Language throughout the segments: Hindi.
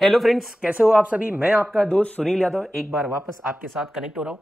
हेलो फ्रेंड्स, कैसे हो आप सभी। मैं आपका दोस्त सुनील यादव एक बार वापस आपके साथ कनेक्ट हो रहा हूँ।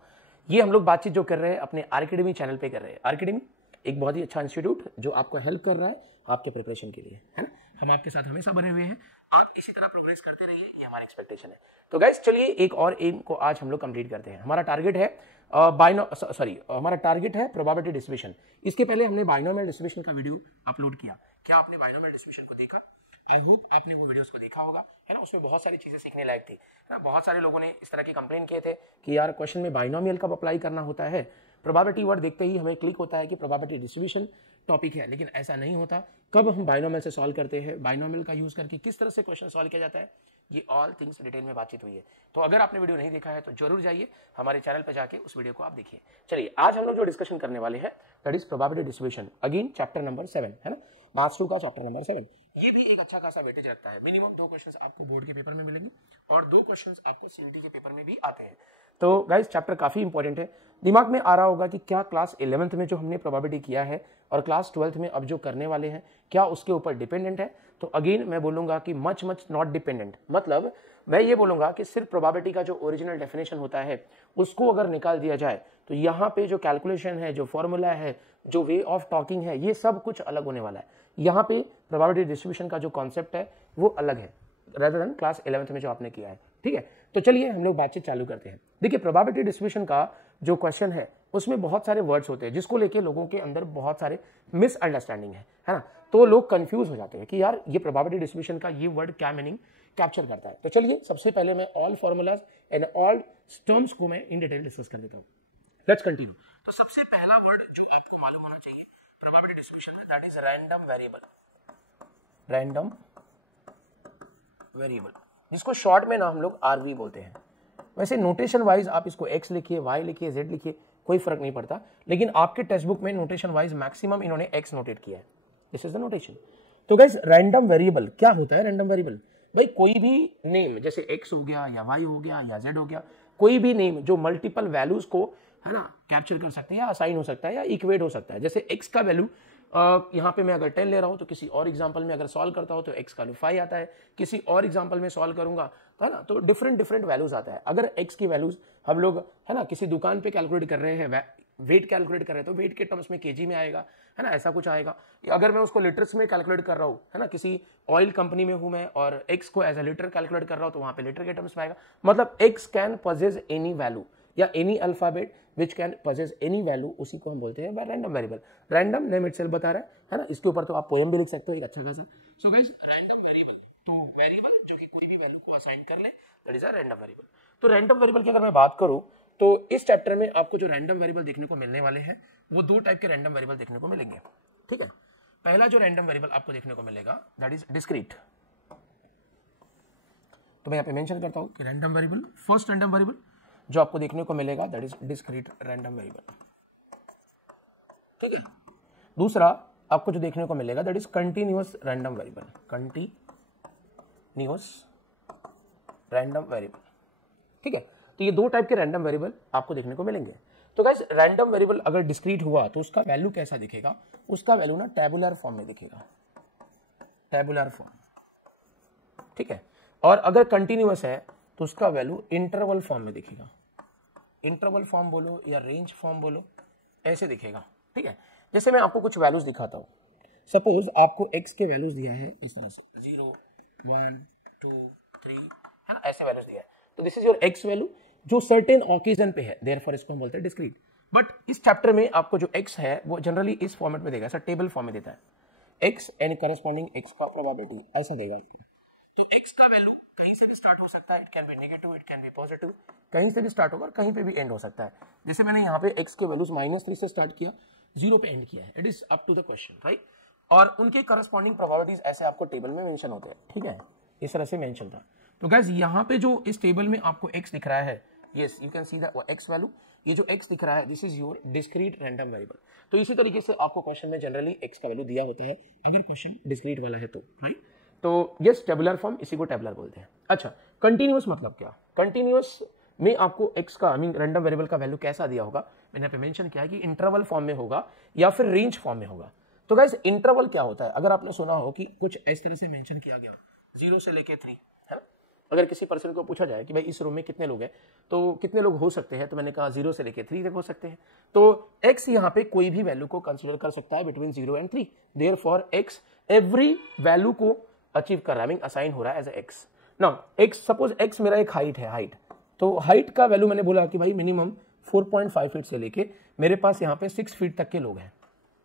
ये हम लोग बातचीत जो कर रहे हैं अपने आरकेडमी चैनल पे कर रहे हैं। आरकेडमी एक बहुत ही अच्छा इंस्टीट्यूट जो आपको हेल्प कर रहा है आपके प्रिपरेशन के लिए, है ना। हम आपके साथ हमेशा बने हुए हैं, आप इसी तरह प्रोग्रेस करते रहिए, ये हमारी एक्सपेक्टेशन है। तो गाइस चलिए एक और एम को आज हम लोग कंप्लीट करते हैं। हमारा टारगेट है हमारा टारगेट है प्रोबेबिलिटी डिस्ट्रीब्यूशन। इसके पहले हमने बाइनोमियल डिस्ट्रीब्यूशन का वीडियो अपलोड किया। क्या आपने बाइनोमियल डिस्ट्रीब्यूशन को देखा? आई होप आपने वो वीडियोस को देखा होगा, है ना। उसमें बहुत सारी चीजें सीखने लायक थी, है ना। बहुत सारे लोगों ने इस तरह की कंप्लेन किए थे कि यार क्वेश्चन में बाइनोमियल कब अप्लाई करना होता है। प्रोबेबिलिटी वर्ड देखते ही हमें क्लिक होता है कि प्रोबेबिलिटी डिस्ट्रीब्यूशन टॉपिक है, लेकिन ऐसा नहीं होता। कब हम बाइनोमियल से सॉल्व करते हैं, बाइनोमियल का यूज करके किस तरह से क्वेश्चन सॉल्व किया जाता है, ये ऑल थिंग्स डिटेल में बातचीत हुई है। तो अगर आपने वीडियो नहीं देखा है तो जरूर जाइए हमारे चैनल पर जाके उस वीडियो को आप देखिए। चलिए आज हम लोग जो डिस्कशन करने वाले हैं that is probability distribution, again chapter number 7, है ना। मार्क्स 2 का चैप्टर नंबर 7। ये भी एक अच्छा खासा वेटेज रहता है। मिनिमम 2 क्वेश्चंस आपको बोर्ड के पेपर में मिलेंगे और 2 क्वेश्चंस आपको सीयूटी के पेपर में भी आते हैं। तो गाइस चैप्टर काफी इंपॉर्टेंट है। दिमाग में आ रहा होगा कि क्या क्लास 11th में जो हमने प्रोबेबिलिटी किया है और क्लास 12th में अब जो करने वाले हैं क्या उसके ऊपर डिपेंडेंट है। तो अगेन मैं बोलूंगा कि मच नॉट डिपेंडेंट। मतलब मैं ये बोलूंगा कि सिर्फ प्रोबेबिलिटी का जो ओरिजिनल डेफिनेशन होता है उसको अगर निकाल दिया जाए तो यहाँ पे जो कैलकुलेशन है, जो फॉर्मूला है, जो वे ऑफ टॉकिंग है, ये सब कुछ अलग होने वाला है। यहाँ पे प्रोबेबिलिटी डिस्ट्रीब्यूशन का जो कॉन्सेप्ट है वो अलग है rather than क्लास 11th में जो आपने किया है, ठीक है। तो चलिए हम लोग बातचीत चालू करते हैं। देखिए प्रोबेबिलिटी डिस्ट्रीब्यूशन का जो क्वेश्चन है उसमें बहुत सारे वर्ड्स होते हैं जिसको लेके लोगों के अंदर बहुत सारे मिसअंडरस्टैंडिंग है ना। तो लोग कंफ्यूज हो जाते हैं कि यार ये प्रोबेबिलिटी डिस्ट्रीब्यूशन का ये वर्ड क्या मीनिंग कैप्चर करता है। तो चलिए सबसे पहले मैं all formulas and all terms को मैं इन डिटेल डिस्कस कर लेता हूँ। Let's continue. तो सबसे पहला वर्ड जो आपको मालूम होना चाहिए प्रोबेबिलिटी डिस्ट्रीब्यूशन में that is random variable. Random variable जिसको शॉर्ट में ना हम लोग आरवी बोलते हैं। वैसे नोटेशन वाइज आप इसको एक्स लिखिए, वाई लिखिए, जेड लिखिए, कोई फर्क नहीं पड़ता, लेकिन आपके टेक्स्ट बुक में नोटेशन वाइज मैक्सिमम इन्होंने एक्स नोटेट किया है। This is the notation. तो गाइस रैंडम वेरिएबल क्या होता है? रैंडम वेरिएबल भाई कोई भी नेम जैसे एक्स हो गया या वाई हो गया या जेड हो गया, कोई भी नेम जो मल्टीपल वैल्यूज को, है ना, कैप्चर कर सकते हैं या असाइन हो सकता है या इक्वेट हो सकता है। जैसे एक्स का वैल्यू यहाँ पे मैं अगर 10 ले रहा हूं तो किसी और एग्जांपल में अगर सॉल्व करता हूं तो एक्स का वैल्यू 5 आता है, किसी और एग्जांपल में सॉल्व करूंगा, है ना, तो डिफरेंट वैल्यूज आता है। अगर एक्स की वैल्यूज हम लोग, है ना, किसी दुकान पे कैलकुलेट कर रहे हैं, वेट कैलकुलेट कर रहे हैं तो वेट के टर्म्स में केजी में आएगा, है ना, ऐसा कुछ आएगा। अगर मैं उसको लीटर्स में कैलकुलेट कर रहा हूँ, है ना, किसी ऑयल कंपनी में हूं मैं और एक्स को एज अ लीटर कैलकुलेट कर रहा हूं तो वहां पे लीटर के टर्म्स में आएगा। मतलब X can possess any value या any alphabet which can possess any value, उसी को हम बोलते हैं random variable. Random name itself बता रहा है ना। इसके ऊपर तो आप पोएम भी लिख सकते हो एक अच्छा खासा। सो गाइस रैंडम वेरिएबल, तो वेरिएबल जो कि कोई भी वैल्यू को असाइन कर ले that is a random variable. तो रैंडम वेरिएबल की अगर मैं बात करूं तो इस चैप्टर में आपको जो रैंडम वेरिएबल देखने को मिलने वाले हैं वो 2 टाइप के रैंडम वेरिएबल देखने को मिलेंगे, ठीक है। पहला जो रैंडम वेरिएबल आपको देखने को मिलेगा दैट इज डिस्क्रीट। तो मैं यहाँ पे मेंशन करता हूं कि random variable, first random variable जो आपको देखने को मिलेगा that is discrete random variable, ठीक है। दूसरा आपको जो देखने को मिलेगा that is continuous random variable, continuous random variable, ठीक है। तो ये 2 टाइप के रैंडम वेरिएबल आपको देखने को मिलेंगे। तो गाइस रैंडम वेरिएबल अगर डिस्क्रीट हुआ तो उसका वैल्यू कैसा दिखेगा? उसका वैल्यू ना टेबुलर फॉर्म में दिखेगा, टेबुलर फॉर्म, ठीक है। और अगर कंटीन्यूअस है तो उसका वैल्यू इंटरवल फॉर्म में दिखेगा। इंटरवल फॉर्म बोलो या रेंज फॉर्म बोलो, ऐसे दिखेगा, ठीक है। जैसे मैं आपको कुछ वैल्यूज दिखाता हूं। सपोज आपको x के वैल्यूज दिया है इस तरह से 0 1 2 3, है ना, ऐसे वैल्यूज दिया है। तो this is your x value जो सर्टेन ऑकेजन पे है, देयरफॉर इसको हम बोलते हैं डिस्क्रीट। बट इस चैप्टर में आपको जो x है वो जनरली इस फॉर्मेट में देगा, ऐसा टेबल फॉर्म में देता है। x एंड करस्पॉन्डिंग x का प्रोबेबिलिटी ऐसा देगा। तो x का वैल्यू कहीं से भी स्टार्ट हो सकता है, it can be negative, it can be positive, कहीं से भी स्टार्ट होगा, कहीं पे भी एंड हो सकता है। जैसे मैंने यहाँ पे x के वैल्यूज -3 से स्टार्ट किया, 0 पे एंड किया है, it is up to the question, right. और उनके करस्पॉन्डिंग प्रोबेबिलिटीज ऐसे आपको टेबल में मेंशन होते हैं, ठीक है, इस तरह से मेंशन था। तो गाइस यहाँ पे जो इस टेबल में आपको x दिख रहा है, yes you can see the x value, ये जो x दिख रहा है this is your discrete random variable. तो इसी तरीके से आपको क्वेश्चन में जनरली x का वैल्यू दिया होता है अगर क्वेश्चन डिस्क्रीट वाला है तो, राइट। तो यस टेबुलर फॉर्म, इसी को टेबुलर बोलते हैं। अच्छा कंटीन्यूअस मतलब क्या? कंटीन्यूअस में आपको x का रैंडम वेरिएबल का वैल्यू कैसा दिया होगा, मैंने यहाँ पे मेंशन किया है कि इंटरवल फॉर्म में होगा या फिर रेंज फॉर्म में होगा। तो गाइस इंटरवल क्या होता है? अगर आपने सुना हो कि कुछ इस तरह से मेंशन किया गया 0 से लेके 3, है ना, अगर किसी पर्सन को पूछा जाए कि भाई इस रूम में कितने लोग हैं तो कितने लोग हो सकते हैं, तो मैंने कहा 0 से लेके 3 तक हो सकते हैं। तो x यहाँ पे कोई भी वैल्यू को कंसिडर कर सकता है between 0 and 3। Therefore x every value को अचीव कर रहा है, असाइन हो रहा है as a x। Now x, suppose x मेरा एक हाइट है, हाइट, तो हाइट का वैल्यू मैंने बोला कि भाई मिनिमम 4.5 फीट से लेके मेरे पास यहाँ पे 6 फीट तक के लोग हैं।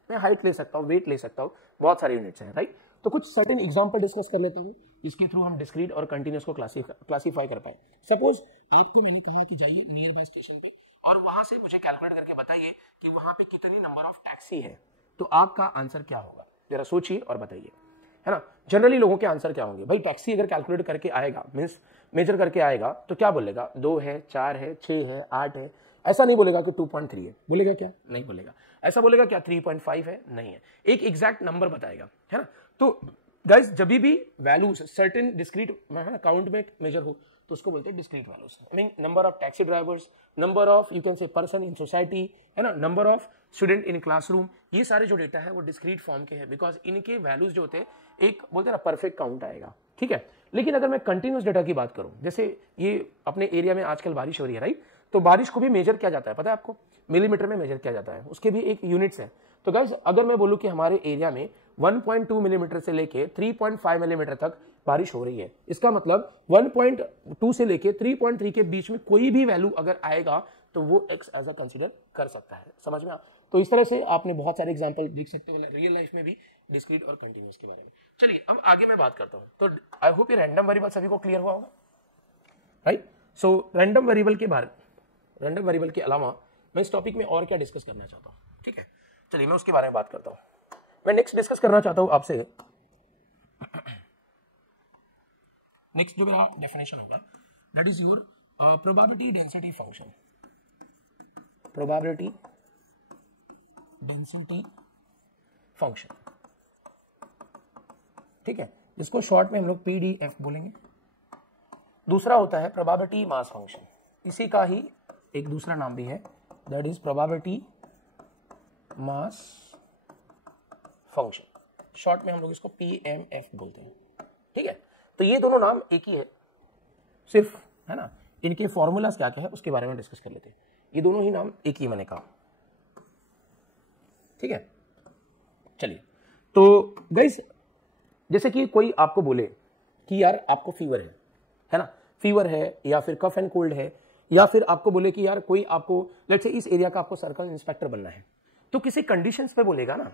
मैं हाइट ले सकता हूँ, वेट ले सकता हूँ, बहुत सारे यूनिट्स हैं, राइट। तो कुछ सर्टेन एग्जांपल डिस्कस कर लेता हूँ जिसके थ्रू हम डिस्क्रीट और कंटिन्यूअस को क्लासीफाई कर पाए। सपोज आपको मैंने कहा कि जाइए नियर बाय स्टेशन पे और वहां से मुझे कैलकुलेट करके बताइए कि वहां पे कितनी नंबर ऑफ टैक्सी है, तो आपका आंसर क्या होगा, जरा सोचिए और बताइए, है ना। जनरली लोगों के आंसर क्या होंगे, भाई टैक्सी अगर कैलकुलेट करके आएगा, मीन्स मेजर करके आएगा, तो क्या बोलेगा, 2 है, 4 है, 6 है, 8 है। ऐसा नहीं बोलेगा कि 2.3 है, बोलेगा क्या, नहीं बोलेगा। ऐसा बोलेगा क्या 3.5 है, नहीं है, एक एग्जैक्ट नंबर बताएगा, है ना। तो गाइस जब भी वैल्यूज सर्टेन डिस्क्रीट काउंट में मेजर हो तो उसको बोलते हैं discrete values. I mean number of taxi drivers, number of you can say person in society, है ना, number of student in classroom, ये सारे जो डेटा है वो डिस्क्रीट फॉर्म के हैं, बिकॉज इनके वैल्यूज जो होते हैं एक बोलते हैं ना परफेक्ट काउंट आएगा, ठीक है। लेकिन अगर मैं कंटिन्यूस डेटा की बात करूं, जैसे ये अपने एरिया में आजकल बारिश हो रही है, राइट, तो बारिश को भी मेजर किया जाता है, पता है आपको, मिलीमीटर में मेजर किया जाता है, उसके भी एक यूनिट्स है। तो गाइस अगर मैं बोलूं कि हमारे एरिया में 1.2 मिलीमीटर से लेके 3.5 मिलीमीटर तक बारिश हो रही है, इसका मतलब 1.2 से लेके 3.3 के बीच में कोई भी वैल्यू अगर आएगा तो वो x एज अ कंसिडर कर सकता है, समझ में। तो इस तरह से आपने बहुत सारे एग्जांपल देख सकते हो रियल लाइफ में भी डिस्क्रीट और कंटिन्यूअस के बारे में। चलिए अब आगे मैं बात करता हूं, तो आई होप ये रैंडम वेरिएबल सभी को क्लियर हुआ होगा, राइट। सो रैंडम वेरिएबल के अलावा मैं इस टॉपिक में और क्या डिस्कस करना चाहता हूँ, ठीक है। चलिए मैं उसके बारे में बात करता हूँ। मैं नेक्स्ट डिस्कस करना चाहता हूँ आपसे, नेक्स्ट जो मेरा डेफिनेशन होगा that is your probability density function, probability density function, ठीक है, जिसको शॉर्ट में हम लोग पीडीएफ बोलेंगे। दूसरा होता है प्रोबेबिलिटी मास फंक्शन, इसी का ही एक दूसरा नाम भी है, that is probability mass function, short में हम लोग इसको पीएमएफ बोलते हैं, ठीक है। तो ये दोनों नाम एक ही है, सिर्फ, है ना, इनके फॉर्मूलाज क्या क्या है उसके बारे में डिस्कस कर लेते हैं। ये दोनों ही नाम एक ही मैंने कहा, ठीक है। चलिए, तो गाइस जैसे कि कोई आपको बोले कि यार आपको फीवर है ना, फीवर है या फिर कफ एंड कोल्ड है, या फिर आपको बोले कि यार कोई आपको लेट्स से इस एरिया का आपको सर्कल इंस्पेक्टर बनना है, तो किसी कंडीशंस पे बोलेगा ना,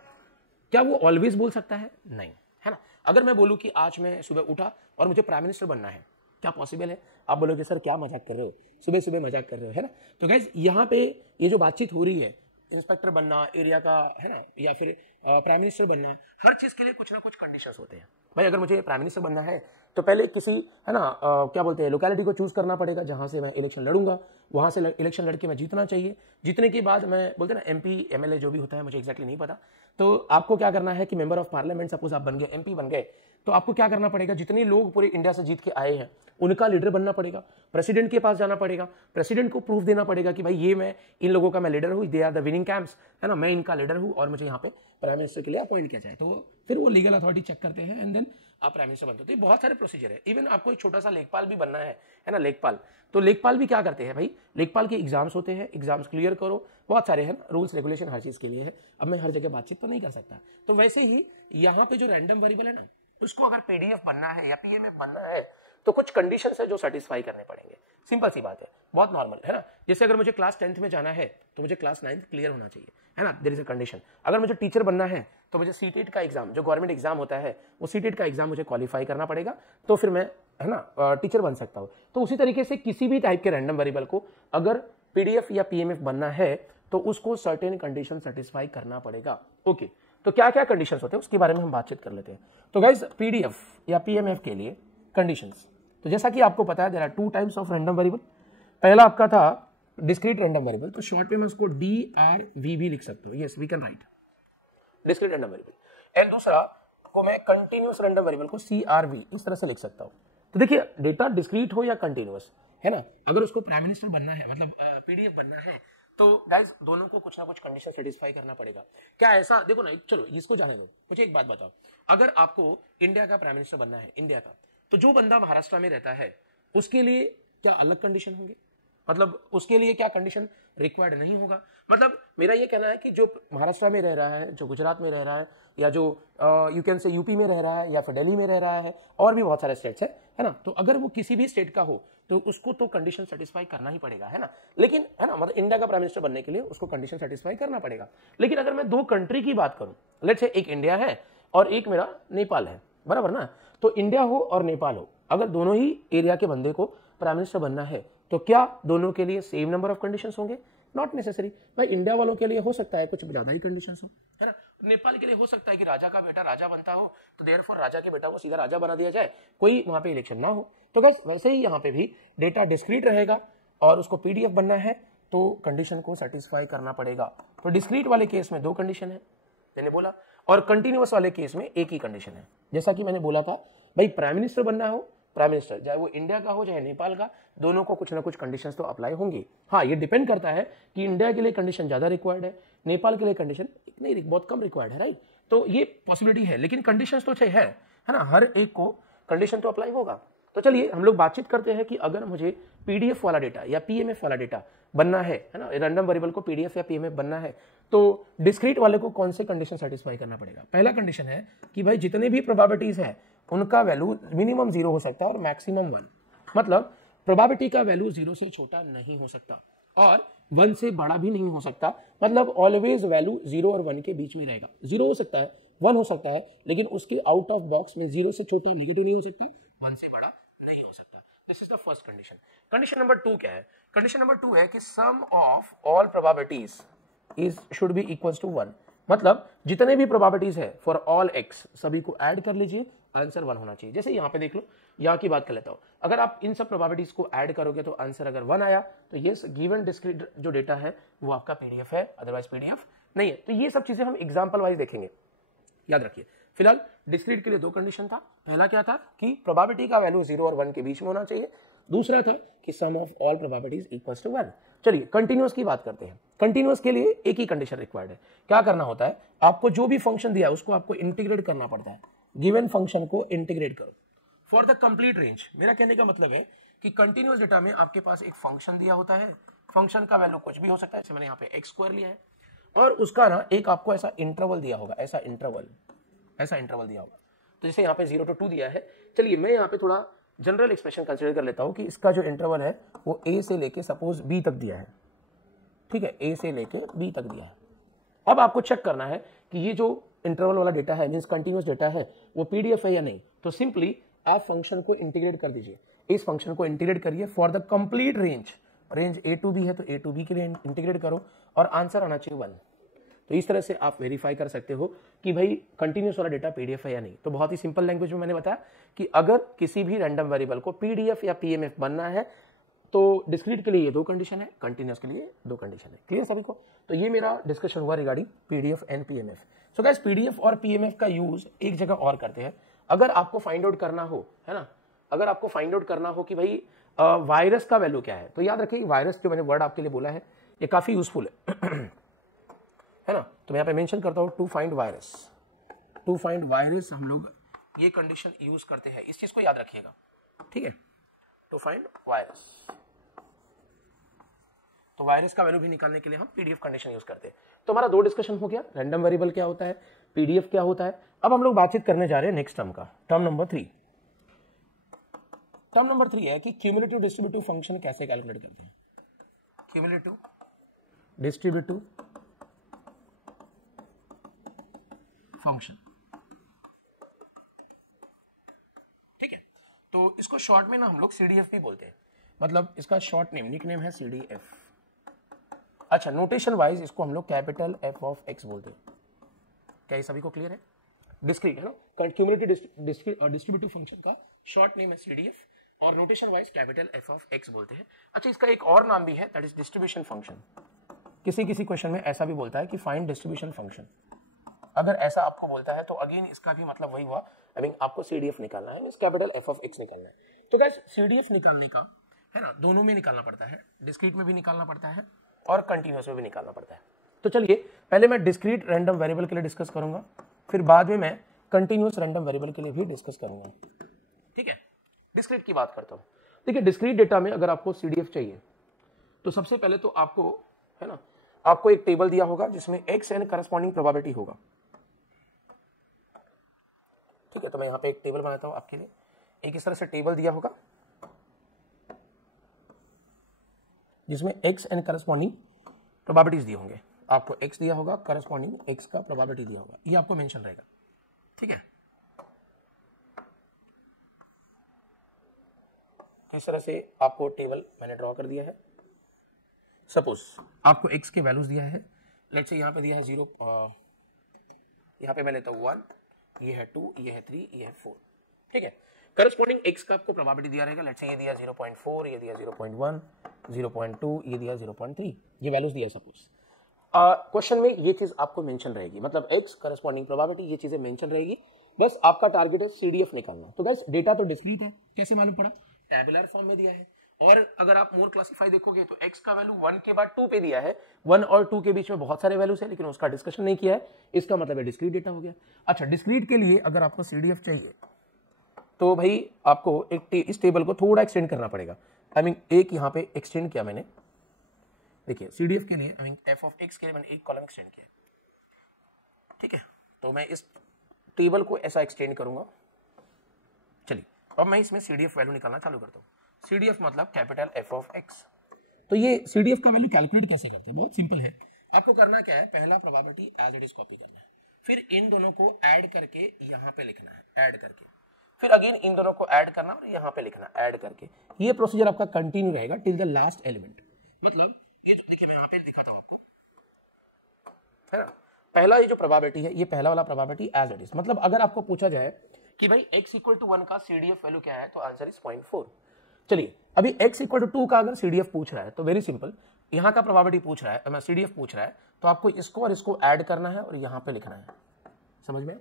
क्या वो ऑलवेज बोल सकता है, नहीं, है ना। अगर मैं बोलूं कि आज मैं सुबह उठा और मुझे प्राइम मिनिस्टर बनना है, क्या पॉसिबल है, आप बोलोगे सर क्या मजाक कर रहे हो, सुबह सुबह मजाक कर रहे हो, है ना। तो गाइस यहाँ पे ये जो बातचीत हो रही है, इंस्पेक्टर बनना एरिया का, है ना, या फिर प्राइम मिनिस्टर बनना, हर चीज के लिए कुछ ना कुछ कंडीशंस होते हैं। भाई अगर मुझे प्राइम मिनिस्टर बनना है तो पहले किसी, है ना, क्या बोलते हैं, लोकेलिटी को चूज करना पड़ेगा जहां से मैं इलेक्शन लड़ूंगा, वहां से इलेक्शन लड़के मैं जीतना चाहिए, जीतने के बाद मैं बोलते हैं ना एमपी एमएलए जो भी होता है, मुझे एक्जैक्टली नहीं पता, तो आपको क्या करना है कि मेंबर ऑफ पार्लियामेंट सपोज आप बन गए, एमपी बन गए, तो आपको क्या करना पड़ेगा, जितने लोग पूरे इंडिया से जीत के आए हैं उनका लीडर बनना पड़ेगा, प्रेसिडेंट के पास जाना पड़ेगा, प्रेसिडेंट को प्रूफ देना पड़ेगा कि भाई ये मैं इन लोगों का मैं लीडर हूँ, they are the winning camps, है ना, मैं इनका लीडर हूँ और मुझे यहाँ पे प्राइम मिनिस्टर के लिए अपॉइंट किया जाए। तो फिर वो लीगल अथॉरिटी चेक करते हैं एंड देन आप प्राइम मिनिस्टर बनते हो। तो ये बहुत सारे प्रोसीजर है। इवन आपको एक छोटा सा लेखपाल भी बनना है ना, लेखपाल, तो लेखपाल भी क्या करते हैं भाई, लेखपाल के एग्जाम्स होते हैं, एग्जाम्स क्लियर करो, बहुत सारे हैं रूल्स रेगुलेशन हर चीज के लिए है। अब मैं हर जगह बातचीत तो नहीं कर सकता, तो वैसे ही यहाँ पे जो रैंडम वेरिएबल है ना, उसको अगर पीडीएफ बनना है या पीएमएफ बनना है तो कुछ कंडीशंस है जो सेटिस्फाई करने पड़ेंगे। सिंपल सी बात है, बहुत नॉर्मल है ना। जैसे अगर मुझे क्लास 10th में जाना है तो मुझे क्लास 9th क्लियर होना चाहिए, है ना, देयर इज अ कंडीशन। अगर मुझे टीचर बनना है तो मुझे सीटेट का एग्जाम, जो गवर्नमेंट एग्जाम होता है, वो सीटेट का एग्जाम मुझे क्वालिफाई करना पड़ेगा, तो फिर मैं, है ना, टीचर बन सकता हूँ। तो उसी तरीके से किसी भी टाइप के रैंडम वेरिएबल को अगर पीडीएफ या पीएमएफ बनना है तो उसको सर्टेन कंडीशन सेटिस्फाई करना पड़ेगा। ओके, तो क्या क्या कंडीशंस होते हैं उसके बारे में हम बातचीत कर लेते हैं। तो गाइज पीडीएफ या पीएमएफ के लिए कंडीशंस, तो जैसा कि आपको पता है there are 2 types of random variable. पहला आपका था डिस्क्रीट रैंडम वेरिएबल, तो शॉर्ट में मैं उसको DRV भी लिख सकता हूँ, yes we can write discrete random variable. And दूसरा को मैं कंटिन्यूअस रैंडम वेरिएबल को CRV इस तरह से लिख सकता हूँ। तो देखिए डेटा डिस्क्रीट हो या कंटिन्यूअस, है ना, अगर उसको प्राइम मिनिस्टर बनना है, मतलब पीडीएफ बनना है, तो गाइज दोनों को कुछ ना कुछ कंडीशन सेटिस्फाई करना पड़ेगा। क्या ऐसा, देखो ना, चलो इसको जाने दो, मुझे एक बात बताओ, अगर आपको इंडिया का प्राइम मिनिस्टर बनना है, इंडिया का, तो जो बंदा महाराष्ट्र में रहता है उसके लिए क्या अलग कंडीशन होंगे, मतलब उसके लिए क्या कंडीशन रिक्वायर्ड नहीं होगा। मतलब मेरा ये कहना है कि जो महाराष्ट्र में रह रहा है, जो गुजरात में रह रहा है, या जो यू कैन से यूपी में रह रहा है, या फिर दिल्ली में रह रहा है, और भी बहुत सारे स्टेट्स है ना, तो अगर वो किसी भी स्टेट का हो तो उसको तो कंडीशन सेटिस्फाई करना ही पड़ेगा, है ना। लेकिन है ना, मतलब इंडिया का प्राइम मिनिस्टर बनने के लिए उसको कंडीशन सेटिस्फाई करना पड़ेगा। लेकिन अगर मैं दो कंट्री की बात करूं, लेट्स से एक इंडिया है और एक मेरा नेपाल है, बराबर ना, तो इंडिया हो और नेपाल हो, अगर दोनों ही एरिया के बंदे को प्राइम मिनिस्टर बनना है तो क्या दोनों के लिए सेम नंबर ऑफ कंडीशंस होंगे? Not necessary. भाई इंडिया वालों के लिए हो सकता है कुछ ज्यादा ही कंडीशंस हो, है ना। नेपाल के लिए हो सकता है कि राजा का बेटा राजा बनता हो तो देयरफॉर राजा के बेटा को सीधा राजा बना दिया जाए, कोई वहां पे इलेक्शन ना हो। तो बस वैसे ही यहाँ पे भी डेटा डिस्क्रीट रहेगा और उसको पीडीएफ बनना है तो कंडीशन को सेटिस्फाई करना पड़ेगा। तो डिस्क्रीट वाले केस में दो कंडीशन है मैंने बोला, और कंटिन्यूअस वाले केस में एक ही कंडीशन है। जैसा कि मैंने बोला था भाई प्राइम मिनिस्टर बनना हो, प्राइम मिनिस्टर चाहे वो इंडिया का हो चाहे नेपाल का, दोनों को कुछ ना कुछ कंडीशंस तो अप्लाई होंगी। हाँ, ये डिपेंड करता है कि इंडिया के लिए कंडीशन ज्यादा रिक्वायर्ड है, नेपाल के लिए कंडीशन नहीं, बहुत कम रिक्वायर्ड है, राइट। तो ये पॉसिबिलिटी है, लेकिन कंडीशंस तो है ना, हर एक को कंडीशन तो अप्लाई होगा। तो चलिए हम लोग बातचीत करते हैं कि अगर मुझे पीडीएफ वाला डेटा या पीएमएफ वाला डेटा बनना है ना, रैंडम वेरिएबल को पीडीएफ या पीएमएफ बनना है तो डिस्क्रीट वाले को कौन से कंडीशन सेटिस्फाई करना पड़ेगा। पहला कंडीशन है कि भाई जितने भी प्रोबेबिलिटीज है उनका वैल्यू मिनिमम 0 हो सकता है और मैक्सिमम 1, मतलब प्रोबेबिलिटी का वैल्यू 0 से छोटा नहीं हो सकता और 1 से बड़ा भी नहीं हो सकता, मतलब ऑलवेज वैल्यू 0 और 1 के बीच में रहेगा। 0 हो सकता है, 1 हो सकता है, लेकिन उसके आउट ऑफ बॉक्स में 0 से छोटा नेगेटिव नहीं हो सकता, 1 से बड़ा नहीं हो सकता। This is the first condition. Condition number 2 क्या है? कंडीशन नंबर 2 है कि sum of all probabilities is should be equals to 1, मतलब जितने भी प्रोबेबिलिटीज है फॉर ऑल एक्स सभी को ऐड कर लीजिए, आंसर 1 होना चाहिए। जैसे यहाँ पे देख लो, यहाँ की बात कर लेता हूँ, अगर आप इन सब प्रोबेबिलिटीज को ऐड करोगे तो आंसर अगर 1 आया तो ये गिवन डिस्क्रीट जो डेटा है वो आपका पीडीएफ है, अदरवाइज पीडीएफ नहीं है। तो ये सब चीजें हम एग्जाम्पल वाइज देखेंगे, याद रखिए। फिलहाल डिस्क्रीट के लिए दो कंडीशन था, पहला क्या था कि प्रोबेबिलिटी का वैल्यू 0 और 1 के बीच में होना चाहिए, दूसरा था कि sum of all probabilities equals to 1। चलिए कंटिन्यूअस की बात करते हैं। कंटिन्यूअस के लिए एक ही कंडीशन रिक्वायर्ड है। क्या करना होता है, आपको जो भी फंक्शन दिया है उसको आपको इंटीग्रेट करना पड़ता है, गिवन फंक्शन को इंटीग्रेट करो फॉर द कंप्लीट रेंज। मेरा कहने का मतलब है कि कंटिन्यूअस डेटा में आपके पास एक फंक्शन दिया होता है, फंक्शन का वैल्यू कुछ भी हो सकता है, जैसे मैंने यहाँ पे x² लिया है, और उसका ना एक आपको ऐसा इंटरवल दिया होगा, ऐसा इंटरवल दिया होगा। तो जैसे यहाँ पे 0 to 2 दिया है, चलिए मैं यहाँ पे थोड़ा जनरल एक्सप्रेशन कंसीडर कर लेता हूँ कि इसका जो इंटरवल है वो a से लेके सपोज b तक दिया है, ठीक है, a से लेके b तक दिया है। अब आपको चेक करना है कि ये जो इंटरवल वाला डेटा है, मींस कंटीन्यूअस डेटा है, वो पीडीएफ है या नहीं। तो सिंपली आप फंक्शन को इंटीग्रेट कर दीजिए, इस फंक्शन को इंटीग्रेट करिए for the complete range a to b है तो a to b के लिए इंटीग्रेट करो और आंसर आना चाहिए 1। तो इस तरह से आप वेरीफाई कर सकते हो कि भाई कंटिन्यूअस वाला डेटा पीडीएफ है या नहीं। तो बहुत ही सिंपल लैंग्वेज में मैंने बताया कि अगर किसी भी रैंडम वेरिएबल को पीडीएफ या पीएमएफ बनना है तो डिस्क्रीट के लिए ये दो कंडीशन है, कंटिन्यूअस के लिए दो कंडीशन है। क्लियर सभी को? तो ये मेरा डिस्कशन हुआ regarding PDF and PMF. So guys PDF और पीएमएफ का यूज एक जगह और करते हैं, अगर आपको फाइंड आउट करना हो, है ना, अगर आपको फाइंड आउट करना हो कि भाई वायरस का वैल्यू क्या है, तो याद रखिए वायरस जो मैंने वर्ड आपके लिए बोला है ये काफी यूजफुल है ना। तो मैं यहाँ पे मेंशन करता हूँ to find variance. To find variance हम लोग ये कंडीशन यूज करते हैं, इस चीज को याद रखिएगा, ठीक है। टू फाइंड वायरस, तो वायरस का वैल्यू भी निकालने के लिए हम पीडीएफ कंडीशन यूज करते हैं। तो हमारा दो डिस्कशन हो गया, रैंडम वेरिएबल क्या होता है, पीडीएफ क्या होता है। अब हम लोग बातचीत करने जा रहे हैं नेक्स्ट टर्म का, टर्म नंबर 3। टर्म नंबर 3 है कि क्यूमुलेटिव डिस्ट्रीब्यूटिव फंक्शन कैसे कैलकुलेट करते हैं। क्यूमुलेटिव डिस्ट्रीब्यूटिव फंक्शन, ठीक है। तो इसको शॉर्ट में ना हम लोग सीडीएफ भी बोलते हैं, मतलब इसका शॉर्ट नेम, निक नेम है सीडीएफ। अच्छा, नोटेशन वाइज इसको हम लोग कैपिटल एफ ऑफ एक्स बोलते हैं। क्या ये सभी को क्लियर है? डिस्क्रीट है ना, क्यूमुलेटिव डिस्ट्रीब्यूटिव फंक्शन का शॉर्ट नेम है सीडीएफ और notation wise capital F of x बोलते हैं। अच्छा, इसका एक और नाम भी है, दैट इज डिस्ट्रीब्यूशन फंक्शन। किसी किसी क्वेश्चन में ऐसा भी बोलता है कि फाइंड डिस्ट्रीब्यूशन फंक्शन। अगर ऐसा आपको बोलता है तो अगेन इसका भी मतलब वही हुआ, आई मीन आपको सीडीएफ निकालना है, means capital F of x निकालना है। तो गाइस सीडीएफ निकालने का है ना, दोनों में निकालना पड़ता है, डिस्क्रीट में भी निकालना पड़ता है और कंटीन्यूअस में भी निकालना पड़ता है। तो चलिए पहले मैं डिस्क्रीट रैंडम वेरिएबल के लिए डिस्कस करूंगा, फिर बाद में मैं कंटीन्यूअस रैंडम वेरिएबल के लिए भी डिस्कस करूंगा, ठीक है। डिस्क्रीट की बात करता हूं, देखिए डिस्क्रीट डेटा में अगर आपको सीडीएफ चाहिए तो सबसे पहले तो आपको, है ना, आपको एक टेबल दिया होगा जिसमें एक्स एंड करस्पॉन्डिंग प्रोबेबिलिटी होगा। ठीक है, तो मैं यहां पे एक टेबल बनाता हूं आपके लिए। एक इस तरह से टेबल दिया होगा जिसमें एक्स एंड करस्पॉन्डिंग प्रोबेबिलिटीज दिए होंगे। आपको एक्स दिया होगा, करस्पॉन्डिंग एक्स का प्रोबेबिलिटी दिया होगा, ये आपको मेंशन रहेगा। ठीक है, इस तरह से आपको टेबल मैंने ड्रॉ कर दिया है। सपोज आपको x के वैल्यूज दिया है, लेट्स से यहाँ पे दिया है 0, यहाँ पे मैं लेता हूँ 1, ये है 2, ये है 3, ये है 4। ठीक है, करस्पॉन्डिंग x का आपको प्रोबेबिलिटी दिया रहेगा। लेट्स से ये दिया 0.4, ये दिया 0.1, 0.2, ये दिया 0.3, ये वैल्यूज दिया सपोज। क्वेश्चन में ये चीज आपको मेंशन रहेगी, मतलब x करस्पॉन्डिंग प्रोबेबिलिटी, ये चीजें मेंशन रहेगी। बस आपका टारगेट है सीडीएफ निकालना। तो गाइस डेटा तो डिस्क्रीट है, कैसे मालूम पड़ा? टैबुलर फॉर्म में दिया है। और अगर आप मोर क्लासिफाई देखोगे तो x का वैल्यू 1 के बाद 2 पे दिया है। 1 और 2 के बीच में बहुत सारे वैल्यूज है, लेकिन उसका डिस्कशन नहीं किया है। इसका मतलब है डिस्क्रीट डेटा हो गया। अच्छा, डिस्क्रीट के लिए अगर आपको सीडीएफ चाहिए तो भाई आपको इस टेबल को थोड़ा एक्सटेंड करना पड़ेगा। एक यहाँ पे एक्सटेंड किया मैंने, देखिए सीडीएफ के लिए एफ ऑफ एक्स के लिए मैंने एक कॉलम एक्सटेंड किया। ठीक है, तो मैं इस टेबल को ऐसा एक्सटेंड करूंगा। चलिए अब मैं इसमें सीडीएफ वैल्यू निकालना चालू करता हूँ। सीडीएफ मतलब कैपिटल एफ ऑफ एक्स। तो ये सीडीएफ का वैल्यू कैलकुलेट कैसे करते हैं? बहुत सिंपल है। आपको करना क्या है, पहला probability as it is copy करना है, फिर इन दोनों को ऐड करके यहाँ पे लिखना है, ऐड करके, फिर अगेन इन दोनों को ऐड करना और यहाँ पे लिखना, ऐड करके। ये प्रोसीजर आपका कंटिन्यू रहेगा टिल द लास्ट एलिमेंट। मतलब ये देखिए, मैं यहाँ पे दिखाता हूँ आपको, है ना। पहला ये जो प्रोबेबिलिटी है, ये पहला वाला प्रोबेबिलिटी एज इट इज। मतलब अगर आपको पूछा जाए कि भाई x इक्वल टू 1 का सीडीएफ वैल्यू क्या है, तो आंसर इज 0.4। चलिए अभी x इक्वल टू 2 का अगर सीडीएफ पूछ रहा है तो वेरी सिंपल, यहाँ का प्रोबेबिलिटी पूछ रहा है, सीडीएफ पूछ रहा है, तो आपको इसको और इसको ऐड करना है और यहाँ पे लिखना है। समझ में?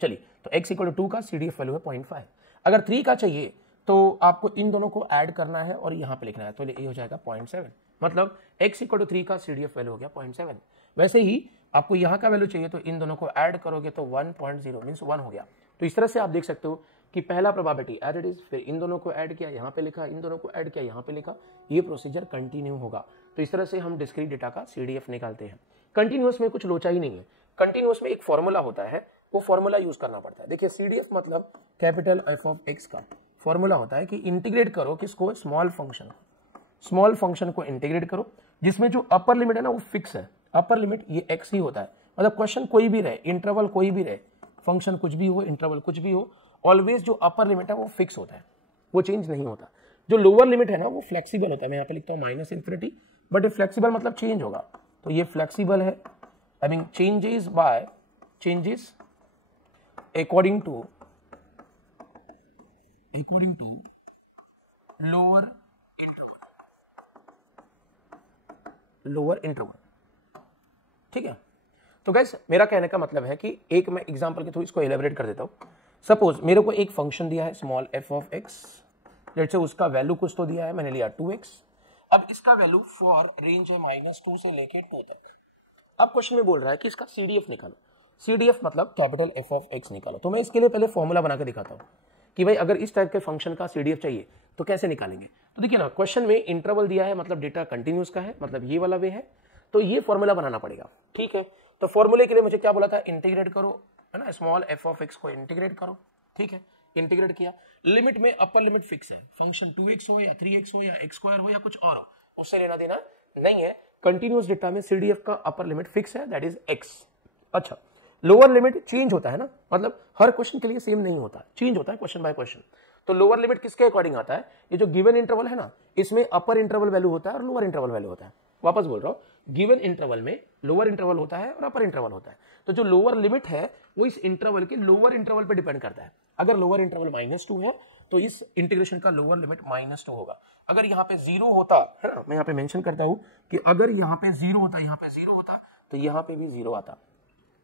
चलिए, तो x इक्वल टू 2 का सीडीएफ वैल्यू है 0.5। अगर 3 का चाहिए तो आपको इन दोनों को ऐड करना है और यहाँ पे लिखना है, तो ये हो जाएगा 0.7। मतलब x इक्वल टू 3 का सीडीएफ वैल्यू हो गया 0.7। वैसे ही आपको यहाँ का वैल्यू चाहिए तो इन दोनों को ऐड करोगे तो 1.0 मीन्स 1 हो गया। तो इस तरह से आप देख सकते हो कि पहला प्रोबेबिलिटी एज इट इज, फिर इन दोनों को ऐड किया, यहाँ पे लिखा, इन दोनों को ऐड किया, यहाँ पे लिखा, ये प्रोसीजर कंटिन्यू होगा। तो इस तरह से हम डिस्क्रीट डेटा का सीडीएफ निकालते हैं। कंटिन्यूअस में कुछ लोचा ही नहीं है। कंटिन्यूअस में एक फॉर्मूला होता है, वो फॉर्मूला यूज करना पड़ता है। देखिए सीडीएफ मतलब कैपिटल एफ ऑफ एक्स का फॉर्मूला होता है कि इंटीग्रेट करो किसको, स्मॉल फंक्शन को इंटीग्रेट करो, जिसमें जो अपर लिमिट है ना वो फिक्स है। अपर लिमिट ये एक्स ही होता है। मतलब क्वेश्चन कोई भी रहे, इंटरवल कोई भी रहे, फंक्शन कुछ भी हो, इंटरवल कुछ भी हो, ऑलवेज जो अपर लिमिट है वो फिक्स होता है, वो चेंज नहीं होता। जो लोअर लिमिट है ना वो फ्लेक्सिबल होता है। मैं यहाँ पे लिखता हूँ -∞, बट ये फ्लेक्सिबल मतलब चेंज होगा, तो ये फ्लेक्सिबल है। Changes according to lower interval. ठीक है, तो गाइस मेरा कहने का मतलब है कि एक मैं एग्जांपल के थ्रू इसको एलेबरेट कर देता हूं। सपोज मेरे को एक फंक्शन दिया है small F of x, let's say उसका वैल्यू कुछ तो दिया है, मैंने लिया 2x। अब इसका वैल्यू फॉर रेंज है -2 से लेके 2 तक। अब क्वेश्चन में बोल रहा है कि इसका सीडीएफ निकालो। सीडीएफ मतलब कैपिटल एफ ऑफ एक्स निकालो। तो मैं इसके लिए पहले फॉर्मूला बना के दिखाता हूँ कि भाई अगर इस टाइप के फंक्शन का सीडीएफ चाहिए तो कैसे निकालेंगे। तो देखिए ना, क्वेश्चन में इंटरवल दिया है, मतलब डेटा कंटिन्यूस का है, मतलब ये वाला वे है, तो ये फॉर्मूला बनाना पड़ेगा। ठीक है, तो फॉर्मूले के लिए मुझे क्या बोला था, इंटीग्रेट करो, है ना, स्मॉल एफ ऑफ एक्स को इंटीग्रेट करो। ठीक है, इंटीग्रेट किया, लिमिट में अपर लिमिट फिक्स है, फंक्शन 2x हो या 3x हो या x² हो या कुछ और हो, उससे लेना देना नहीं है। कंटिन्यूस डेटा में सीडीएफ का अपर लिमिट फिक्स है, दैट इज x। अच्छा, लोअर लिमिट चेंज होता है ना, मतलब हर क्वेश्चन के लिए सेम नहीं होता, चेंज होता है क्वेश्चन बाय क्वेश्चन। तो लोअर लिमिट किसके अकॉर्डिंग आता है, ये जो गिवन इंटरवल है ना, इसमें अपर इंटरवल वैल्यू होता है और लोअर इंटरवल वैल्यू होता है। वापस बोल रहा हूं, गिवन इंटरवल में लोअर इंटरवल होता है और अपर इंटरवल होता है। तो जो लोअर लिमिट है वो इस इंटरवल के लोअर इंटरवल पे डिपेंड करता है। अगर लोअर इंटरवल -2 है तो इस इंटीग्रेशन का लोअर लिमिट -2 होगा। अगर यहाँ पे 0 होता है ना, मैं यहाँ पे मेंशन करता हूं कि अगर यहाँ पे 0 होता, यहाँ पे 0 होता, तो यहाँ पे भी 0 आता।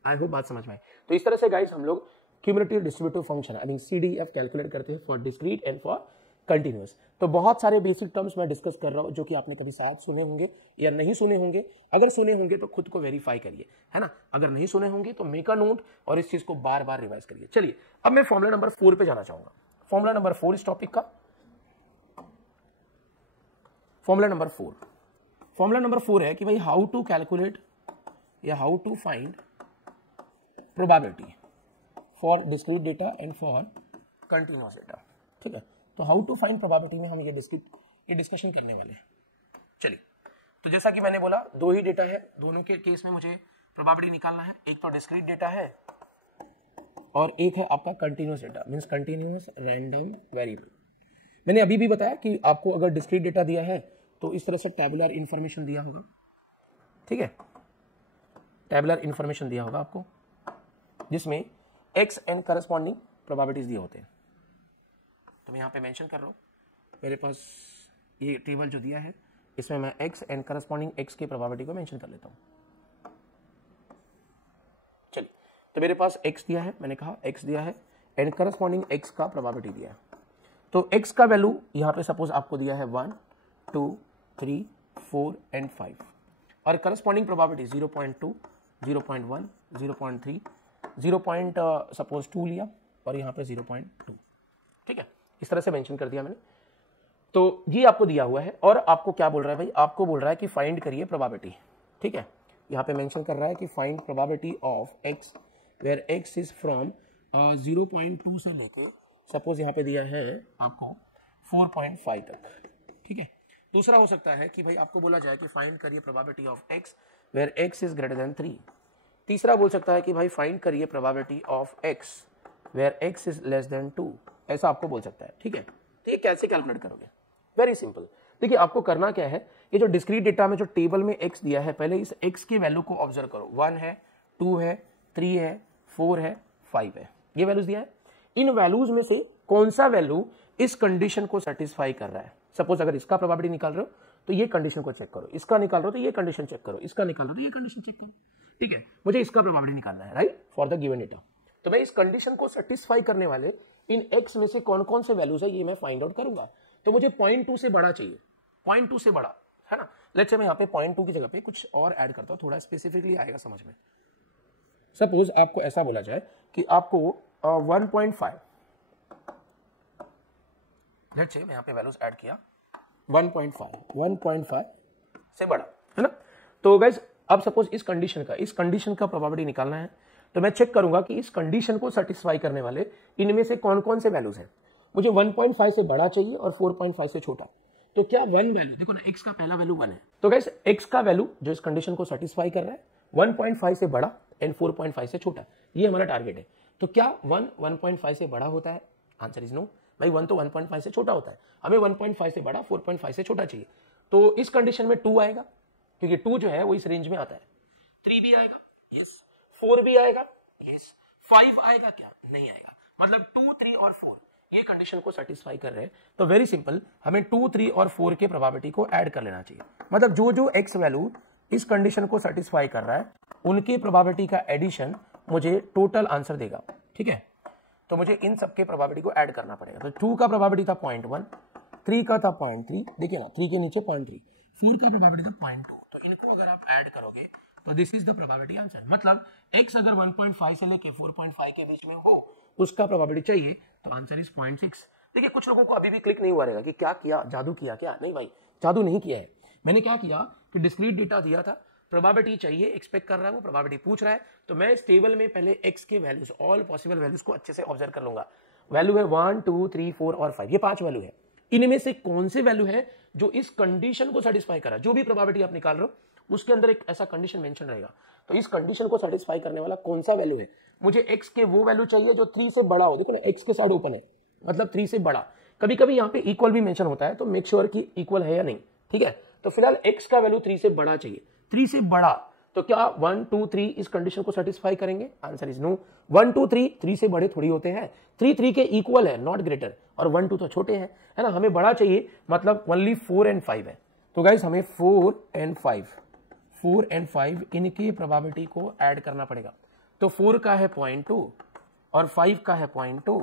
आई होप बात समझ में आई। तो इस तरह से गाइस हम लोग cumulative distributive function CDF calculate करते हैं for discrete and for continuous. तो बहुत सारे बेसिक टर्म्स मैं डिस्कस कर रहा हूं जो कि आपने कभी शायद सुने होंगे या नहीं सुने होंगे। अगर सुने होंगे तो खुद को वेरीफाई करिए, है ना। अगर नहीं सुने होंगे तो मेक अ नोट और इस चीज को बार बार रिवाइज करिए। चलिए अब मैं फॉर्मूला नंबर 4 पे जाना चाहूंगा। फॉर्मूला नंबर 4 इस टॉपिक का, फॉर्मूला नंबर 4, फॉर्मूला नंबर 4 है कि भाई हाउ टू कैलकुलेट या how to find probability for discrete data and for continuous data. ठीक है, तो हाउ टू फाइंड प्रोबेबिलिटी में हम ये डिस्कशन करने वाले हैं। चलिए, तो जैसा कि मैंने बोला 2 ही डेटा है, दोनों के केस में मुझे प्रोबेबिलिटी निकालना है। एक तो डिस्क्रीट डेटा है और एक है आपका continuous data, means continuous random variable. मैंने अभी भी बताया कि आपको अगर डिस्क्रीट डेटा दिया है तो इस तरह से टैबुलर इंफॉर्मेशन दिया होगा। ठीक है, टैबुलर इंफॉर्मेशन दिया होगा आपको जिसमें एक्स एंड करस्पॉन्डिंग प्रोबेबिलिटीज दिए होते हैं। तो मैं यहाँ पे मेंशन कर रहा हूँ, मेरे पास ये टेबल जो दिया है इसमें मैं एक्स एंड करस्पॉन्डिंग एक्स की प्रोबेबिलिटी को मेंशन कर लेता हूँ। चलिए, तो मेरे पास एक्स दिया है, मैंने कहा एक्स दिया है एंड करस्पॉन्डिंग एक्स का प्रोबेबिलिटी दिया है। तो एक्स का वैल्यू यहाँ पे सपोज आपको दिया है 1, 2, 3, 4 एंड 5 और करस्पॉन्डिंग प्रोबेबिलिटी 0.2, 0.1, 0.3, 0.2 लिया और यहाँ पे 0.2। ठीक है, इस तरह से मेंशन कर दिया मैंने। तो ये आपको दिया हुआ है और आपको क्या बोल रहा है भाई, आपको बोल रहा है कि फाइंड करिए प्रोबेबिलिटी। ठीक है, यहाँ पे मेंशन कर रहा है कि find probability of x where x is from 0.2 से लेके सपोज यहाँ पे दिया है आपको 4.5 तक। ठीक है, दूसरा हो सकता है कि भाई आपको बोला जाए कि फाइंड करिए probability of x where x is greater than 3। तीसरा बोल सकता है कि भाई फाइंड करिए probability of x where x is less than 2, ऐसा आपको बोल सकता है। ठीक है, तो ये कैसे कैलकुलेट करोगे? Very simple. देखिए, आपको करना क्या है, ये जो डिस्क्रीट डेटा में जो टेबल में x दिया है, पहले इस x की वैल्यू को ऑब्जर्व करो। 1 है, 2 है, 3 है, 4 है, 5 है, ये वैल्यूज दिया है। इन वैल्यूज में से कौन सा वैल्यू इस कंडीशन को सेटिस्फाई कर रहा है? सपोज अगर इसका प्रोबेबिलिटी निकाल रहे हो तो ये कंडीशन को चेक करो, इसका निकाल रहे हो तो ये कंडीशन चेक करो, इसका निकाल रहे हो तो ये कंडीशन चेक करो। ठीक है, मुझे इसका प्रोबेबिलिटी निकालना है, right, for the given data. तो मैं इस कंडीशन को सेटिस्फाई करने वाले इन x में से कौन कौन से वैल्यूज है ये मैं फाइंड आउट करूंगा। तो मुझे 0.2 से बड़ा चाहिए, 0.2 से बड़ा, है ना। लेट्स से मैं यहाँ पे 0.2 की जगह पे कुछ और ऐड करता हूँ, थोड़ा स्पेसिफिकली आएगा समझ में। सपोज आपको ऐसा बोला जाए कि आपको 1.5, लेट्स से मैं यहाँ पे वैल्यूज ऐड किया 1.5 से बड़ा, है ना। तो गाइज अब सपोज इस कंडीशन का प्रोबेबिलिटी निकालना है, तो मैं चेक करूंगा कि इस कंडीशन को सेटिस्फाई करने वाले इनमें से कौन कौन से वैल्यूज हैं। मुझे 1.5 से बड़ा चाहिए और 4.5 से छोटा। तो क्या 1 वैल्यू, देखो ना, x का पहला वैल्यू 1 है, तो गाइस x का वैल्यू जो इस कंडीशन को सेटिस्फाई कर रहा है 1.5 से बड़ा एंड 4.5 से छोटा, ये हमारा टारगेट है। तो क्या 1 1.5 से बड़ा होता है? Answer is no. भाई 1 तो 1.5 से छोटा होता है, हमें 1.5 से बड़ा 4.5 से छोटा चाहिए। तो इस कंडीशन में 2 आएगा, क्योंकि 2 जो है वो इस रेंज में आता है। 3 भी आएगा, यस। 4 भी आएगा, यस। 5 आएगा क्या? नहीं आएगा। मतलब 2, 3 और 4 ये कंडीशन को सेटिस्फाई कर रहे हैं। तो वेरी सिंपल, हमें 2, 3 और 4 के प्रोबेबिलिटी को ऐड कर लेना चाहिए। मतलब जो जो x वैल्यू इस कंडीशन को सेटिस्फाई कर रहा है उनके प्रोबेबिलिटी का एडिशन मुझे टोटल आंसर देगा। ठीक है, तो मुझे इन सबके प्रोबेबिलिटी को ऐड करना पड़ेगा। तो 2 का प्रोबेबिलिटी था 0.1, 3 का था 0.3, देखिए ना 3 के नीचे 0.3, 4 का प्रोबेबिलिटी था 0.2। तो इनको अगर आप ऐड करोगे तो this is the probability answer. मतलब x अगर 1.5 से लेके 4.5 के बीच में हो उसका प्रोबेबिलिटी चाहिए, तो आंसर इज 0.6। देखिए, कुछ लोगों को अभी भी क्लिक नहीं हुआ रहेगा कि क्या किया, जादू किया क्या? नहीं भाई, जादू नहीं किया है। मैंने क्या किया कि डिस्क्रीट डेटा दिया था, प्रोबेबिलिटी चाहिए, एक्सपेक्ट कर रहा है, वो प्रोबेबिलिटी पूछ रहा है, तो मैं इस टेबल में पहले x के वैल्यूज, ऑल पॉसिबल वैल्यूज को अच्छे से ऑब्जर्व कर लूंगा। वैल्यू है 1, 2, 3, 4 और 5, ये 5 वैल्यू है। इनमें से कौन से वैल्यू है जो इस कंडीशन को सेटिस्फाई कर रहा है? जो भी प्रोबेबिलिटी आप निकाल रहे हो उसके अंदर एक ऐसा कंडीशन मेंशन रहेगा। तो इस कंडीशन को सेटिस्फाई करने वाला कौन सा वैल्यू है? मुझे x के वो वैल्यू चाहिए जो 3 से बड़ा हो। देखो ना, x के साइड ओपन है, मतलब 3 से बड़ा। कभी कभी यहाँ पे इक्वल भी मेंशन होता है, तो मेक श्योर कि इक्वल है या नहीं। ठीक है, तो फिलहाल x का वैल्यू 3 से बड़ा चाहिए। 3 से बड़ा, तो क्या 1, 2, 3 इस कंडीशन को सेटिस्फाई करेंगे? Answer is no. 1, 2, 3 से बड़े थोड़ी होते हैं। 3 के इक्वल है, नॉट ग्रेटर, और 1, 2 तो छोटे हैं, है ना। हमें बड़ा चाहिए, मतलब ओनली 4 एंड 5 है। तो गाइस हमें 4 एंड 5 इनकी प्रोबेबिलिटी को ऐड करना पड़ेगा। तो 4 का है 0.2 और 5 का है 0.2,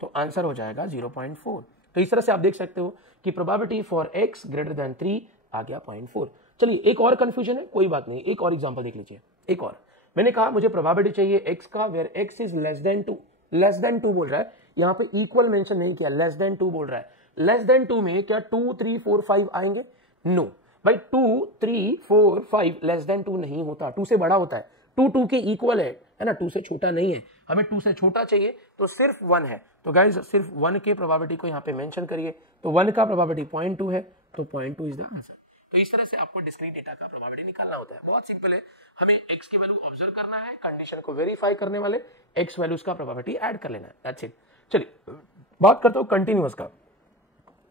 तो आंसर हो जाएगा 0.4। तो इस तरह से आप देख सकते हो कि probability for x greater than 3 आ गया 0.4। चलिए, एक और कंफ्यूजन है, कोई बात नहीं, एक और एग्जांपल देख लीजिए। एक और मैंने कहा मुझे प्रोबेबिलिटी चाहिए x का where x is less than 2। Less than 2 बोल रहा है, यहाँ पे इक्वल मेंशन नहीं किया, लेस देन 2 बोल रहा है। लेस देन 2 में क्या 2, 3, 4, 5 आएंगे? नो भाई 2 3 4 5 लेस देन 2 नहीं होता, 2 से बड़ा होता है, 2 के इक्वल है ना, 2 से छोटा नहीं है। हमें 2 से छोटा चाहिए तो सिर्फ 1 है। तो गाइज सिर्फ 1 के प्रोबेबिलिटी को यहाँ पे मेंशन करिए, तो 1 का प्रोबेबिलिटी 0.2 है, तो 0.2 इज द आंसर। तो इस तरह से आपको डिस्क्रीट डेटा का प्रोबेबिलिटी निकालना होता है। बहुत सिंपल है, हमें x की वैल्यू ऑब्जर्व करना है, कंडीशन को वेरीफाई करने वाले x वैल्यूज का प्रोबेबिलिटी ऐड कर लेना है, दैट्स इट। चलिए बात करता हूं कंटिन्यूअस का।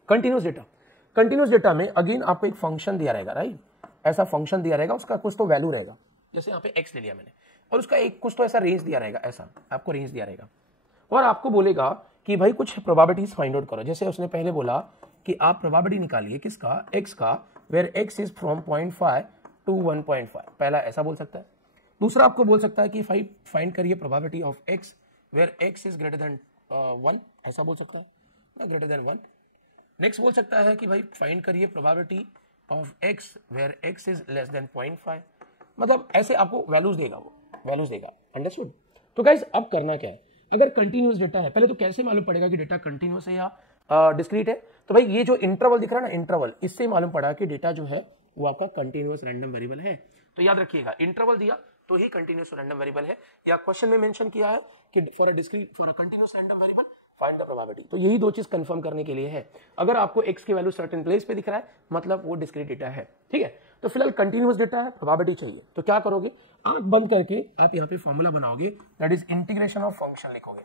कंटिन्यूअस डेटा में अगेन आपको एक फंक्शन दिया रहेगा, राइट, ऐसा फंक्शन दिया रहेगा, उसका कुछ तो वैल्यू रहेगा, जैसे यहाँ पे x ले लिया मैंने, और उसका एक कुछ तो ऐसा रेंज दिया रहेगा, ऐसा आपको रेंज दिया रहेगा, और आपको बोलेगा कि भाई कुछ प्रोबेबिलिटीज फाइंड आउट करो। जैसे उसने पहले बोला कि आप प्रोबेबिलिटी निकालिए किसका, x का, where x is from 0.5 to 1.5, पहला ऐसा बोल सकता है। दूसरा आपको बोल सकता है कि फाइंड करिए probability of x where x is greater than 1, ऐसा बोल सकता है, ग्रेटर देन 1। नेक्स्ट बोल सकता है कि भाई फाइंड करिए probability of x where x is less than 0.5, मतलब ऐसे आपको वैल्यूज देगा, वो वैल्यूज देगा, अंडरस्टूड। तो गाइस अब करना क्या है, अगर कंटिन्यूअस डेटा है, पहले तो कैसे मालूम पड़ेगा कि डेटा कंटिन्यूअस है या डिस्क्रीट है, तो भाई ये जो इंटरवल दिख रहा है ना, इंटरवल, इससे मालूम पड़ा कि डेटा जो है वो आपका कंटिन्यूअस रैंडम वेरिएबल है। तो याद रखिएगा, इंटरवल दिया तो ही कंटिन्यूअस रैंडम वेरिएबल है, या क्वेश्चन में मेंशन किया है कि for a continuous random variable find the probability. तो यही दो चीज कंफर्म करने के लिए है। अगर आपको x की वैल्यू सर्टेन प्लेस पे दिख रहा है, मतलब वो डिस्क्रीट डेटा है, ठीक है। तो फिलहाल कंटिन्यूअस डेटा है, प्रोबेबिलिटी चाहिए, तो क्या करोगे, आंख बंद करके आप यहाँ पे फॉर्मूला बनाओगे, that is integration of function लिखोगे,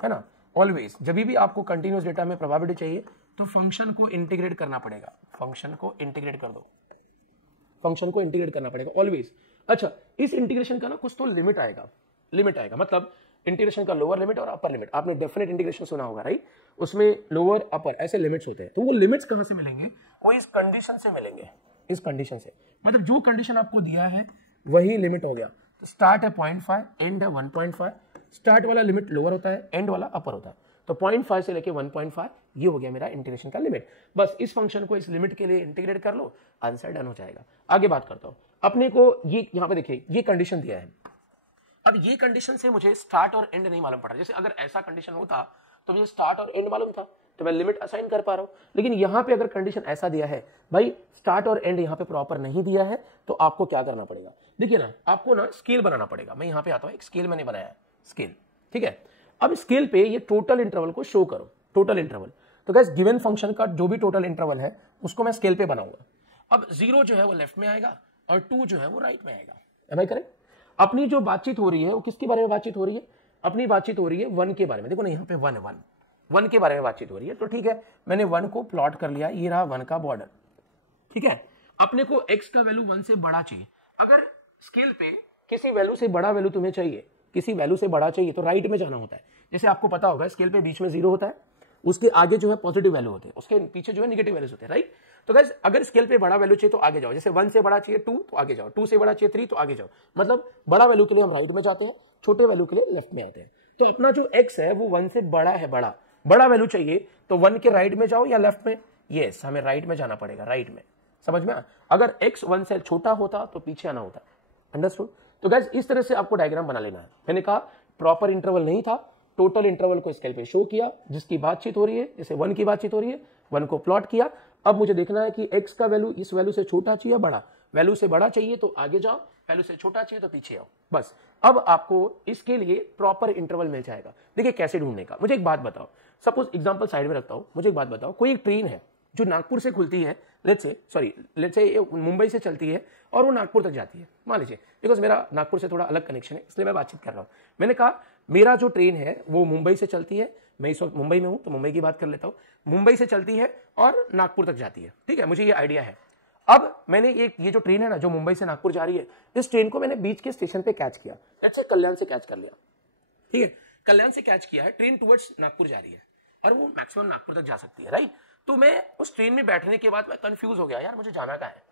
है ना। ऑलवेज जब भी आपको कंटिन्यूअस डेटा में प्रोबेबिलिटी चाहिए तो फंक्शन को इंटीग्रेट करना पड़ेगा, फंक्शन को इंटीग्रेट कर दो, फंक्शन को इंटीग्रेट करना पड़ेगा ऑलवेज। अच्छा, इस इंटीग्रेशन का ना कुछ तो लिमिट आएगा, मतलब इंटीग्रेशन का लोअर लिमिट और अपर लिमिट, आपने डेफिनेट इंटीग्रेशन सुना होगा, राइट, उसमें लोअर अपर ऐसे लिमिट्स होते हैं। तो वो लिमिट्स कहां से मिलेंगे, वो इस कंडीशन से मिलेंगे, इस कंडीशन से, मतलब जो कंडीशन आपको दिया है वही लिमिट हो गया। तो स्टार्ट है 0.5, एंड है 1.5, स्टार्ट वाला लिमिट लोअर होता है, एंड वाला अपर होता है, तो 0.5 से लेके 1.5 ये हो गया मेरा इंटीग्रेशन का लिमिट। बस इस फंक्शन को इस लिमिट के लिए इंटीग्रेट कर लो, आंसर डन हो जाएगा। आगे बात करता हूं, अपने को ये यहां पे देखिए ये कंडीशन दिया है। अब ये कंडीशन से मुझे स्टार्ट और एंड नहीं मालूम पड़ रहा, जैसे अगर ऐसा कंडीशन होता तो मुझे स्टार्ट और एंड मालूम था, तो मैं लिमिट असाइन कर पा रहा हूं। लेकिन यहां पे अगर कंडीशन ऐसा दिया है, भाई स्टार्ट और एंड यहां पे प्रॉपर नहीं दिया है, तो आपको क्या करना पड़ेगा, देखिए ना, आपको ना स्केल बनाना पड़ेगा। मैं यहां पे आता हूं, एक स्केल मैंने बनाया है, स्केल, ठीक है। अब स्केल पे ये टोटल इंटरवल को शो करो, टोटल इंटरवल। तो गाइस गिवन फंक्शन का जो भी टोटल इंटरवल है उसको मैं स्केल पे बनाऊंगा। अब 0 जो है वो लेफ्ट में आएगा और 2 जो है वो राइट में आएगा, एम आई करेक्ट। अपनी जो बातचीत हो रही है वो किसके बारे में बातचीत हो रही है, अपनी बातचीत हो रही है 1 के बारे में। देखो ना यहाँ पे 1 के बारे में बातचीत हो रही है, तो ठीक है, मैंने 1 को प्लॉट कर लिया, ये रहा 1 का बॉर्डर, ठीक है। अपने को x का वैल्यू 1 से बड़ा चाहिए। अगर स्केल पे किसी वैल्यू से बड़ा वैल्यू तुम्हें चाहिए, किसी वैल्यू से बड़ा चाहिए, तो राइट में जाना होता है। जैसे आपको पता होगा स्केल पे बीच में 0 होता है, उसके आगे जो है पॉजिटिव वैल्यू होते हैं, उसके पीछे जो है नेगेटिव वैल्यूज होते हैं, राइट। तो गाइस अगर स्केल पे बड़ा वैल्यू चाहिए तो आगे जाओ, जैसे 1 से बड़ा चाहिए 2 तो आगे जाओ, 2 से बड़ा चाहिए 3 तो आगे जाओ, मतलब बड़ा वैल्यू के लिए हम राइट में जाते हैं, छोटे वैल्यू के लिए लेफ्ट में आते हैं। तो अपना जो x है वो 1 से बड़ा है, बड़ा वैल्यू चाहिए तो 1 के राइट में जाओ या लेफ्ट में, यस हमें राइट में जाना पड़ेगा, राइट में, समझ में। अगर x 1 से छोटा होता तो पीछे आना होता, अंडरस्टूड। तो गाइस इस तरह से आपको डायग्राम बना लेना है। मैंने कहा प्रॉपर इंटरवल नहीं था, टोटल इंटरवल को स्केल पे शो किया, जिसकी बातचीत हो रही है, जैसे 1 की बातचीत हो रही है, 1 को प्लॉट किया। अब मुझे देखना है कि x का वैल्यू इस वैल्यू से छोटा चाहिए बड़ा, वैल्यू से बड़ा चाहिए तो आगे जाओ, वैल्यू से छोटा चाहिए तो पीछे आओ, बस। अब आपको इसके लिए प्रॉपर इंटरवल मिल जाएगा। देखिए कैसे ढूंढने का, मुझे एक बात बताओ, सपोज एग्जांपल साइड में रखता हूं, मुझे एक बात बताओ, कोई एक ट्रेन है जो नागपुर से खुलती है, लेट्स से मुंबई से चलती है और वो नागपुर तक जाती है, मान लीजिए, बिकॉज मेरा नागपुर से थोड़ा अलग कनेक्शन है इसलिए मैं बातचीत कर रहा हूं। मैंने कहा मेरा जो ट्रेन है वो मुंबई से चलती है, मैं इस वक्त मुंबई में हूं तो मुंबई की बात कर लेता हूं, मुंबई से चलती है और नागपुर तक जाती है, ठीक है, मुझे ये आइडिया है। अब मैंने ये जो ट्रेन है ना जो मुंबई से नागपुर जा रही है, इस ट्रेन को मैंने बीच के स्टेशन पे कैच किया, लेट्स से कल्याण से कैच कर लिया, ठीक है, कल्याण से कैच किया है, ट्रेन टुवर्ड्स नागपुर जा रही है और वो मैक्सिमम नागपुर तक जा सकती है, राइट। तो मैं उस ट्रेन में बैठने के बाद मैं कंफ्यूज हो गया, यार मुझे जाना कहाँ है,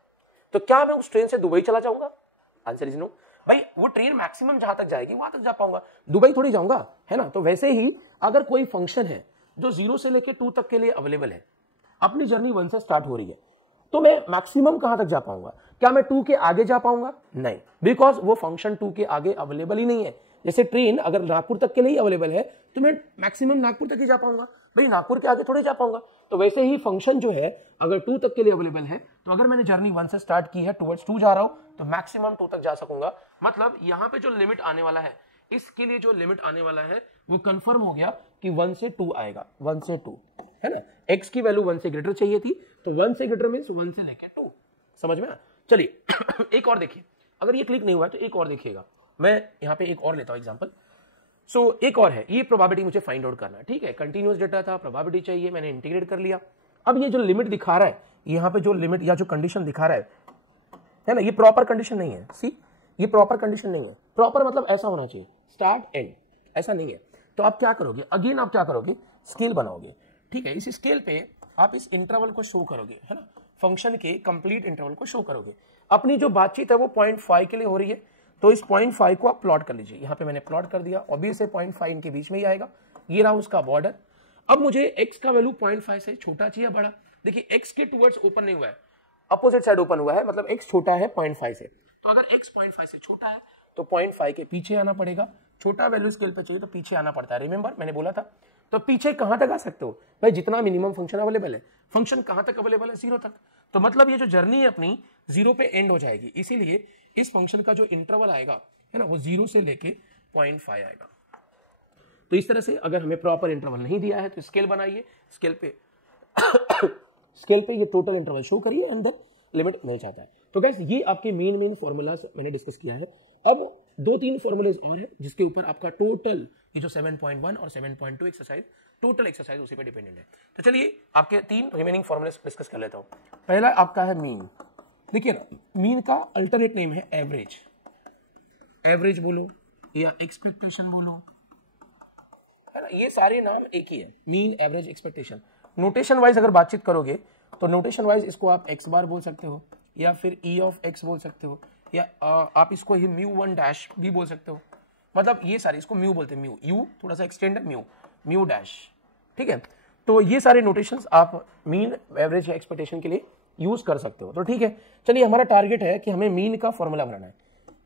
तो क्या मैं उस ट्रेन से दुबई चला जाऊंगा, आंसर इज नो। भाई वो ट्रेन मैक्सिमम जहां तक जाएगी वहां तक जा पाऊंगा, दुबई थोड़ी जाऊंगा, है ना। तो वैसे ही अगर कोई फंक्शन है जो 0 से लेकर 2 तक के लिए अवेलेबल है, अपनी जर्नी 1 से स्टार्ट हो रही है, तो मैं मैक्सिमम कहां तक जा पाऊंगा, क्या मैं 2 के आगे जा पाऊंगा, नहीं, बिकॉज वो फंक्शन 2 के आगे अवेलेबल ही नहीं है। जैसे ट्रेन अगर नागपुर तक के लिए अवेलेबल है तो मैं मैक्सिमम नागपुर तक ही जा पाऊंगा, भाई नागपुर के आगे थोड़े जा पाऊंगा, तो वैसे ही फंक्शन जो है अगर 2 तक के लिए अवेलेबल है, तो अगर मैंने जर्नी 1 से स्टार्ट की है टुवर्ड्स 2 जा रहा हूं तो मैक्सिमम 2 तक जा सकूंगा। मतलब यहां पे जो लिमिट आने वाला है, इसके लिए जो लिमिट आने वाला है वो कंफर्म हो गया कि 1 से 2 आएगा, 1 से 2 है ना। x की वैल्यू 1 से ग्रेटर चाहिए थी, तो 1 से ग्रेटर मींस 1 से लेके 2, समझ में। चलिए एक और देखिए, अगर ये क्लिक नहीं हुआ तो एक और देखिएगा, मैं यहां पे एक और लेता हूं एग्जांपल। सो एक और है, ये प्रोबेबिलिटी मुझे फाइंड आउट करना है, ठीक है। कंटीन्यूअस डेटा था, प्रोबेबिलिटी चाहिए, मैंने इंटीग्रेट कर लिया। अब ये जो लिमिट दिखा रहा है, यहाँ पे जो लिमिट या जो कंडीशन दिखा रहा है ना, ये प्रॉपर कंडीशन नहीं है। सी, ये प्रॉपर कंडीशन नहीं है। प्रॉपर मतलब ऐसा होना चाहिए, स्टार्ट एंड, ऐसा नहीं है। तो आप क्या करोगे, अगेन आप क्या करोगे, स्केल बनाओगे, ठीक है। इस स्केल पे आप इस इंटरवल को शो करोगे, है ना, फंक्शन के कंप्लीट इंटरवल को शो करोगे। अपनी जो बातचीत है वो 0.5 के लिए हो रही है, तो इस 0.5 को आप प्लॉट कर लीजिए। यहां पे मैंने प्लॉट कर दिया, ऑब्वियस है 0.5 इनके बीच में ही आएगा। ये रहा उसका बॉर्डर। अब मुझे x का वैल्यू 0.5 से छोटा चाहिए बड़ा। देखिए x के टुवर्ड्स ओपन नहीं हुआ है, अपोजिट साइड ओपन हुआ है, मतलब x छोटा है 0.5 से। तो अगर x 0.5 से छोटा है तो 0.5 के पीछे आना पड़ेगा। छोटा वैल्यू स्केल पे चाहिए तो पीछे आना पड़ता है, रिमेंबर मैंने बोला था। तो पीछे कहां तक आ सकते हो भाई, जितना मिनिमम फंक्शन अवेलेबल है। फंक्शन कहां तक अवेलेबल है, 0 तक। तो मतलब ये जो जर्नी है अपनी 0 पे एंड हो जाएगी, इसीलिए इस फंक्शन का जो इंटरवल आएगा है ना, वो 0 से लेके 0.5 आएगा। तो इस तरह से अगर हमें प्रॉपर इंटरवल नहीं दिया है तो स्केल बनाइए, स्केल पे स्केल पे ये टोटल इंटरवल शो करिए, अंदर लिमिट नहीं चाहता है। तो गाइस ये आपके मेन फॉर्मूलाज मैंने डिस्कस किया है। अब 2-3 फॉर्मूलाज और है जिसके ऊपर आपका टोटल ये जो 7.1 और 7.2 एक्सरसाइज, टोटल एक्सरसाइज उसी पे डिपेंडेंट है। तो चलिए आपके 3 रिमेनिंग फॉर्मूलाज डिस्कस कर लेता हूं। पहला आपका है मीन। देखिए ना, मीन का अल्टरनेट नेम है एवरेज। एवरेज बोलो या एक्सपेक्टेशन बोलो, है ना, ये सारे नाम एक ही है, mean, average, expectation. Notation wise अगर बातचीत करोगे तो नोटेशन वाइज इसको आप एक्स बार बोल सकते हो, या फिर ई ऑफ एक्स बोल सकते हो, या आप इसको ही म्यू 1 भी बोल सकते हो। मतलब ये सारे, इसको म्यू बोलते हैं, म्यू, यू थोड़ा सा एक्सटेंड है, म्यू डैश, ठीक है। तो ये सारे नोटेशंस आप मीन, एवरेज या एक्सपेक्टेशन के लिए यूज कर सकते हो। तो ठीक है, चलिए हमारा टारगेट है कि हमें मीन का फॉर्मूला बनाना है।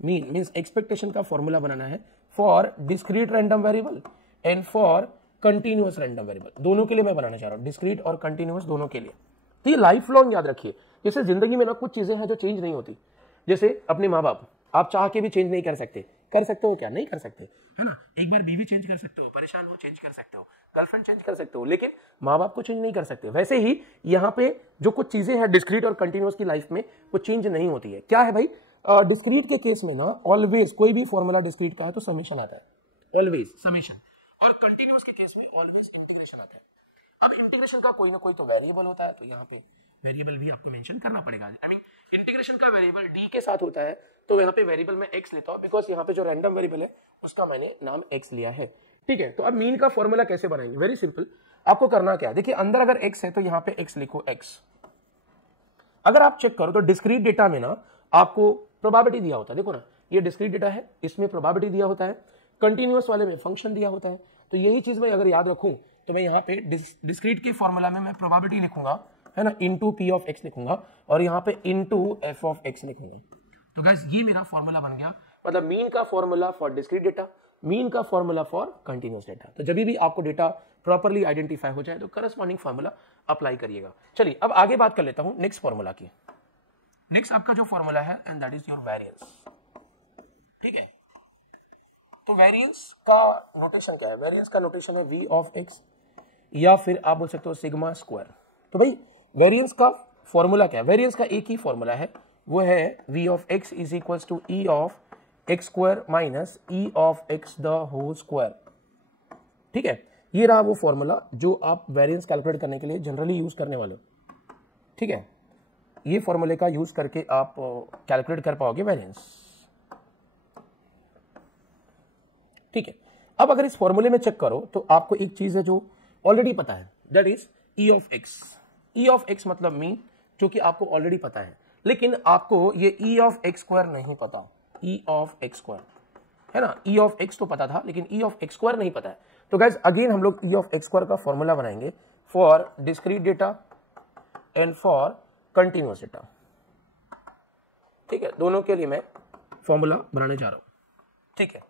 मीन मींस एक्सपेक्टेशन का फॉर्मूला बनाना है for discrete random variable and for continuous random variable. दोनों के लिए मैं बनाना चाह रहा हूं, डिस्क्रीट और कंटीन्यूअस दोनों के लिए। तो ये लाइफ लॉन्ग याद रखिए। जैसे जिंदगी में ना कुछ चीजें हैं जो चेंज नहीं होती, जैसे अपने माँ बाप आप चाह के भी चेंज नहीं कर सकते। कर सकते हो क्या, नहीं कर सकते, है ना। एक बार बीवी चेंज कर सकते हो, परेशान हो चेंज कर सकते हो, गर्लफ्रेंड चेंज कर सकते हो, लेकिन माँ बाप को चेंज नहीं कर सकते। वैसे ही यहाँ पे जो कुछ चीजें हैं डिस्क्रीट और कंटीन्यूअस की लाइफ में, वो चेंज नहीं होती है। क्या है भाई, डिस्क्रीट के केस में ना ऑलवेज कोई भी फॉर्मूला डिस्क्रीट का है तो समेशन आता है, ऑलवेज समेशन। और कंटीन्यूअस के केस में ऑलवेज इंटीग्रेशन आता है। अब इंटीग्रेशन का कोई ना कोई तो वेरिएबल होता है, तो यहाँ पे वेरिएबल भी आपको मेंशन करना पड़ेगा। आई मीन इंटीग्रेशन का वेरिएबल डी के साथ होता है, तो यहाँ पे वेरिएबल में एक्स लेता हूं, बिकॉज यहाँ पे जो रैंडम वेरिएबल है उसका मैंने नाम एक्स लिया है, ठीक है। तो अब मीन का फॉर्मूला कैसे बनाएंगे, वेरी सिंपल। आपको करना क्या है, देखिए अंदर अगर एक्स है तो यहाँ पे एक्स लिखो, एक्स। अगर आप चेक करो तो डिस्क्रीट डेटा में ना आपको प्रोबेबिलिटी दिया होता है, देखो ना, ये डिस्क्रीट डेटा है, इसमें प्रोबेबिलिटी दिया होता है, कंटीन्यूअस वाले में फंक्शन दिया होता है। तो यही चीज मैं अगर याद रखूं तो मैं यहाँ पे डिस्क्रीट के फॉर्मूला में मैं प्रोबेबिलिटी लिखूंगा, है ना, इनटू पी ऑफ एक्स लिखूंगा, और यहाँ पे इनटू एफ ऑफ एक्स लिखूंगा। तो गाइस ये मेरा फॉर्मूला बन गया, मतलब मीन का formula for discrete data, mean का फॉर्मूला फॉर कंटीन्यूअस डेटा। तो जब भी आपको डेटा प्रॉपर्ली आइडेंटिफाई हो जाए तो करस्पॉन्डिंग फॉर्मूला अप्लाई करिएगा। चलिए अब आगे बात कर लेता हूं नेक्स्ट फॉर्मूला की। नेक्स्ट आपका जो फॉर्मूला है and that is your variance, ठीक है। तो वेरिएंस का नोटेशन क्या है, वेरिएंस का नोटेशन है वी ऑफ एक्स, या फिर आप बोल सकते हो सिग्मा स्क्वायर। तो भाई वेरिएंस का फॉर्मूला क्या है, वेरिएंस का एक ही फॉर्मूला है, वो है V of x is equals to E of x square minus E of x the whole square, ठीक है। ये रहा वो फॉर्मूला जो आप वेरिएंस कैलकुलेट करने के लिए जनरली यूज करने वाले हो, ठीक है। ये फॉर्मूले का यूज करके आप कैलकुलेट कर पाओगे वेरिएंस, ठीक है। अब अगर इस फॉर्मूले में चेक करो तो आपको एक चीज है जो ऑलरेडी पता है, that is E of x. E of x मतलब मीन, जो कि आपको ऑलरेडी पता है, लेकिन आपको ये ई ऑफ एक्स स्क्वायर नहीं पता। ई ऑफ एक्स स्क्वायर, है ना, ई ऑफ एक्स तो पता था लेकिन ई ऑफ एक्स स्क्वायर नहीं पता है। तो गाइस अगेन हम लोग ई ऑफ एक्स स्क्वायर का फॉर्मूला बनाएंगे for discrete data and for continuous data, ठीक है। दोनों के लिए मैं फॉर्मूला बनाने जा रहा हूं, ठीक है।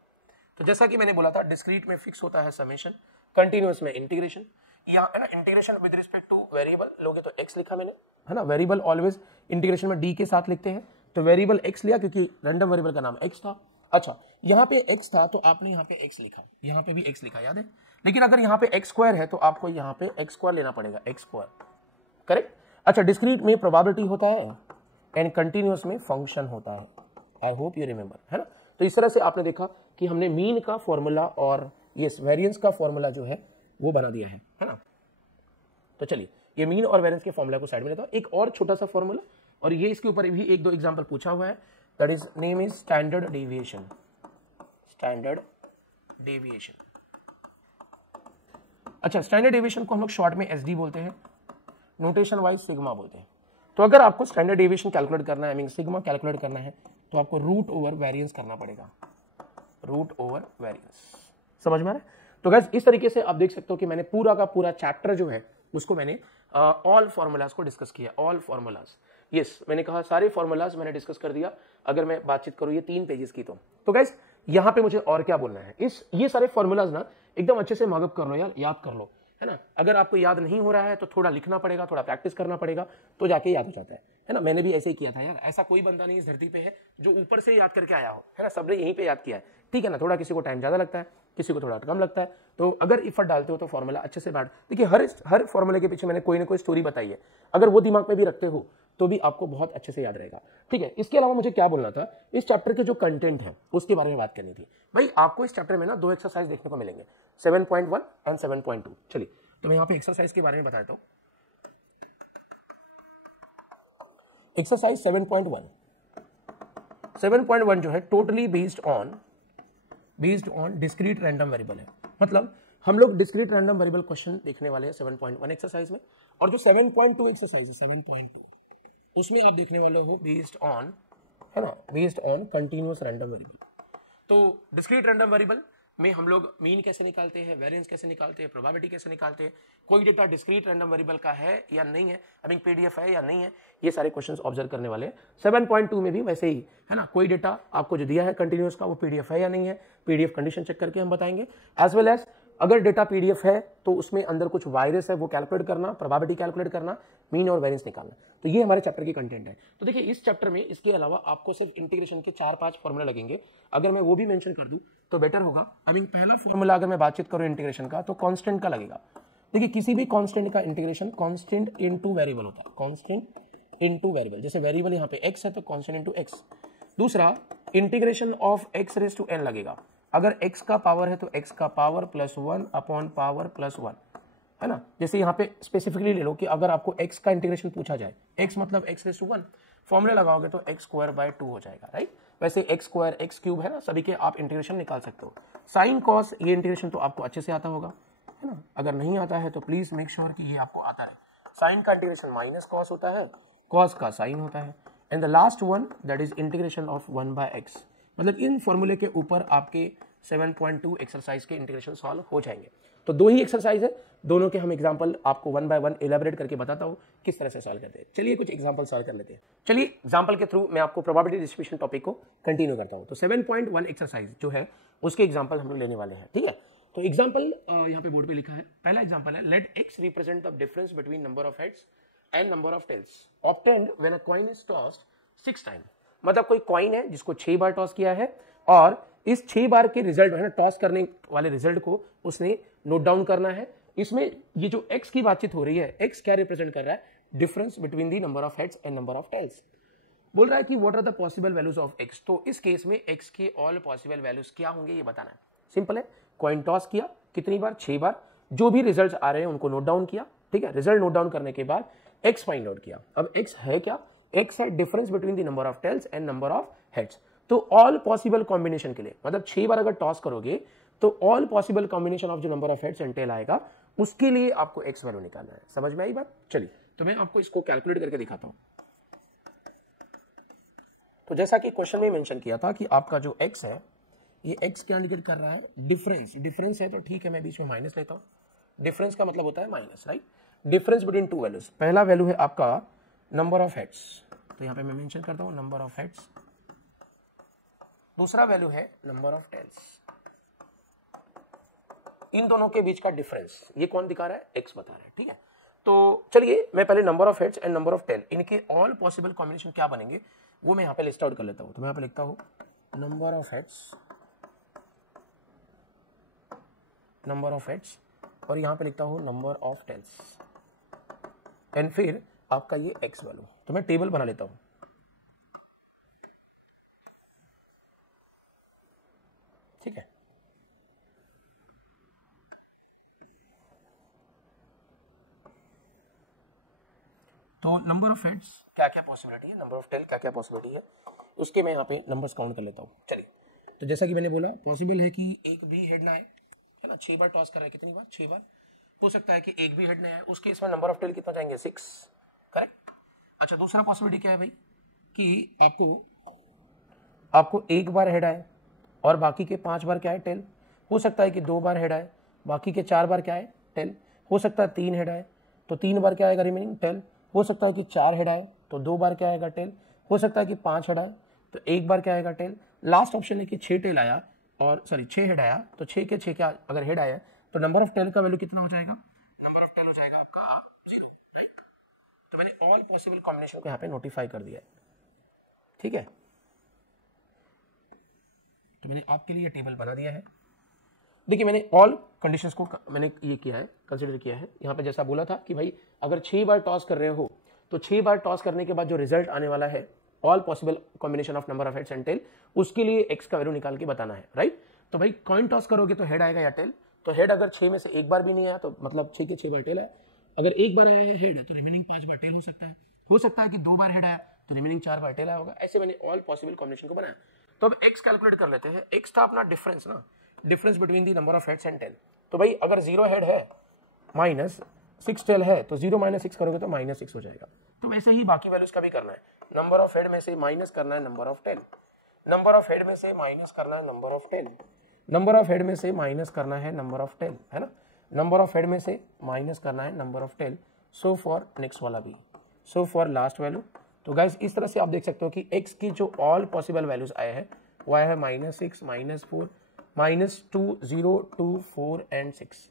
तो जैसा कि मैंने बोला था डिस्क्रीट में फिक्स होता है समेशन, कंटिन्यूअस में इंटीग्रेशन। यहाँ पे ना integration with respect two variable लोगे तो x लिखा मैंने, है ना, वेरिएबल ऑलवेज इंटीग्रेशन में d के साथ लिखते हैं, तो वेरिएबल x लिया क्योंकि रैंडम वेरिएबल का नाम x था। अच्छा, यहाँ पे x था तो आपने यहाँ पे x लिखा, यहाँ पे भी x लिखा, याद है, लेकिन अगर यहाँ पे x स्क्वायर है तो आपको यहाँ पे x स्क्वायर लेना पड़ेगा, x स्क्वायर, करेक्ट। अच्छा, डिस्क्रीट में प्रोबेबिलिटी होता है एंड कंटिन्यूअस में फंक्शन होता है, आई होप यू रिमेंबर, है ना। तो इस तरह से आपने देखा कि हमने मीन का फॉर्मूला और ये वेरिएंस का फॉर्मूला जो है वो बना दिया है ना। तो चलिए ये मीन और वेरिएंस के फॉर्मूला को साइड में लेता हूं। एक और छोटा सा फॉर्मूला, और ये इसके ऊपर भी एक दो एग्जांपल पूछा हुआ है, that is name is standard deviation. Standard deviation, अच्छा, स्टैंडर्ड डेविएशन को हम लोग शॉर्ट में एसडी बोलते हैं, नोटेशन वाइज सिग्मा बोलते हैं। तो अगर आपको स्टैंडर्ड डेविएशन कैलकुलेट करना है, आई मीन सिग्मा कैलकुलेट करना है, तो आपको रूट ओवर वेरिएंस करना पड़ेगा, रूट ओवर वेरिएंस, समझ में आ रहा है। तो गाइस इस तरीके से आप देख सकते हो कि मैंने पूरा का पूरा चैप्टर जो है उसको मैंने ऑल फॉर्मूलाज को डिस्कस किया, ऑल फॉर्मूलाज, यस, मैंने कहा सारे फॉर्मूलाज मैंने डिस्कस कर दिया। अगर मैं बातचीत करूं ये 3 पेजेस की, तो गाइस यहां पे मुझे और क्या बोलना है, ये सारे फॉर्मूलाज ना एकदम अच्छे से मार्कअप कर लो यार, याद कर लो, है ना। अगर आपको याद नहीं हो रहा है तो थोड़ा लिखना पड़ेगा, थोड़ा प्रैक्टिस करना पड़ेगा, तो जाके याद हो जाता है ना। मैंने भी ऐसे ही किया था यार, ऐसा कोई बंदा नहीं इस धरती पे है जो ऊपर से याद करके आया हो, है ना, सबने यहीं पे याद किया है, ठीक है ना। थोड़ा किसी को टाइम ज्यादा लगता है, किसी को थोड़ा कम लगता है, तो अगर इफर्ट डालते हो तो फॉर्मूला अच्छे से बैठ, देखिए हर फॉर्मूले के पीछे मैंने कोई ना कोई स्टोरी बताई है, अगर वो दिमाग में भी रखते हो तो भी आपको बहुत अच्छे से याद रहेगा, ठीक है। इसके अलावा मुझे क्या बोलना था, इस चैप्टर के जो कंटेंट है उसके बारे में बात करनी थी। भाई आपको इस चैप्टर में ना 2 एक्सरसाइज देखने को मिलेंगे, 7.1 एंड 7.2। चलिए तो मैं यहाँ पे एक्सरसाइज के बारे में बताता हूँ। एक्सरसाइज 7.1 जो है totally based on discrete random variable है, मतलब हम लोग डिस्क्रीट रैंडम वेरिएबल क्वेश्चन देखने वाले हैं 7.1 एक्सरसाइज में। और जो 7.2 एक्सरसाइज है 7.2 उसमें आप देखने वाले हो बेस्ड ऑन, है ना, based on continuous random variable. तो डिस्क्रीट रैंडम वेरिएबल में हम लोग मीन कैसे निकालते हैं, वेरिएंस कैसे निकालते हैं, प्रोबेबिलिटी कैसे निकालते हैं, कोई डेटा डिस्क्रीट रैंडम वेरिएबल का है या नहीं है, आई मीन पीडीएफ है या नहीं है, ये सारे क्वेश्चंस ऑब्जर्व करने वाले हैं। 7.2 में भी वैसे ही, है ना, कोई डेटा आपको जो दिया है कंटिन्यूअस का वो पीडीएफ है या नहीं है, पीडीएफ कंडीशन चेक करके हम बताएंगे, एज वेल एज अगर डेटा पीडीएफ है तो उसमें अंदर कुछ वायरस है वो कैलकुलेट करना, प्रोबेबिलिटी कैलकुलेट करना, मीन और वेरिएंस निकालना। तो ये हमारे चैप्टर की कंटेंट है। तो देखिए इस चैप्टर में इसके अलावा आपको सिर्फ इंटीग्रेशन के 4-5 फॉर्मूला लगेंगे, अगर मैं वो भी मेंशन कर दूं तो बेटर होगा। आई मीन पहला फॉर्मूला अगर मैं बातचीत करूं इंटीग्रेशन का तो कांस्टेंट का लगेगा। देखिए किसी भी कांस्टेंट का इंटीग्रेशन कांस्टेंट इनटू वेरिएबल होता है, कांस्टेंट इनटू वेरिएबल, जैसे वेरिएबल यहाँ पे x है तो कांस्टेंट इनटू x। दूसरा integration of x raise to n लगेगा, अगर x का पावर है तो x का power plus 1 upon power plus 1, है ना। जैसे यहाँ पे स्पेसिफिकली ले लो कि अगर आपको x का इंटीग्रेशन पूछा जाए, x मतलब x रेज टू 1, फॉर्मूला लगाओगे तो x स्क्वायर बाय 2 हो जाएगा, राइट। वैसे x स्क्वायर x क्यूब है ना, सभी के आप इंटीग्रेशन निकाल सकते हो। साइन कॉस ये इंटीग्रेशन तो आपको अच्छे से आता होगा, है ना, अगर नहीं आता है तो प्लीज मेक श्योर कि ये आपको आता रहे। साइन का इंटीग्रेशन माइनस कॉस होता है, कॉस का साइन होता है, and the last one that is integration of 1 by x। मतलब इन फॉर्मूले के ऊपर आपके 7.2 एक्सरसाइज के इंटीग्रेशन सॉल्व हो जाएंगे। तो 2 ही एक्सरसाइज है, दोनों के हम एग्जांपल आपको 1 बाय 1 एलैबोरेट करके बताता हूं किस तरह से सॉल्व करते हैं। चलिए कुछ एग्जांपल सॉल्व कर लेते हैं। चलिए एग्जांपल के थ्रू मैं आपको प्रोबेबिलिटी डिस्ट्रीब्यूशन टॉपिक को कंटिन्यू करता हूं। तो 7.1 एक्सरसाइज जो है उसके एग्जांपल हम लोग लेने वाले हैं, ठीक है। तो एग्जांपल यहाँ पे बोर्ड पे लिखा है, पहला एग्जांपल है, let x represent the difference between number of heads and number of tails obtained when a coin is tossed 6 time. मतलब कोई कॉइन है जिसको 6 बार टॉस किया है और इस 6 बार के रिजल्ट है ना, टॉस करने वाले रिजल्ट को उसने नोट डाउन करना है। इसमें ये जो x की बातचीत हो रही है, x क्या रिप्रेजेंट कर रहा है, difference between the number of heads and number of tails. बोल रहा है कि what are the possible values of x। तो इस केस में x के ऑल पॉसिबल वैल्यूज क्या होंगे ये बताना है। सिंपल है, कॉइन टॉस किया कितनी बार, 6 बार, जो भी रिजल्ट आ रहे हैं उनको नोट डाउन किया, ठीक है। रिजल्ट नोट डाउन करने के बाद x फाइंड आउट किया। अब x है क्या, x है difference between the number of tails and number of heads. तो ऑल पॉसिबल कॉम्बिनेशन के लिए, मतलब 6 बार अगर टॉस करोगे तो ऑल पॉसिबल कॉम्बिनेशन ऑफ जो number of heads and tail आएगा उसके लिए आपको x वैल्यू निकालना है। समझ में आई बात। चलिए तो मैं आपको इसको कैलकुलेट करके दिखाता हूं। तो जैसा कि क्वेश्चन में मेंशन किया था कि आपका जो x है ये x क्या इंडिकेट कर रहा है, डिफरेंस है, तो ठीक है मैं बीच में माइनस लेता हूं। डिफरेंस का मतलब होता है minus, right. Difference between 2 values, पहला वैल्यू है आपका नंबर ऑफ हेड्स, तो यहां पे मैं मेंशन करता हूं नंबर ऑफ हेड्स। दूसरा वैल्यू है नंबर ऑफ टेल्स, इन दोनों के बीच का डिफरेंस ये कौन दिखा रहा है, एक्स बता रहा है, ठीक है। तो चलिए मैं पहले number of heads and number of tail इनके ऑल पॉसिबल कॉम्बिनेशन क्या बनेंगे वो मैं यहाँ पे लिस्ट आउट कर लेता हूँ। तो मैं यहाँ पे लिखता हूँ नंबर ऑफ हेड्स और यहाँ पे लिखता हूँ नंबर ऑफ टेल्स एंड फिर आपका ये एक्स वैल्यू। तो मैं टेबल बना लेता हूँ, ठीक है। तो नंबर ऑफ हेड्स क्या क्या पॉसिबिलिटी है, नंबर ऑफ टेल क्या क्या पॉसिबिलिटी है, उसके मैं यहाँ पे नंबर्स काउंट कर लेता हूँ। चलिए, तो जैसा कि मैंने बोला पॉसिबल है कि एक भी हेड ना आए, है ना, 6 बार टॉस कर रहे हैं, कितनी बार, 6 बार। हो सकता है कि एक भी हेड ना आए, उसके इसमें नंबर ऑफ टेल कितना जाएंगे, 6, करेक्ट। अच्छा, दूसरा पॉसिबिलिटी क्या है भाई कि आपको एक बार हेड आए और बाकी के 5 बार क्या है, टेल। हो सकता है कि 2 बार हेड आए, बाकी के 4 बार क्या है, टेल। हो सकता है 3 हेड आए तो 3 बार क्या आएगा, रिमेनिंग, टेल। हो सकता है कि 4 हेड आए तो 2 बार क्या आएगा, टेल। हो सकता है कि 5 हेड आए तो 1 बार क्या आएगा, टेल। लास्ट ऑप्शन है कि 6 टेल आया और 6 हेड आया तो 6 के 6 क्या अगर हेड आया तो नंबर ऑफ टेल का वैल्यू कितना हो जाएगा, नंबर ऑफ टेल हो जाएगा आपका 0, राइट। तो मैंने ऑल पॉसिबल कॉम्बिनेशन को यहाँ पे नोटिफाई कर दिया है, ठीक है। तो मैंने आपके लिए टेबल बना दिया है। देखिए मैंने ऑल कंडीशंस को मैंने ये किया है, कंसीडर किया है। यहाँ पे जैसा बोला था कि भाई अगर 6 बार टॉस कर रहे हो तो 6 बार टॉस करने के बाद जो रिजल्ट आने वाला है all possible combination of number of heads and tail, उसके लिए एक्स का वैल्यू निकाल के बताना है, राइट। तो भाई कॉइन टॉस करोगे तो हेड आएगा या टेल। तो हेड अगर 6 में से एक बार भी नहीं आया तो मतलब 6 के 6 बार टेल है। अगर एक बार आया है हेड तो रिमेनिंग 5 बार टेल हो सकता है। हो सकता है कि 2 बार हेड आया तो रिमेनिंग 4 बार टेल आया होगा। ऐसे मैंने ऑल पॉसिबल कॉम्बिनेशन को बनाया। तो अब एक्स कैलकुलेट कर लेते हैं। एक्स था अपना डिफरेंस ना, difference between the number of heads and tail. तो भाई अगर 0 हेड है माइनस 6 टेल है तो 0 - 6 करोगे तो -6 हो जाएगा। तो वैसे ही बाकी वैल्यूज का भी करना है। नंबर ऑफ हेड में से माइनस करना है number of tail, number of head में से माइनस करना है number of tail, number of head में से माइनस करना है नंबर ऑफ टेल, है ना, नंबर ऑफ हेड में से माइनस करना है number of tail. So for next वाला भी, सो फॉर लास्ट वैल्यू। तो गाइस इस तरह से आप देख सकते हो कि एक्स की जो ऑल पॉसिबल वैल्यूज आए हैं वो आया है -6, -4, -2, 0, 2, 4 and 6।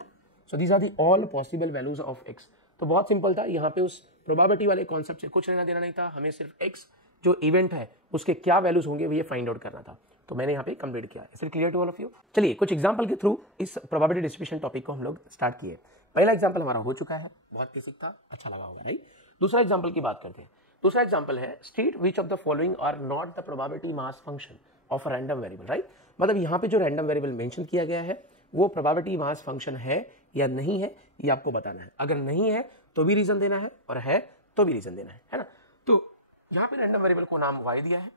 So these are the all possible values of x. तो बहुत सिंपल था, यहाँ पे उस प्रोबेबिलिटी वाले कॉन्सेप्ट से कुछ लेना देना नहीं था, हमें सिर्फ एक्स जो इवेंट है उसके क्या वैल्यूज होंगे वो ये फाइंड आउट करना था। तो मैंने यहाँ पे कंप्लीट किया। Is it clear to all of you? चलिए कुछ एग्जांपल के थ्रू इस प्रोबेबिलिटी डिस्ट्रीब्यूशन टॉपिक को हम लोग स्टार्ट किए। पहला एग्जांपल हमारा हो चुका है, बहुत बेसिक था, अच्छा लगा होगा, राइट। दूसरा एग्जांपल की बात करते हैं। दूसरा एग्जांपल है state which of the following are not the probability mass function of a random variable, right. मतलब यहाँ पे जो रैंडम वेरिएबल मेंशन किया गया है वो प्रोबेबिलिटी मास फंक्शन है या नहीं है, ये आपको बताना है। अगर नहीं है तो भी रीजन देना है और है तो भी रीजन देना है ना। तो यहाँ पे रैंडम वेरिएबल को नाम y दिया है,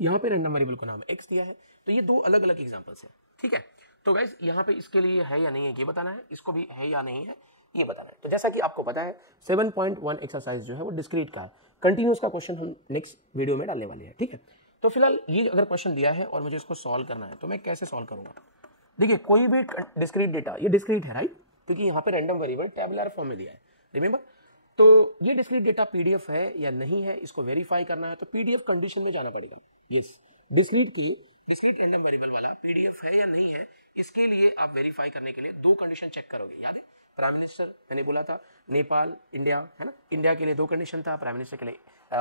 यहाँ पे रैंडम वेरिएबल को नाम x दिया है। तो ये दो अलग अलग एग्जांपल्स हैं, ठीक है। तो गाइस यहाँ पे इसके लिए है या नहीं है ये बताना है, इसको भी है या नहीं है ये बताना है। तो जैसा कि आपको पता है 7.1 एक्सरसाइज जो है वो डिस्क्रीट का है, कंटिन्यूस का क्वेश्चन हम नेक्स्ट वीडियो में डालने वाले हैं, ठीक है। तो फिलहाल ये अगर क्वेश्चन दिया है और मुझे इसको सॉल्व करना है तो मैं कैसे सॉल्व करूंगा। देखिए कोई भी डिस्क्रीट डेटा, ये डिस्क्रीट है, राइट, क्योंकि यहाँ पे रैंडम वेरिएबल टेबुलर फॉर्म में दिया है, रिमेंबर। तो ये डिस्क्रीट डेटा पीडीएफ है या नहीं है इसको वेरीफाई करना है तो पीडीएफ कंडीशन में जाना पड़ेगा। यस, डिस्क्रीट रैंडम वेरिएबल वाला पीडीएफ है या नहीं है, इसके लिए आप वेरीफाई करने के लिए दो कंडीशन चेक करोगे। याद है प्राइम मिनिस्टर मैंने बोला था, नेपाल इंडिया, है ना, इंडिया के लिए 2 कंडीशन था, प्राइम मिनिस्टर के लिए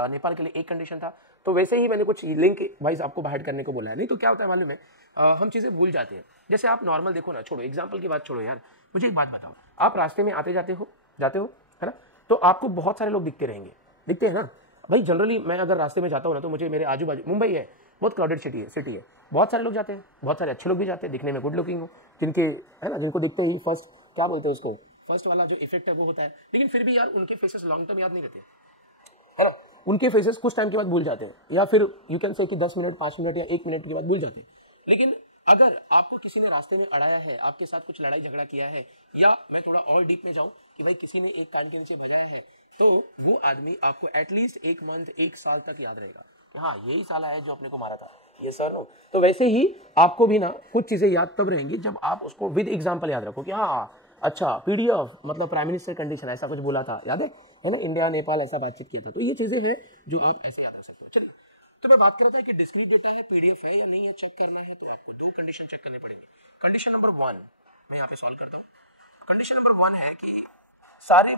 नेपाल के लिए 1 कंडीशन था। तो वैसे ही मैंने कुछ लिंक वाइज आपको बाहर करने को बोला है। नहीं तो क्या होता है मालूम है, हम चीजें भूल जाते हैं। जैसे आप नॉर्मल देखो ना, छोड़ो एग्जाम्पल की बात छोड़ो यार, मुझे एक बात बताओ, आप रास्ते में आते जाते हो है ना, तो आपको बहुत सारे लोग दिखते रहेंगे, दिखते हैं ना भाई। जनरली मैं अगर रास्ते में जाता हूँ ना तो मुझे मेरे आजू बाजू, मुंबई है बहुत क्राउडेड सिटी है, बहुत सारे लोग जाते हैं, बहुत सारे अच्छे लोग भी जाते हैं, दिखने में गुड लुकिंग हो, जिनके, है ना, जिनको दिखते ही फर्स्ट क्या बोलते हैं उसको, फर्स्ट वाला जो इफेक्ट है वो होता है। लेकिन फिर भी यार उनके फेसेस लॉन्ग टर्म याद नहीं रहते, है ना, उनके फेसेस कुछ टाइम के बाद भूल जाते हैं, या फिर यू कैन से कि 10 मिनट, 5 मिनट या 1 मिनट के बाद भूल जाते हैं। लेकिन अगर आपको किसी ने रास्ते में अड़ाया है, आपके साथ कुछ लड़ाई झगड़ा किया है, या मैं थोड़ा और डीप में जाऊं कि भाई किसी ने एक कान के नीचे भगाया है, तो वो आदमी आपको एटलीस्ट 1 मंथ, 1 साल तक याद रहेगा। हाँ यही साला है जो अपने को मारा था, ये सर नो। तो वैसे ही आपको भी ना कुछ चीजें याद तब रहेंगी जब आप उसको विद एग्जाम्पल याद रखो कि हाँ अच्छा पीडीएफ मतलब प्राइम मिनिस्टर कंडीशन ऐसा कुछ बोला था, याद है ना, इंडिया नेपाल ऐसा बातचीत किया था। तो ये चीजें हैं जो आप ऐसे याद रख सकते हो। चलिए, तो मैं बात कर रहा था कि डिस्क्रीट डेटा है, पीडीएफ है या नहीं है, चेक करना है तो आपको 2 कंडीशन चेक करने पड़ेंगे। कंडीशन नंबर 1, मैं यहाँ पे सॉल्व करता हूँ। कंडीशन नंबर 1 है कि सारी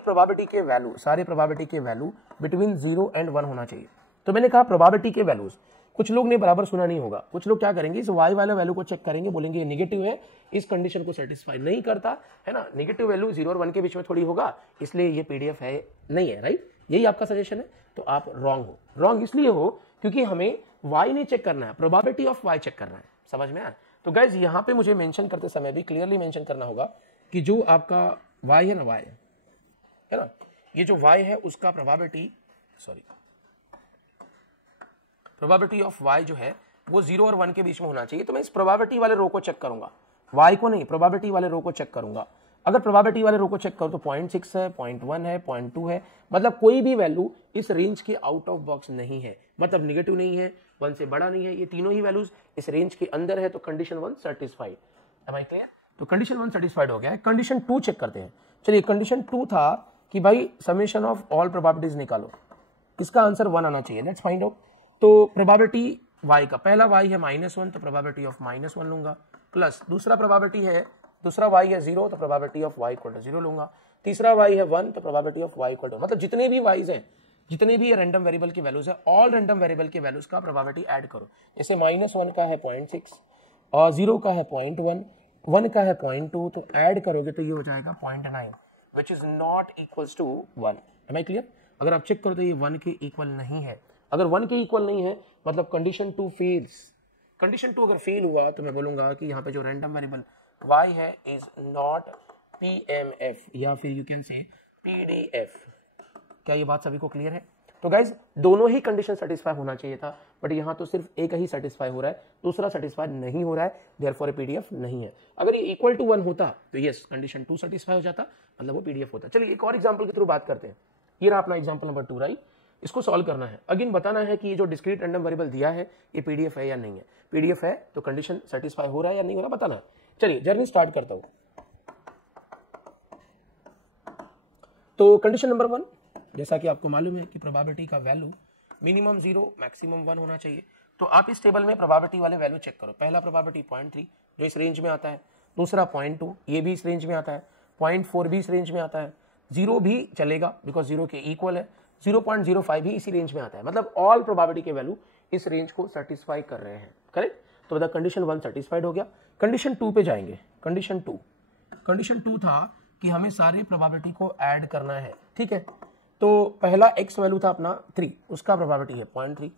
प्रोबेबिलिटी के वैल्यू बिटवीन 0 एंड 1 होना चाहिए। तो मैंने कहा प्रोबेबिलिटी के वैल्यूज, कुछ लोग ने बराबर सुना नहीं होगा, कुछ लोग क्या करेंगे, इस y वाले वैल्यू को चेक करेंगे, बोलेंगे ये नेगेटिव है, इस कंडीशन को सेटिस्फाई नहीं करता है ना, नेगेटिव वैल्यू 0 और 1 के बीच में थोड़ी होगा, इसलिए ये पीडीएफ है नहीं है, राइट, यही आपका सजेशन है। तो आप रॉन्ग हो। रॉन्ग इसलिए हो क्योंकि हमें y नहीं चेक करना है, प्रोबेबिलिटी ऑफ y चेक करना है। समझ में आया? तो गाइज यहाँ पे मुझे मेंशन करते समय भी क्लियरली मेंशन करना होगा कि जो आपका y है ना, y है ना, ये जो y है उसका प्रोबेबिलिटी ऑफ y जो है वो 0 और 1 के बीच में होना चाहिए। तो मैं इस प्रोबेबिलिटी वाले रो को चेक करूंगा, y को नहीं, प्रोबेबिलिटी वाले रो को चेक करूंगा। अगर प्रोबेबिलिटी वाले रो को चेक करूं तो 0.6 है, 0.1 है, 0.2 है, मतलब कोई भी वैल्यू इस रेंज के आउट ऑफ बॉक्स नहीं है, मतलब निगेटिव नहीं है, 1 से बड़ा नहीं है, ये तीनों ही वैल्यूज इस रेंज के अंदर है। तो condition 1 satisfied. Am I clear? तो कंडीशन 1 सेटिस्फाइड हो गया है। कंडीशन 2 चेक करते हैं। चलिए, कंडीशन 2 था कि भाई समेशन ऑफ ऑल प्रोबेबिलिटीज निकालो, इसका आंसर 1 आना चाहिए। Let's find out. तो प्रोबेबिलिटी y का, पहला y है -1, तो प्रोबेबिलिटी ऑफ -1 लूंगा, प्लस दूसरा प्रोबेबिलिटी है, दूसरा y है 0, तो probability of y equal to 0 लूंगा, तीसरा y है 1, तो probability of y equal to, मतलब जितने भी y's हैं, जितने भी रैंडम वेरिएबल के वैल्यूज है, ऑल रैंडम वेरिएबल के वैल्यूज का प्रोबेबिलिटी ऐड करो। जैसे -1 का है 0.6 और 0 का है 0.1, 1 का है 0.2, तो ऐड करोगे तो ये हो जाएगा 0.9, which is not equals to 1। Am I clear? अगर आप चेक करो तो ये 1 के इक्वल नहीं है। अगर 1 के इक्वल नहीं है मतलब कंडीशन 2 फेल्स। कंडीशन 2 अगर फेल हुआ तो मैं बोलूंगा कि यहाँ पे जो रैंडम वेरिएबल y है इज नॉट PMF या फिर यू कैन से PDF। क्या ये बात सभी को क्लियर है? तो गाइज दोनों ही कंडीशन सेटिस्फाई होना चाहिए था, बट यहाँ तो सिर्फ एक ही सेटिस्फाई हो रहा है, दूसरा सेटिस्फाई नहीं हो रहा है, देयरफॉर PDF नहीं है। अगर ये इक्वल टू 1 होता तो यस कंडीशन 2 सेटिस्फाई हो जाता, मतलब वो PDF होता। चलिए एक और एग्जांपल के थ्रू बात करते हैं। ये रहा अपना एग्जांपल नंबर 2, राइट। इसको सॉल्व करना है, अगेन बताना है कि ये जो डिस्क्रीट रैंडम वेरिएबल दिया है ये PDF है या नहीं है। PDF है तो कंडीशन सेटिस्फाई हो रहा है या नहीं हो रहा बताना है। चलिए जर्नी स्टार्ट करता हूं। तो कंडीशन नंबर 1, जैसा कि आपको मालूम है कि प्रोबेबिलिटी का वैल्यू मिनिमम 0 मैक्सिमम 1 होना चाहिए। तो आप इस टेबल में प्रोबेबिलिटी वाले वैल्यू चेक करो। पहला प्रोबेबिलिटी 0.3 जो इस रेंज में आता है, दूसरा 0.2 ये भी इस रेंज में आता है, 0.4 भी इस रेंज में आता है, 0 भी चलेगा बिकॉज 0 के इक्वल है, 0.05 भी इसी रेंज में आता है, मतलब ऑल प्रोबेबिलिटी के वैल्यू इस रेंज को सेटिस्फाई कर रहे हैं। करेक्ट? तो मतलब कंडीशन 1 सेटिस्फाइड हो गया। कंडीशन 2 पे जाएंगे। कंडीशन 2 था कि हमें सारे प्रोबेबिलिटी को ऐड करना है, ठीक है। तो पहला x वैल्यू था अपना 3, उसका प्रोबेबिलिटी है 0.3,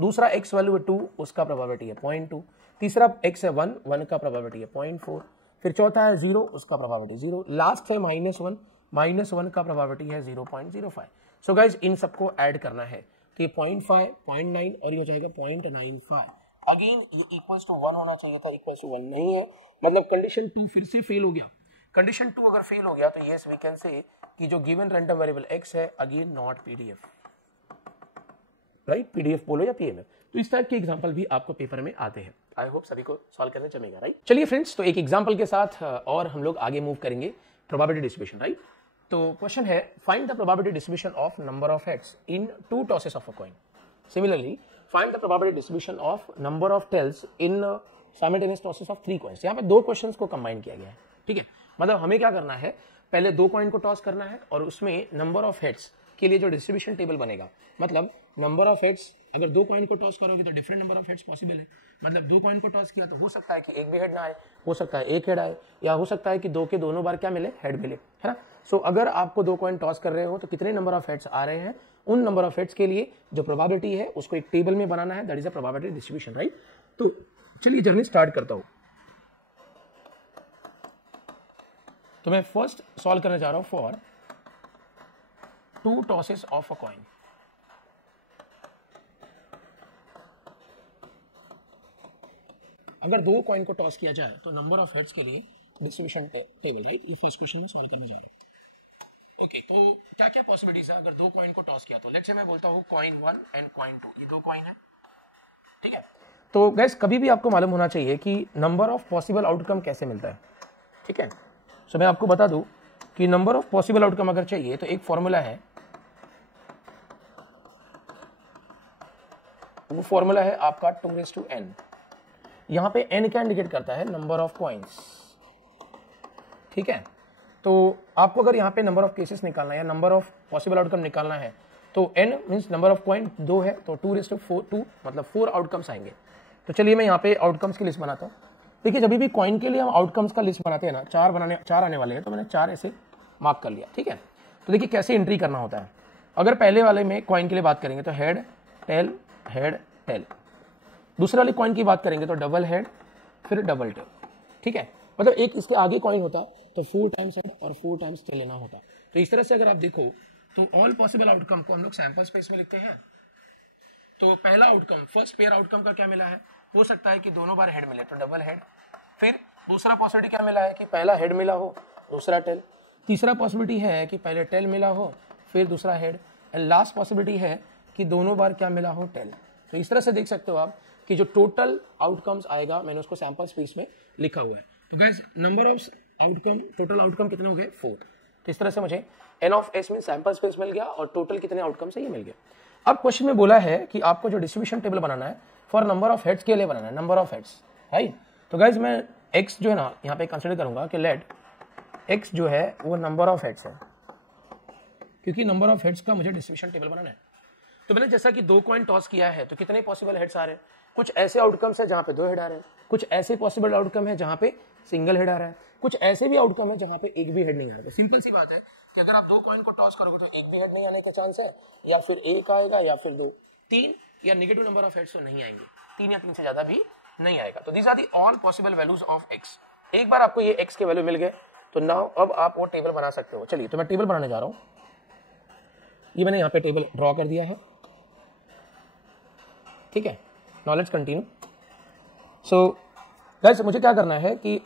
दूसरा x वैल्यू है 2, उसका प्रोबेबिलिटी है 0.2, तीसरा x है 1 का प्रोबेबिलिटी है 0.4, फिर चौथा है 0, उसका प्रोबेबिलिटी 0, लास्ट है -1 का प्रोबेबिलिटी है 0.05। सो गाइज इन सबको ऐड करना है, तो ये 0.5, 0.9 और ये हो जाएगा 0.95। अगेन ये इक्वल्स टू 1 होना चाहिए था, इक्वल्स टू 1 नहीं है, मतलब कंडीशन 2 फिर से फेल हो गया। कंडीशन 2 अगर फेल हो गया तो यस वी कैन से कि जो गिवन रैंडम वेरिएबल x है again not PDF, right, PDF बोलो या PMF। तो इस टाइप के एग्जांपल भी आपको पेपर में आते हैं। आई होप सभी को सॉल्व करने जमेगा, राइट। चलिए फ्रेंड्स, तो एक एग्जांपल के साथ और हम लोग आगे मूव करेंगे प्रोबेबिलिटी डिस्ट्रीब्यूशन, राइट। तो क्वेश्चन है find the probability distribution of number of heads in 2 tosses of a coin. Similarly find the probability distribution of number of tails in simultaneous tosses of 3 coins. यहाँ पे 2 क्वेश्चंस को कंबाइन किया गया है, ठीक है। मतलब हमें क्या करना है, पहले 2 कॉइन को टॉस करना है और उसमें नंबर ऑफ हेड्स के लिए जो डिस्ट्रीब्यूशन टेबल बनेगा, मतलब नंबर ऑफ हेड्स, अगर 2 कॉइन को टॉस करोगे तो different number of heads possible है। मतलब 2 कॉइन को टॉस किया तो हो सकता है कि एक भी हेड ना आए, हो सकता है एक हेड आए, या हो सकता है कि 2 के दोनों बार क्या मिले, हेड मिले, है ना। सो अगर आपको 2 कॉइन टॉस कर रहे हो तो कितने नंबर ऑफ हेड्स आ रहे हैं, उन नंबर ऑफ हेड्स के लिए जो प्रोबेबिलिटी है उसको एक टेबल में बनाना है, that is a probability distribution, right. तो चलिए जर्नी स्टार्ट करता हूं। तो मैं फर्स्ट सॉल्व करने जा रहा हूं for 2 tosses of a coin. अगर 2 कॉइन को टॉस किया जाए तो नंबर ऑफ हेड्स के लिए डिस्ट्रीब्यूशन टेबल, राइट, ये फर्स्ट क्वेश्चन में सॉल्व करने जा रहा हूं। ओके, तो क्या क्या पॉसिबिलिटीज है अगर 2 कॉइन को टॉस किया तो। लेट्स से मैं बोलता हूं कॉइन 1 एंड कॉइन 2, ये 2 कॉइन है, ठीक है। तो गाइस कभी भी आपको मालूम होना चाहिए कि नंबर ऑफ पॉसिबल आउटकम कैसे मिलता है, ठीक है। सो मैं आपको बता दूं कि नंबर ऑफ पॉसिबल आउटकम अगर चाहिए तो एक फॉर्मूला है, वो फॉर्मूला है आपका 2n। यहां पे n क्या इंडिकेट करता है, नंबर ऑफ कॉइन्स, ठीक है। तो आपको अगर यहाँ पे नंबर ऑफ केसेस निकालना है या नंबर ऑफ पॉसिबल आउटकम निकालना है तो n means number of coin 2 है, तो 2 मतलब 4 आउटकम्स आएंगे। तो चलिए मैं यहाँ पे आउटकम्स की लिस्ट बनाता हूँ। देखिए जब भी कॉइन के लिए हम आउटकम्स का लिस्ट बनाते हैं ना, 4 आने वाले हैं, तो मैंने 4 ऐसे मार्क कर लिया, ठीक है। तो देखिए कैसे एंट्री करना होता है। अगर पहले वाले में कॉइन के लिए बात करेंगे तो हेड टेल हेड टेल, दूसरे वाले कॉइन की बात करेंगे तो डबल हेड फिर डबल टेल, ठीक है। मतलब एक इसके आगे कॉइन होता तो 4 टाइम्स हेड और 4 टाइम्स टेल लेना होता। तो इस तरह से अगर आप देखो तो ऑल पॉसिबल आउटकम को हम लोग सैंपल स्पेस में लिखते हैं। तो पहला आउटकम, फर्स्ट पेयर आउटकम का क्या मिला है, हो सकता है कि दोनों बार हेड मिले तो डबल हेड। फिर दूसरा पॉसिबिलिटी क्या मिला है कि पहला हेड मिला हो दूसरा टेल। तीसरा पॉसिबिलिटी है कि पहले टेल मिला हो फिर दूसरा हेड। एंड लास्ट पॉसिबिलिटी है कि दोनों बार क्या मिला हो, टेल। तो इस तरह से देख सकते हो आप कि जो टोटल आउटकम्स आएगा, मैंने उसको सैंपल स्पेस में लिखा हुआ है। तो guys number of outcome, total outcome कितने हो गए, 4। तो इस तरह से मुझे n ऑफ s में सैंपल स्पेस मिल गया और टोटल कितने आउटकम्स है ये मिल गया। अब क्वेश्चन में बोला है कि आपको जो डिस्ट्रीब्यूशन टेबल बनाना है फॉर नंबर ऑफ हेड्स के लिए बनाना है, नंबर ऑफ हेड्स, राइट। तो गाइस मैं x जो है ना यहाँ पे कंसिडर करूंगा कि लेट x जो है वो नंबर ऑफ हेड्स है, क्योंकि नंबर ऑफ हेड्स का मुझे डिस्ट्रीब्यूशन टेबल बनाना है। तो मैंने जैसा कि 2 कॉइन टॉस किया है तो कितने पॉसिबल हेड्स आ रहे हैं, कुछ ऐसे आउटकम्स है जहां पे 2 हेड आ रहे हैं, कुछ ऐसे पॉसिबल आउटकम है जहां पे सिंगल हेड आ रहा है, कुछ ऐसे भी आउटकम है जहां पे एक भी हेड नहीं आ रहा है। सिंपल सी बात है कि अगर आप 2 कॉइन को टॉस करोगे तो एक भी हेड नहीं आने का चांस है, या फिर एक आएगा या फिर 2, 3 या नेगेटिव नंबर ऑफ हेड्स तो नहीं आएंगे, 3 या 3 से ज्यादा भी नहीं आएगा। तो these are the all possible values of x। एक बार आपको ये x के वैल्यू मिल गए तो नाउ अब आप वो टेबल बना सकते हो। चलिए तो मैं टेबल बनाने जा रहा हूं। ये मैंने यहाँ पे टेबल ड्रॉ कर दिया है, ठीक है। Now let's continue. So guys मुझे क्या करना है कि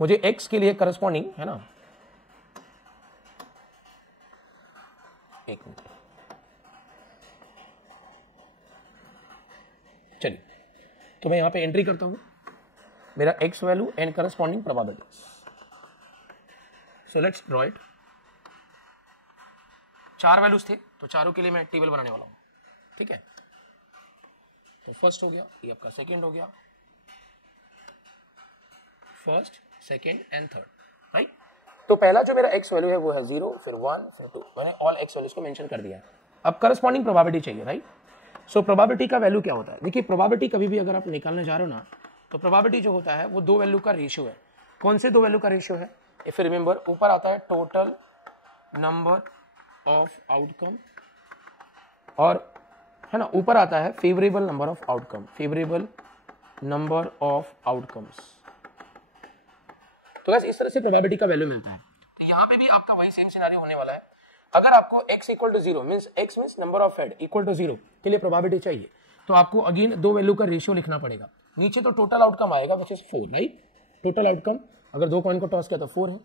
मुझे x के लिए करस्पॉन्डिंग है ना, एक मिनट, चलिए तो मैं यहां पे एंट्री करता हूं मेरा x value and corresponding probability. So let's draw it. 4 values थे तो चारों के लिए मैं टेबल बनाने वाला हूं, ठीक है। तो फर्स्ट हो गया, ये आपका सेकंड हो गया, first second and third, right. तो पहला जो मेरा x वैल्यू है वो है 0, फिर 1, फिर 2, मैंने ऑल x वैल्यूज को मेंशन कर दिया है। अब करस्पॉन्डिंग प्रोबेबिलिटी चाहिए, राइट। सो प्रोबेबिलिटी का वैल्यू क्या होता है, देखिए प्रोबेबिलिटी कभी भी अगर आप निकालने जा रहे हो ना तो प्रोबेबिलिटी जो होता है वो 2 वैल्यू का रेशियो है। कौन से 2 वैल्यू का रेशियो है, इफ यू रिमेंबर ऊपर आता है टोटल नंबर ऑफ आउटकम और है ना ऊपर आता है favourable number of outcome, favourable number of outcomes. तो बस इस तरह से प्रोबेबिलिटी का वैल्यू मिलता है। तो यहाँ पे भी आपका वही सेम सिनेरियो होने वाला है। अगर आपको x equal to 0 means x means number of head equal to 0 के लिए प्रोबेबिलिटी चाहिए तो आपको अगेन 2 वैल्यू का रेशियो लिखना पड़ेगा। नीचे तो टोटल आउटकम आएगा which is 4, right. Total outcome अगर 2 कॉइन को टॉस किया तो 4 है।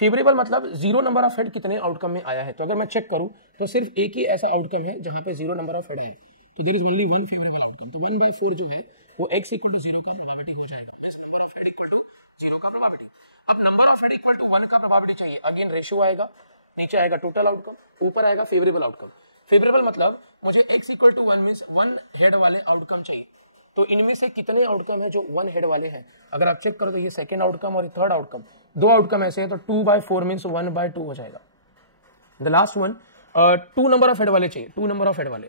फेवरेबल मतलब 0 नंबर ऑफ हेड कितने आउटकम में आया है। तो अगर मैं चेक करूं तो सिर्फ एक ही ऐसा आउटकम है जहां पे 0 नंबर ऑफ हेड आया, तो there is only one favourable outcome. तो 1/4 जो है वो x इक्वल टू 0 का प्रोबेबिलिटी हो जाएगा, number of head equal to 0 का प्रोबेबिलिटी। अब number of head equal to 1 का प्रोबेबिलिटी चाहिए, अगेन रेशियो आएगा, नीचे आएगा टोटल आउटकम, ऊपर आएगा फेवरेबल आउटकम। फेवरेबल मतलब मुझे x equal to 1 means 1 head वाले आउटकम चाहिए। तो इनमें से कितने आउटकम है जो 1 हेड वाले हैं। अगर आप चेक करो तो ये सेकंड आउटकम और थर्ड आउटकम, 2 आउटकम ऐसे हैं तो 2/4 मींस 1/2 हो जाएगा। The last one 2 number of head वाले चाहिए, 2 नंबर ऑफ हेड वाले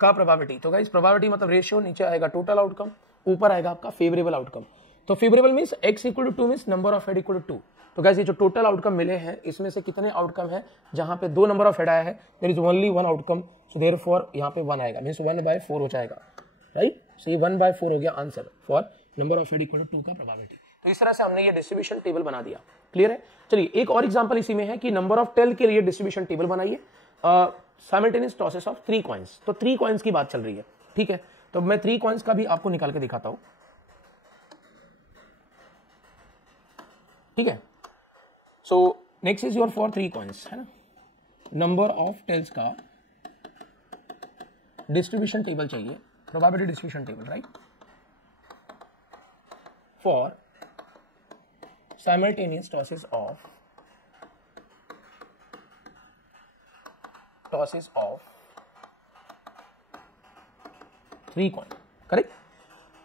का प्रोबेबिलिटी। तो गाइस प्रोबेबिलिटी मतलब रेशियो, नीचे आएगा टोटल आउटकम, ऊपर आएगा आपका फेवरेबल आउटकम। तो favourable means x equal to 2 means number of head equal to 2। तो गाइस ये जो टोटल आउटकम मिले हैं इसमें से कितने आउटकम है जहां पे 2 नंबर ऑफ हेड आया है, there is only 1 outcome, so therefore यहां पे 1 आएगा मींस 1/4 हो जाएगा, राइट। सो ये 1/4 हो गया answer for number of head equal to 2 का प्रोबेबिलिटी। तो इस तरह से हमने ये डिस्ट्रीब्यूशन टेबल बना दिया, क्लियर है। चलिए एक और एग्जांपल इसी में है कि नंबर ऑफ टेल के लिए डिस्ट्रीब्यूशन टेबल बनाइए, साइमल्टेनियस टॉसेस ऑफ 3 कॉइन्स। तो 3 कॉइन्स की बात चल रही है, ठीक है। तो मैं 3 कॉइन्स का भी आपको निकाल के दिखाता हूं, ठीक है। So next is your for 3 coins, है ना। नंबर ऑफ टेल्स का डिस्ट्रीब्यूशन टेबल चाहिए, probability distribution table, right, for simultaneous tosses of 3 coin, correct.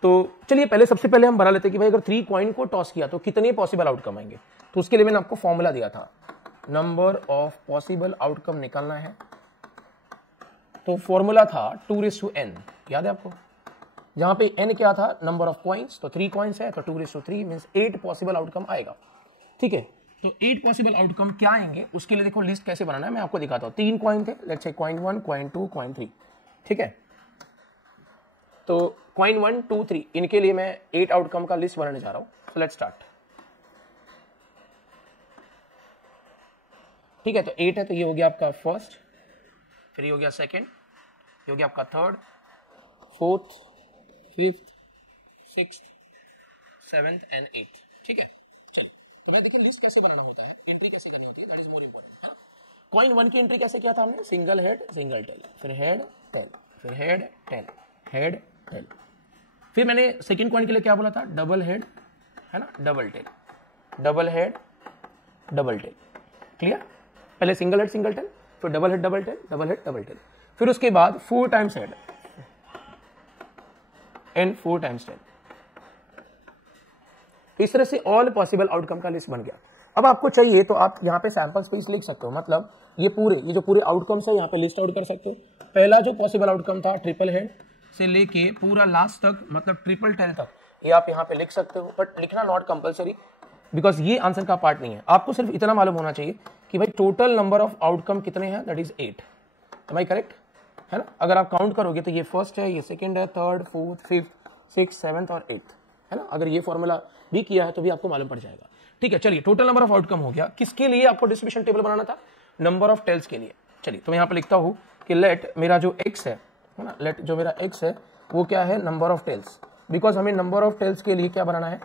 तो चलिए पहले सबसे पहले हम बना लेते हैं कि भाई अगर 3 कॉइन को टॉस किया तो कितने पॉसिबल आउटकम आएंगे। तो उसके लिए मैंने आपको फॉर्मूला दिया था, नंबर ऑफ पॉसिबल आउटकम निकालना है। तो फॉर्मूला था 2:n, याद है आपको, जहां पे n क्या था, नंबर ऑफ कॉइन्स, तो 3 कॉइन्स है तो 2:3 मींस 8 पॉसिबल आउटकम आएगा। ठीक है, तो 8 पॉसिबल आउटकम क्या आएंगे उसके लिए देखो लिस्ट कैसे बनाना है मैं आपको दिखाता हूं। 3 कॉइन थे, let's say coin 1, coin 2, coin 3। ठीक है, तो कॉइन 1, 2, 3 इनके लिए मैं 8 आउटकम का लिस्ट बनाने जा रहा हूं। So let's start. ठीक है, तो 8 है तो ये हो गया आपका फर्स्ट, फिर ये हो गया सेकंड, ये हो गया आपका third, fourth, fifth, sixth, seventh and eighth. ठीक है, चलिए तो मैं देखिए लिस्ट कैसे बनाना होता है, एंट्री कैसे करनी होती है, दैट इज मोर इंपॉर्टेंट। हाँ, कॉइन 1 की एंट्री कैसे किया था हमने, सिंगल हेड सिंगल टेल, फिर हेड टेल, फिर हेड टेल, हेड टेल। फिर मैंने सेकंड कॉइन के लिए क्या बोला था, डबल हेड है ना, double tail, double head double tail. Clear, पहले सिंगल हेड सिंगल टेल, फिर double head double tail, double head double tail, फिर उसके बाद 4 times head and 4 times tail. इस तरह से ऑल पॉसिबल आउटकम का लिस्ट बन गया। अब आपको चाहिए तो आप यहाँ पे सैंपल स्पेस लिख सकते हो, मतलब ये जो पूरे आउटकम्स है यहाँ पे लिस्ट आउट कर सकते हो। पहला जो पॉसिबल आउटकम था ट्रिपल हेड से लेके पूरा लास्ट तक, मतलब ट्रिपल टेल तक, ये आप यहाँ पे लिख सकते हो, बट लिखना नॉट कंपलसरी, बिकॉज ये आंसर का पार्ट नहीं है। आपको सिर्फ इतना मालूम होना चाहिए कि भाई टोटल नंबर ऑफ आउटकम कितने हैं, that is 8। Am I correct, है ना। अगर आप काउंट करोगे तो ये फर्स्ट है, ये सेकंड है, third, fourth, fifth, six, seventh और एट्थ, है ना। अगर ये फॉर्मूला भी किया है तो भी आपको मालूम पड़ जाएगा। ठीक है, चलिए टोटल नंबर ऑफ आउटकम हो गया। किसके लिए आपको डिस्ट्रीब्यूशन टेबल बनाना था, नंबर ऑफ टेल्स के लिए। चलिए तो मैं यहाँ पे लिखता हूँ कि लेट मेरा जो x है ना, लेट जो मेरा x है वो क्या है, नंबर ऑफ टेल्स, बिकॉज हमें नंबर ऑफ टेल्स के लिए क्या बनाना है,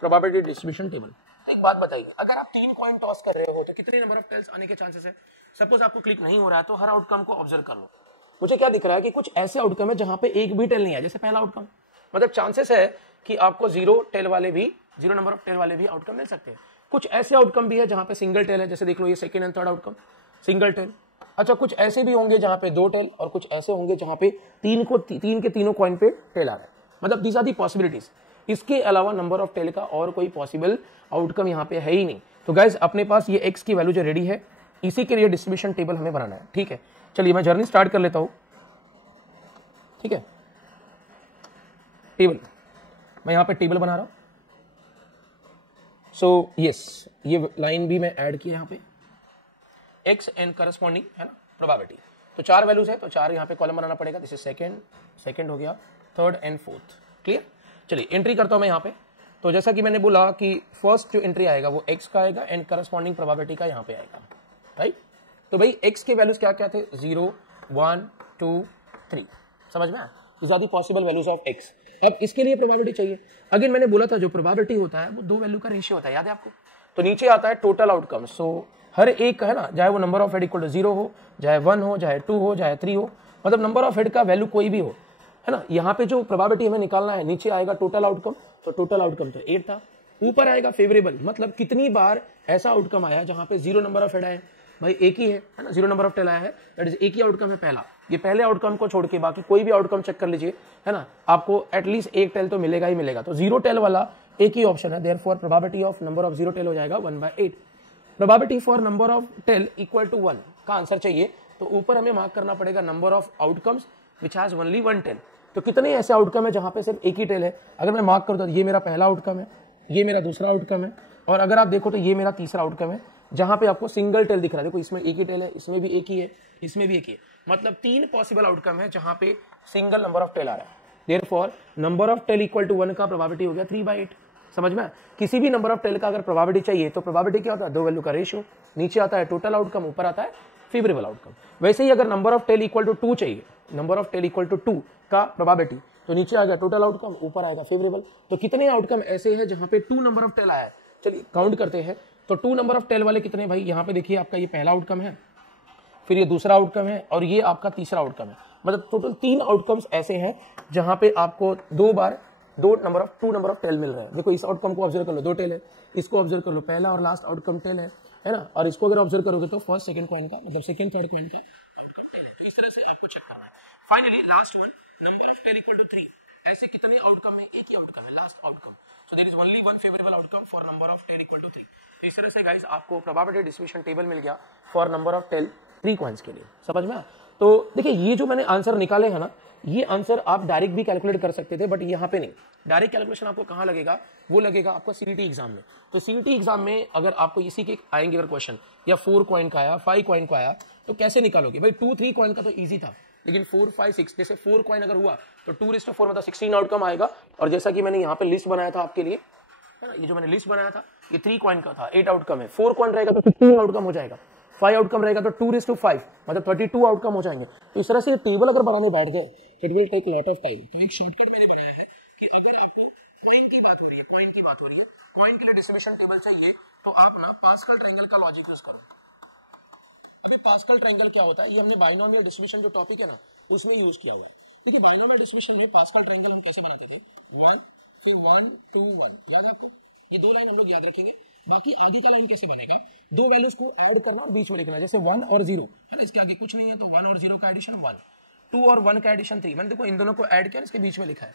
प्रोबेबिलिटी डिस्ट्रीब्यूशन टेबल। एक बात बताइए, अगर आप 3 कॉइन टॉस कर रहे हो तो कितने नंबर ऑफ टेल्स आने के चांसेस है। सपोज आपको क्लिक नहीं हो रहा है तो हर आउटकम को ऑब्जर्व कर लो। मुझे क्या दिख रहा है कि कुछ ऐसे आउटकम है जहां पे एक भी टेल नहीं है, जैसे पहला आउटकम, मतलब चांसेस है कि आपको 0 टेल वाले भी, 0 नंबर ऑफ टेल वाले भी आउटकम मिल सकते हैं। कुछ ऐसे आउटकम भी है जहां पे सिंगल टेल है, जैसे देख लो ये second and third outcome single tail. अच्छा, कुछ ऐसे भी होंगे जहां पे 2 टेल, और कुछ ऐसे होंगे जहां पे 3 के तीनों कॉइन पे टेल आ रहा है, मतलब दीज आर दी पॉसिबिलिटीज। इसके अलावा नंबर ऑफ टेल का और कोई पॉसिबल आउटकम यहाँ पे है ही नहीं। तो गाइज अपने पास ये x की वैल्यू जो रेडी है, इसी के लिए डिस्ट्रीब्यूशन टेबल हमें बनाना है। ठीक है, चलिए मैं जर्नी स्टार्ट कर लेता हूं। ठीक है, टेबल, मैं यहाँ पे टेबल बना रहा हूं। सो यस, ये लाइन भी मैं ऐड किया यहाँ पे, x एंड करस्पॉन्डिंग है ना प्रोबेबिलिटी। तो 4 वैल्यूज है तो 4 यहाँ पे कॉलम बनाना पड़ेगा। दिस इज सेकंड हो गया, थर्ड एंड फोर्थ। क्लियर, चलिए एंट्री करता हूं मैं यहाँ पे। तो जैसा कि मैंने बोला कि फर्स्ट जो एंट्री आएगा वो x का आएगा एंड करस्पॉन्डिंग प्रोबेबिलिटी का यहाँ पे आएगा, राइट। तो भाई x के वैल्यूज क्या क्या थे, 0, 1, 2, 3, समझ में आया। These are the possible values of x। अब इसके लिए प्रोबेबिलिटी चाहिए। अगेन मैंने बोला था जो प्रोबेबिलिटी होता है वो 2 वैल्यू का रेशियो होता है, याद है आपको। तो नीचे आता है टोटल आउटकम। सो हर एक है ना, चाहे वो number of head equal to 0 हो, चाहे 1 हो, चाहे 2 हो, चाहे 3 हो, मतलब नंबर ऑफ हेड का वैल्यू कोई भी हो, है ना। यहाँ पे जो प्रोबेबिलिटी हमें निकालना है, नीचे आएगा टोटल आउटकम। तो टोटल आउटकम तो 8 था, ऊपर आएगा फेवरेबल, मतलब कितनी बार ऐसा आउटकम आया जहां पे 0 नंबर ऑफ हेड आए, भाई एक ही है ना, 0 नंबर ऑफ टेल आया है, दैट इज एक ही आउटकम है पहला। ये पहले आउटकम को छोड़ के बाकी कोई भी आउटकम चेक कर लीजिए, है ना, आपको एटलीस्ट एक टेल तो मिलेगा ही मिलेगा। तो 0 टेल वाला एक ही ऑप्शन है, therefore probability of number of 0 tail हो जाएगा 1/8। Probability for number of tail equal to 1 का आंसर चाहिए, तो ऊपर हमें मार्क करना पड़ेगा number of outcomes which has only 1 tail. तो कितने ऐसे आउटकम है जहां पे सिर्फ एक ही टेल है। अगर मैं मार्क करूं तो ये मेरा पहला आउटकम है, ये मेरा दूसरा आउटकम है, और अगर आप देखो तो ये मेरा तीसरा आउटकम है जहां पे आपको सिंगल टेल दिख रहा है। देखो इसमें एक ही टेल है, इसमें भी एक ही है, इसमें भी एक ही है, मतलब 3 पॉसिबल आउटकम है जहां पे सिंगल नंबर ऑफ टेल आ रहा है। Therefore number of tail equal to 1 का प्रोबेबिलिटी हो गया 3/8। समझ में, किसी भी नंबर ऑफ टेल का अगर प्रोबेबिलिटी चाहिए तो प्रोबेबिलिटी क्या होता है, 2 वैल्यू का रेशियो। नीचे आता है टोटल आउटकम, ऊपर आता है फेवरेबल आउटकम। वैसे ही अगर number of tail equal to 2 चाहिए, number of tail equal to 2 का प्रोबेबिलिटी, तो नीचे आ गया टोटल आउटकम, ऊपर आएगा फेवरेबल। तो कितने आउटकम ऐसे हैं जहां पे 2 नंबर ऑफ टेल आया है, चलिए काउंट करते हैं। तो 2 नंबर ऑफ टेल वाले कितने, भाई यहाँ पे देखिए आपका ये पहला आउटकम है, फिर ये दूसरा आउटकम है, और ये आपका तीसरा आउटकम है। मतलब टोटल 3 आउटकम्स ऐसे हैं जहां पे आपको 2 नंबर ऑफ टेल मिल रहे हैं। देखो इस आउटकम को ऑब्जर्व कर लो, 2 टेल है, इसको ऑब्जर्व कर लो, पहला और लास्ट आउटकम टेल है ना, और इसको अगर ऑब्जर्व करोगे तो फर्स्ट सेकंड कॉइन का, मतलब सेकंड थर्ड कॉइन का आउटकम टेल है। तो इस तरह से आपको चेक करना है। Finally last one, number of tail equal to 3, ऐसे कितने आउटकम है? एक ही आउटकम है, last outcome. So there is only one favourable outcome for number of tail equal to 3। इस तरह से गाइस आपको प्रोबेबिलिटी डिस्ट्रीब्यूशन टेबल मिल गया for number of tail 3 coins के लिए। समझ में? तो देखिए ये जो मैंने आंसर निकाले हैं ना, ये आंसर आप डायरेक्ट भी कैलकुलेट कर सकते थे, बट यहाँ पे नहीं। डायरेक्ट कैलकुलेशन आपको कहाँ लगेगा? वो लगेगा आपको सीईटी एग्जाम में। तो सीईटी एग्जाम में अगर आपको इसी के आएंगे अगर क्वेश्चन, या 4 कॉइन का आया, 5 कॉइन का आया, तो कैसे निकालोगे भाई? 2 3 कॉइन का तो ईजी था, लेकिन 4 5 6 जैसे 4 कॉइन अगर हुआ तो 2:4 मतलब 16 आउटकम आएगा। और जैसा कि मैंने यहाँ पे लिस्ट बनाया था आपके लिए, है ना, ये जो मैंने लिस्ट बनाया था ये 3 कॉइन का था, 8 आउटकम है। 4 कॉइन रहेगा तो 15 आउटकम हो जाएगा, 5 आउटकम रहेगा तो 2:5 मतलब 32 आउटकम हो जाएंगे। तो इस तरह से टेबल अगर बनाने बैठ गए it will take lot of time. तो एक शॉर्टकट मैंने बनाया है कि अगर आपको कॉइन की बात हो रही है, कॉइन के लिए डिस्ट्रीब्यूशन टेबल चाहिए, तो आप ना पास्कल ट्रायंगल का लॉजिक यूज करो। अभी पास्कल ट्रायंगल क्या होता है? ये हमने बाइनोमियल डिस्ट्रीब्यूशन जो टॉपिक है ना उसमें यूज किया हुआ है। देखिए बाइनोमियल डिस्ट्रीब्यूशन में पास्कल ट्रायंगल हम कैसे बनाते थे? 1 फिर 1 2 1, याद है आपको? ये दो लाइन हम लोग याद रखेंगे। बाकी आगे का लाइन कैसे बनेगा? दो वैल्यूज को ऐड करना और बीच में लिखना, जैसे 1 और 0 है ना, इसके आगे कुछ नहीं है तो 1 और 0 का एडिशन 1, 2 और 1 का एडिशन 3। मैंने देखो इन दोनों को ऐड किया, इसके बीच में लिखा है।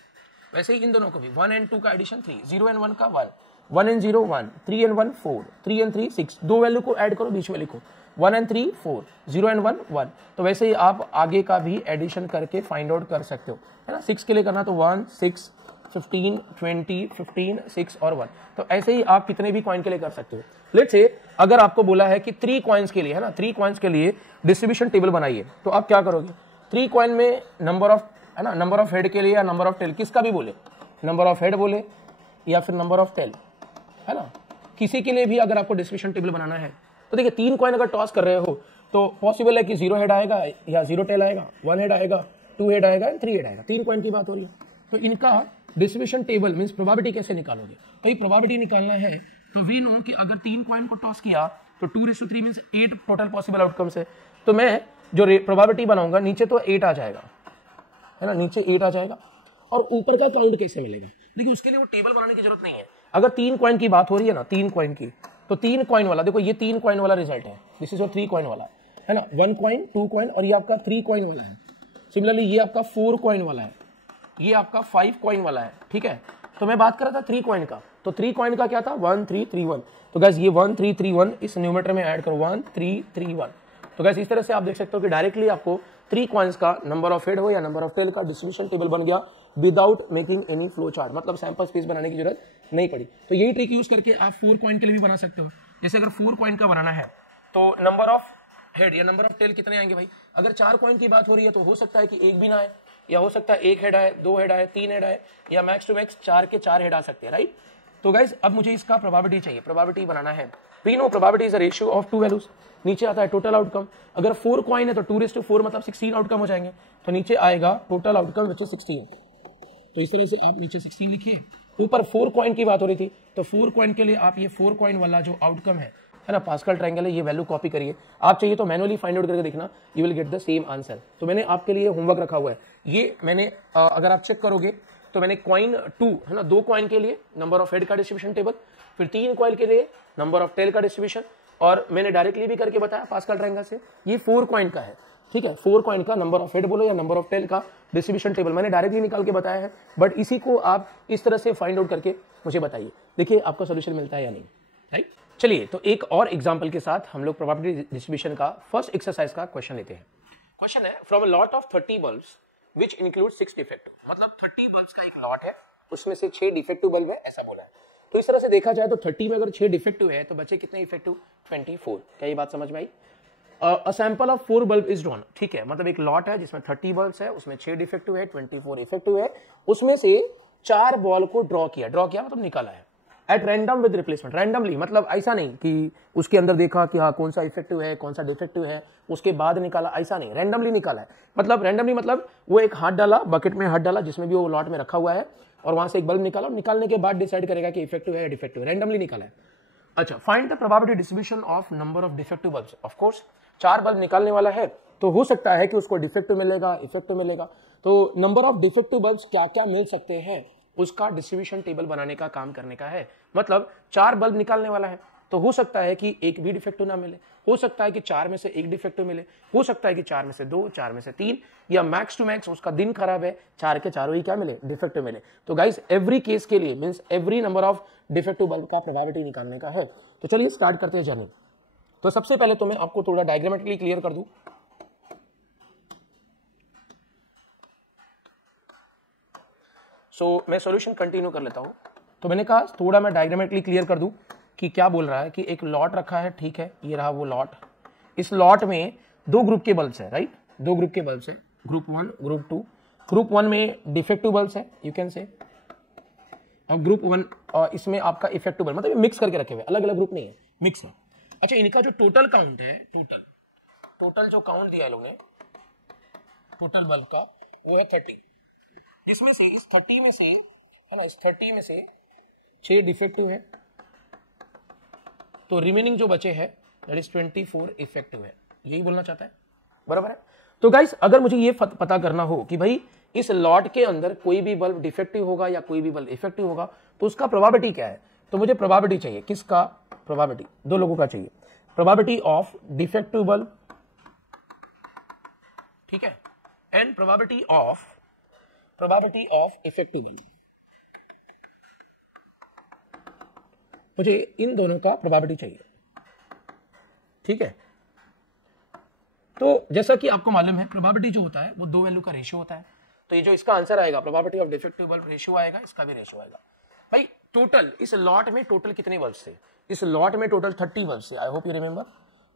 वैसे ही इन दोनों को भी 1 एंड 2 का एडिशन 3, 0 एंड 1 का 1, 1 एंड 0 1, 3 एंड 1 4, 3 एंड 3 6। दो वैल्यू को ऐड करो, बीच में लिखो 1 एंड 3 4, 0 एंड 1 1। तो वैसे ही आप आगे का भी एडिशन करके फाइंड आउट कर सकते हो, है ना। 6 के लिए करना तो 1 6 15 20 15 6 और 1। तो ऐसे ही आप कितने भी कॉइन के लिए कर सकते हो। लेट्स से अगर आपको बोला है कि 3 कॉइन्स के लिए, है ना, 3 कॉइन्स के लिए डिस्ट्रीब्यूशन टेबल बनाइए, तो आप क्या करोगे? 3 कॉइन में नंबर ऑफ, है ना, नंबर ऑफ हेड के लिए या नंबर ऑफ टेल, किसका भी बोले, नंबर ऑफ हेड बोले या फिर नंबर ऑफ टेल, है ना, किसी के लिए भी अगर आपको डिस्ट्रीब्यूशन टेबल बनाना है तो देखिए 3 कॉइन अगर टॉस कर रहे हो तो पॉसिबल है कि 0 हेड आएगा या 0 टेल आएगा, 1 हेड आएगा, 2 हेड आएगा, 3 हेड आएगा। 3 कॉइन की बात हो रही है, तो इनका डिस्ट्रीब्यूशन टेबल मींस प्रोबेबिलिटी कैसे निकालोगे? भाई प्रोबेबिलिटी निकालना है तो वी नो कि अगर 3 कॉइन को टॉस किया तो 2:3 मींस 8 टोटल पॉसिबल आउटकम्स है। तो मैं जो प्रोबेबिलिटी बनाऊंगा नीचे तो 8 आ जाएगा, है ना, नीचे 8 आ जाएगा। और ऊपर का काउंट कैसे मिलेगा? देखिए उसके लिए वो टेबल बनाने की जरूरत नहीं है। अगर 3 कॉइन की बात हो रही है ना, 3 कॉइन की, तो 3 कॉइन वाला, देखो ये 3 कॉइन वाला रिजल्ट है, दिस इज योर 3 कॉइन वाला, है ना, 1 कॉइन 2 कॉइन और ये आपका 3 कॉइन वाला है। सिमिलरली ये आपका 4 कॉइन वाला है, ये आपका 5 कॉइन वाला है, ठीक है। तो मैं बात कर रहा था 3 कॉइन का, तो 3 कॉइन का क्या था? 1 3 3 1। तो गैस ये 1 3 3 1 इस न्यूमरेटर में ऐड करो, 1 3 3 1। तो गैस इस तरह से आप देख सकते हो कि डायरेक्टली आपको 3 कॉइन्स का नंबर ऑफ हेड हो या नंबर ऑफ टेल का डिस्ट्रीब्यूशन टेबल बन गया without making any flow chart, मतलब सैंपल स्पेस बनाने की जरूरत नहीं पड़ी। तो यही ट्रिक यूज करके आप 4 कॉइन के लिए भी बना सकते हो। जैसे अगर 4 कॉइन का बनाना है तो नंबर ऑफ हेड या नंबर ऑफ टेल कितने आएंगे भाई? अगर 4 कॉइन की बात हो रही है तो हो सकता है कि एक भी ना आए, या हो सकता है 1 हेड आए, 2 हेड आए, 3 हेड आए, या मैक्स टू मैक्स 4 के 4 हेड आ सकते हैं, राइट। तो गाइज अब मुझे इसका प्रोबेबिलिटी चाहिए, प्रोबेबिलिटी बनाना है। We know probability is a ratio of 2 values. नीचे आता है टोटल आउटकम। अगर 4 कॉइन है तो 2:4 मतलब 16 आउटकम हो जाएंगे, तो नीचे आएगा टोटल आउटकम विच इज 16। तो इस तरह से आप नीचे 16 लिखिए। ऊपर 4 कॉइन की बात हो रही थी तो 4 कॉइन के लिए आप ये 4 कॉइन वाला जो आउटकम है ना, पास्कल ट्रायंगल है, ये वैल्यू कॉपी करिए। आप चाहिए तो मैनुअली फाइंड आउट करके देखना, you will get the same answer. तो मैंने आपके लिए होमवर्क रखा हुआ है, ये मैंने अगर आप चेक करोगे तो मैंने कॉइन 2, है ना, 2 कॉइन के लिए नंबर ऑफ हेड का डिस्ट्रीब्यूशन टेबल, फिर 3 कॉइन के लिए नंबर ऑफ टेल का डिस्ट्रीब्यूशन, और मैंने डायरेक्टली भी करके बताया पास्कल ट्रायंगल से। ये 4 कॉइन का है, ठीक है, 4 कॉइन का नंबर ऑफ हेड बोलो या नंबर ऑफ टेल का डिस्ट्रीब्यूशन टेबल मैंने डायरेक्टली निकाल के बताया है, बट इसी को आप इस तरह से फाइंड आउट करके मुझे बताइए, देखिए आपका सोल्यूशन मिलता है या नहीं, राइट। चलिए तो एक और एग्जांपल के साथ हम लोग प्रोबेबिलिटी डिस्ट्रीब्यूशन का फर्स्ट एक्सरसाइज का क्वेश्चन लेते हैं। क्वेश्चन है from a lot of 30 bulbs which include 6 defective, मतलब 30 बल्ब्स का एक लॉट है, उसमें से 6 डिफेक्टिव बल्ब है, ऐसा बोला है। तो इस तरह से देखा जाए तो 30 में अगर 6 डिफेक्टिव है तो बचे कितने इफेक्टिव? 24। क्या ये बात समझ में आई? A sample of 4 bulb is drawn, ठीक है, मतलब एक लॉट है जिसमें 30 बल्ब्स है, उसमें 6 डिफेक्टिव है, 24 इफेक्टिव है, उसमें से 4 बॉल को ड्रॉ किया मतलब निकाला है at random with replacement. Randomly मतलब ऐसा नहीं कि उसके अंदर देखा कि हाँ कौन सा इफेक्टिव है कौन सा डिफेक्टिव है उसके बाद निकाला, ऐसा नहीं, रैंडमली निकाला है। मतलब रैंडमली मतलब वो एक हाथ डाला, बकेट में हाथ डाला जिसमें भी वो लॉट में रखा हुआ है, और वहां से एक बल्ब निकाला, निकालने के बाद डिसाइड करेगा कि इफेक्टिव है या डिफेक्टिव, रैंडमली निकाला है। अच्छा, find the probability distribution of number of defective bulbs. Of course 4 bulb निकालने वाला है तो हो सकता है कि उसको डिफेक्टिव मिलेगा, इफेक्टिव मिलेगा। तो नंबर ऑफ डिफेक्टिव बल्ब्स क्या क्या मिल सकते हैं उसका डिस्ट्रीब्यूशन टेबल बनाने का काम करने का है। मतलब 4 बल्ब निकालने वाला है, तो हो सकता है कि एक भी डिफेक्टिव ना मिले, हो सकता है कि 4 में से एक डिफेक्टिव मिले, हो सकता है कि 4 में से 2, 4 में से 3, या मैक्स टू मैक्स उसका दिन खराब है, 4 के चारों ही क्या मिले, डिफेक्टिव मिले। तो गाइस एवरी केस के लिए means every number of defective bulb का प्रोबेबिलिटी निकालने का है। तो चलिए स्टार्ट करते हैं जर्नी। तो सबसे पहले तो मैं आपको थोड़ा डायग्रामेटिकली क्लियर कर दूं। मैं सॉल्यूशन कंटिन्यू कर लेता हूं। तो मैंने कहा थोड़ा मैं डायग्रामेटिकली क्लियर कर दूं कि क्या बोल रहा है कि एक लॉट रखा है, ठीक है, ये रहा वो लॉट। इस लॉट में 2 ग्रुप के बल्ब्स है, राइट, 2 ग्रुप के बल्ब्स है, ग्रुप 1 ग्रुप 2। ग्रुप 1 में डिफेक्टिव बल्ब्स है, यू कैन से, और ग्रुप 1 इसमें आपका इफेक्टिव बल्ब, मतलब मिक्स करके रखे हुए, अलग अलग ग्रुप नहीं है, मिक्स है। अच्छा, इनका जो टोटल काउंट है, टोटल जो काउंट दिया है लोग ने टोटल बल्ब का, वो है 30, जिसमें से इस 30 में से है ना, इस 30 में से 6 डिफेक्टिव है, तो रिमेनिंग जो बचे हैं दैट इज 24 इफेक्टिव है, यही बोलना चाहता है, बराबर है। तो गाइस अगर मुझे ये पता करना हो कि भाई इस लॉट के अंदर कोई भी बल्ब डिफेक्टिव होगा या कोई भी बल्ब इफेक्टिव होगा, तो उसका प्रोबेबिलिटी क्या है, तो मुझे प्रोबेबिलिटी चाहिए, किसका प्रोबेबिलिटी, 2 लोगों का चाहिए, प्रोबेबिलिटी ऑफ डिफेक्टिव बल्ब, ठीक है, and probability of effective bulb. मुझे इन दोनों का प्रोबेबिलिटी चाहिए, ठीक है। तो जैसा कि आपको मालूम है प्रोबेबिलिटी जो होता है वो 2 वैल्यू का रेशियो होता है। तो ये जो इसका आंसर आएगा probability of defective bulb ratio आएगा, इसका भी रेशियो आएगा। भाई टोटल इस लॉट में टोटल कितने बल्ब थे, इस लॉट में टोटल 30 बल्ब थे, आई होप यू रिमेंबर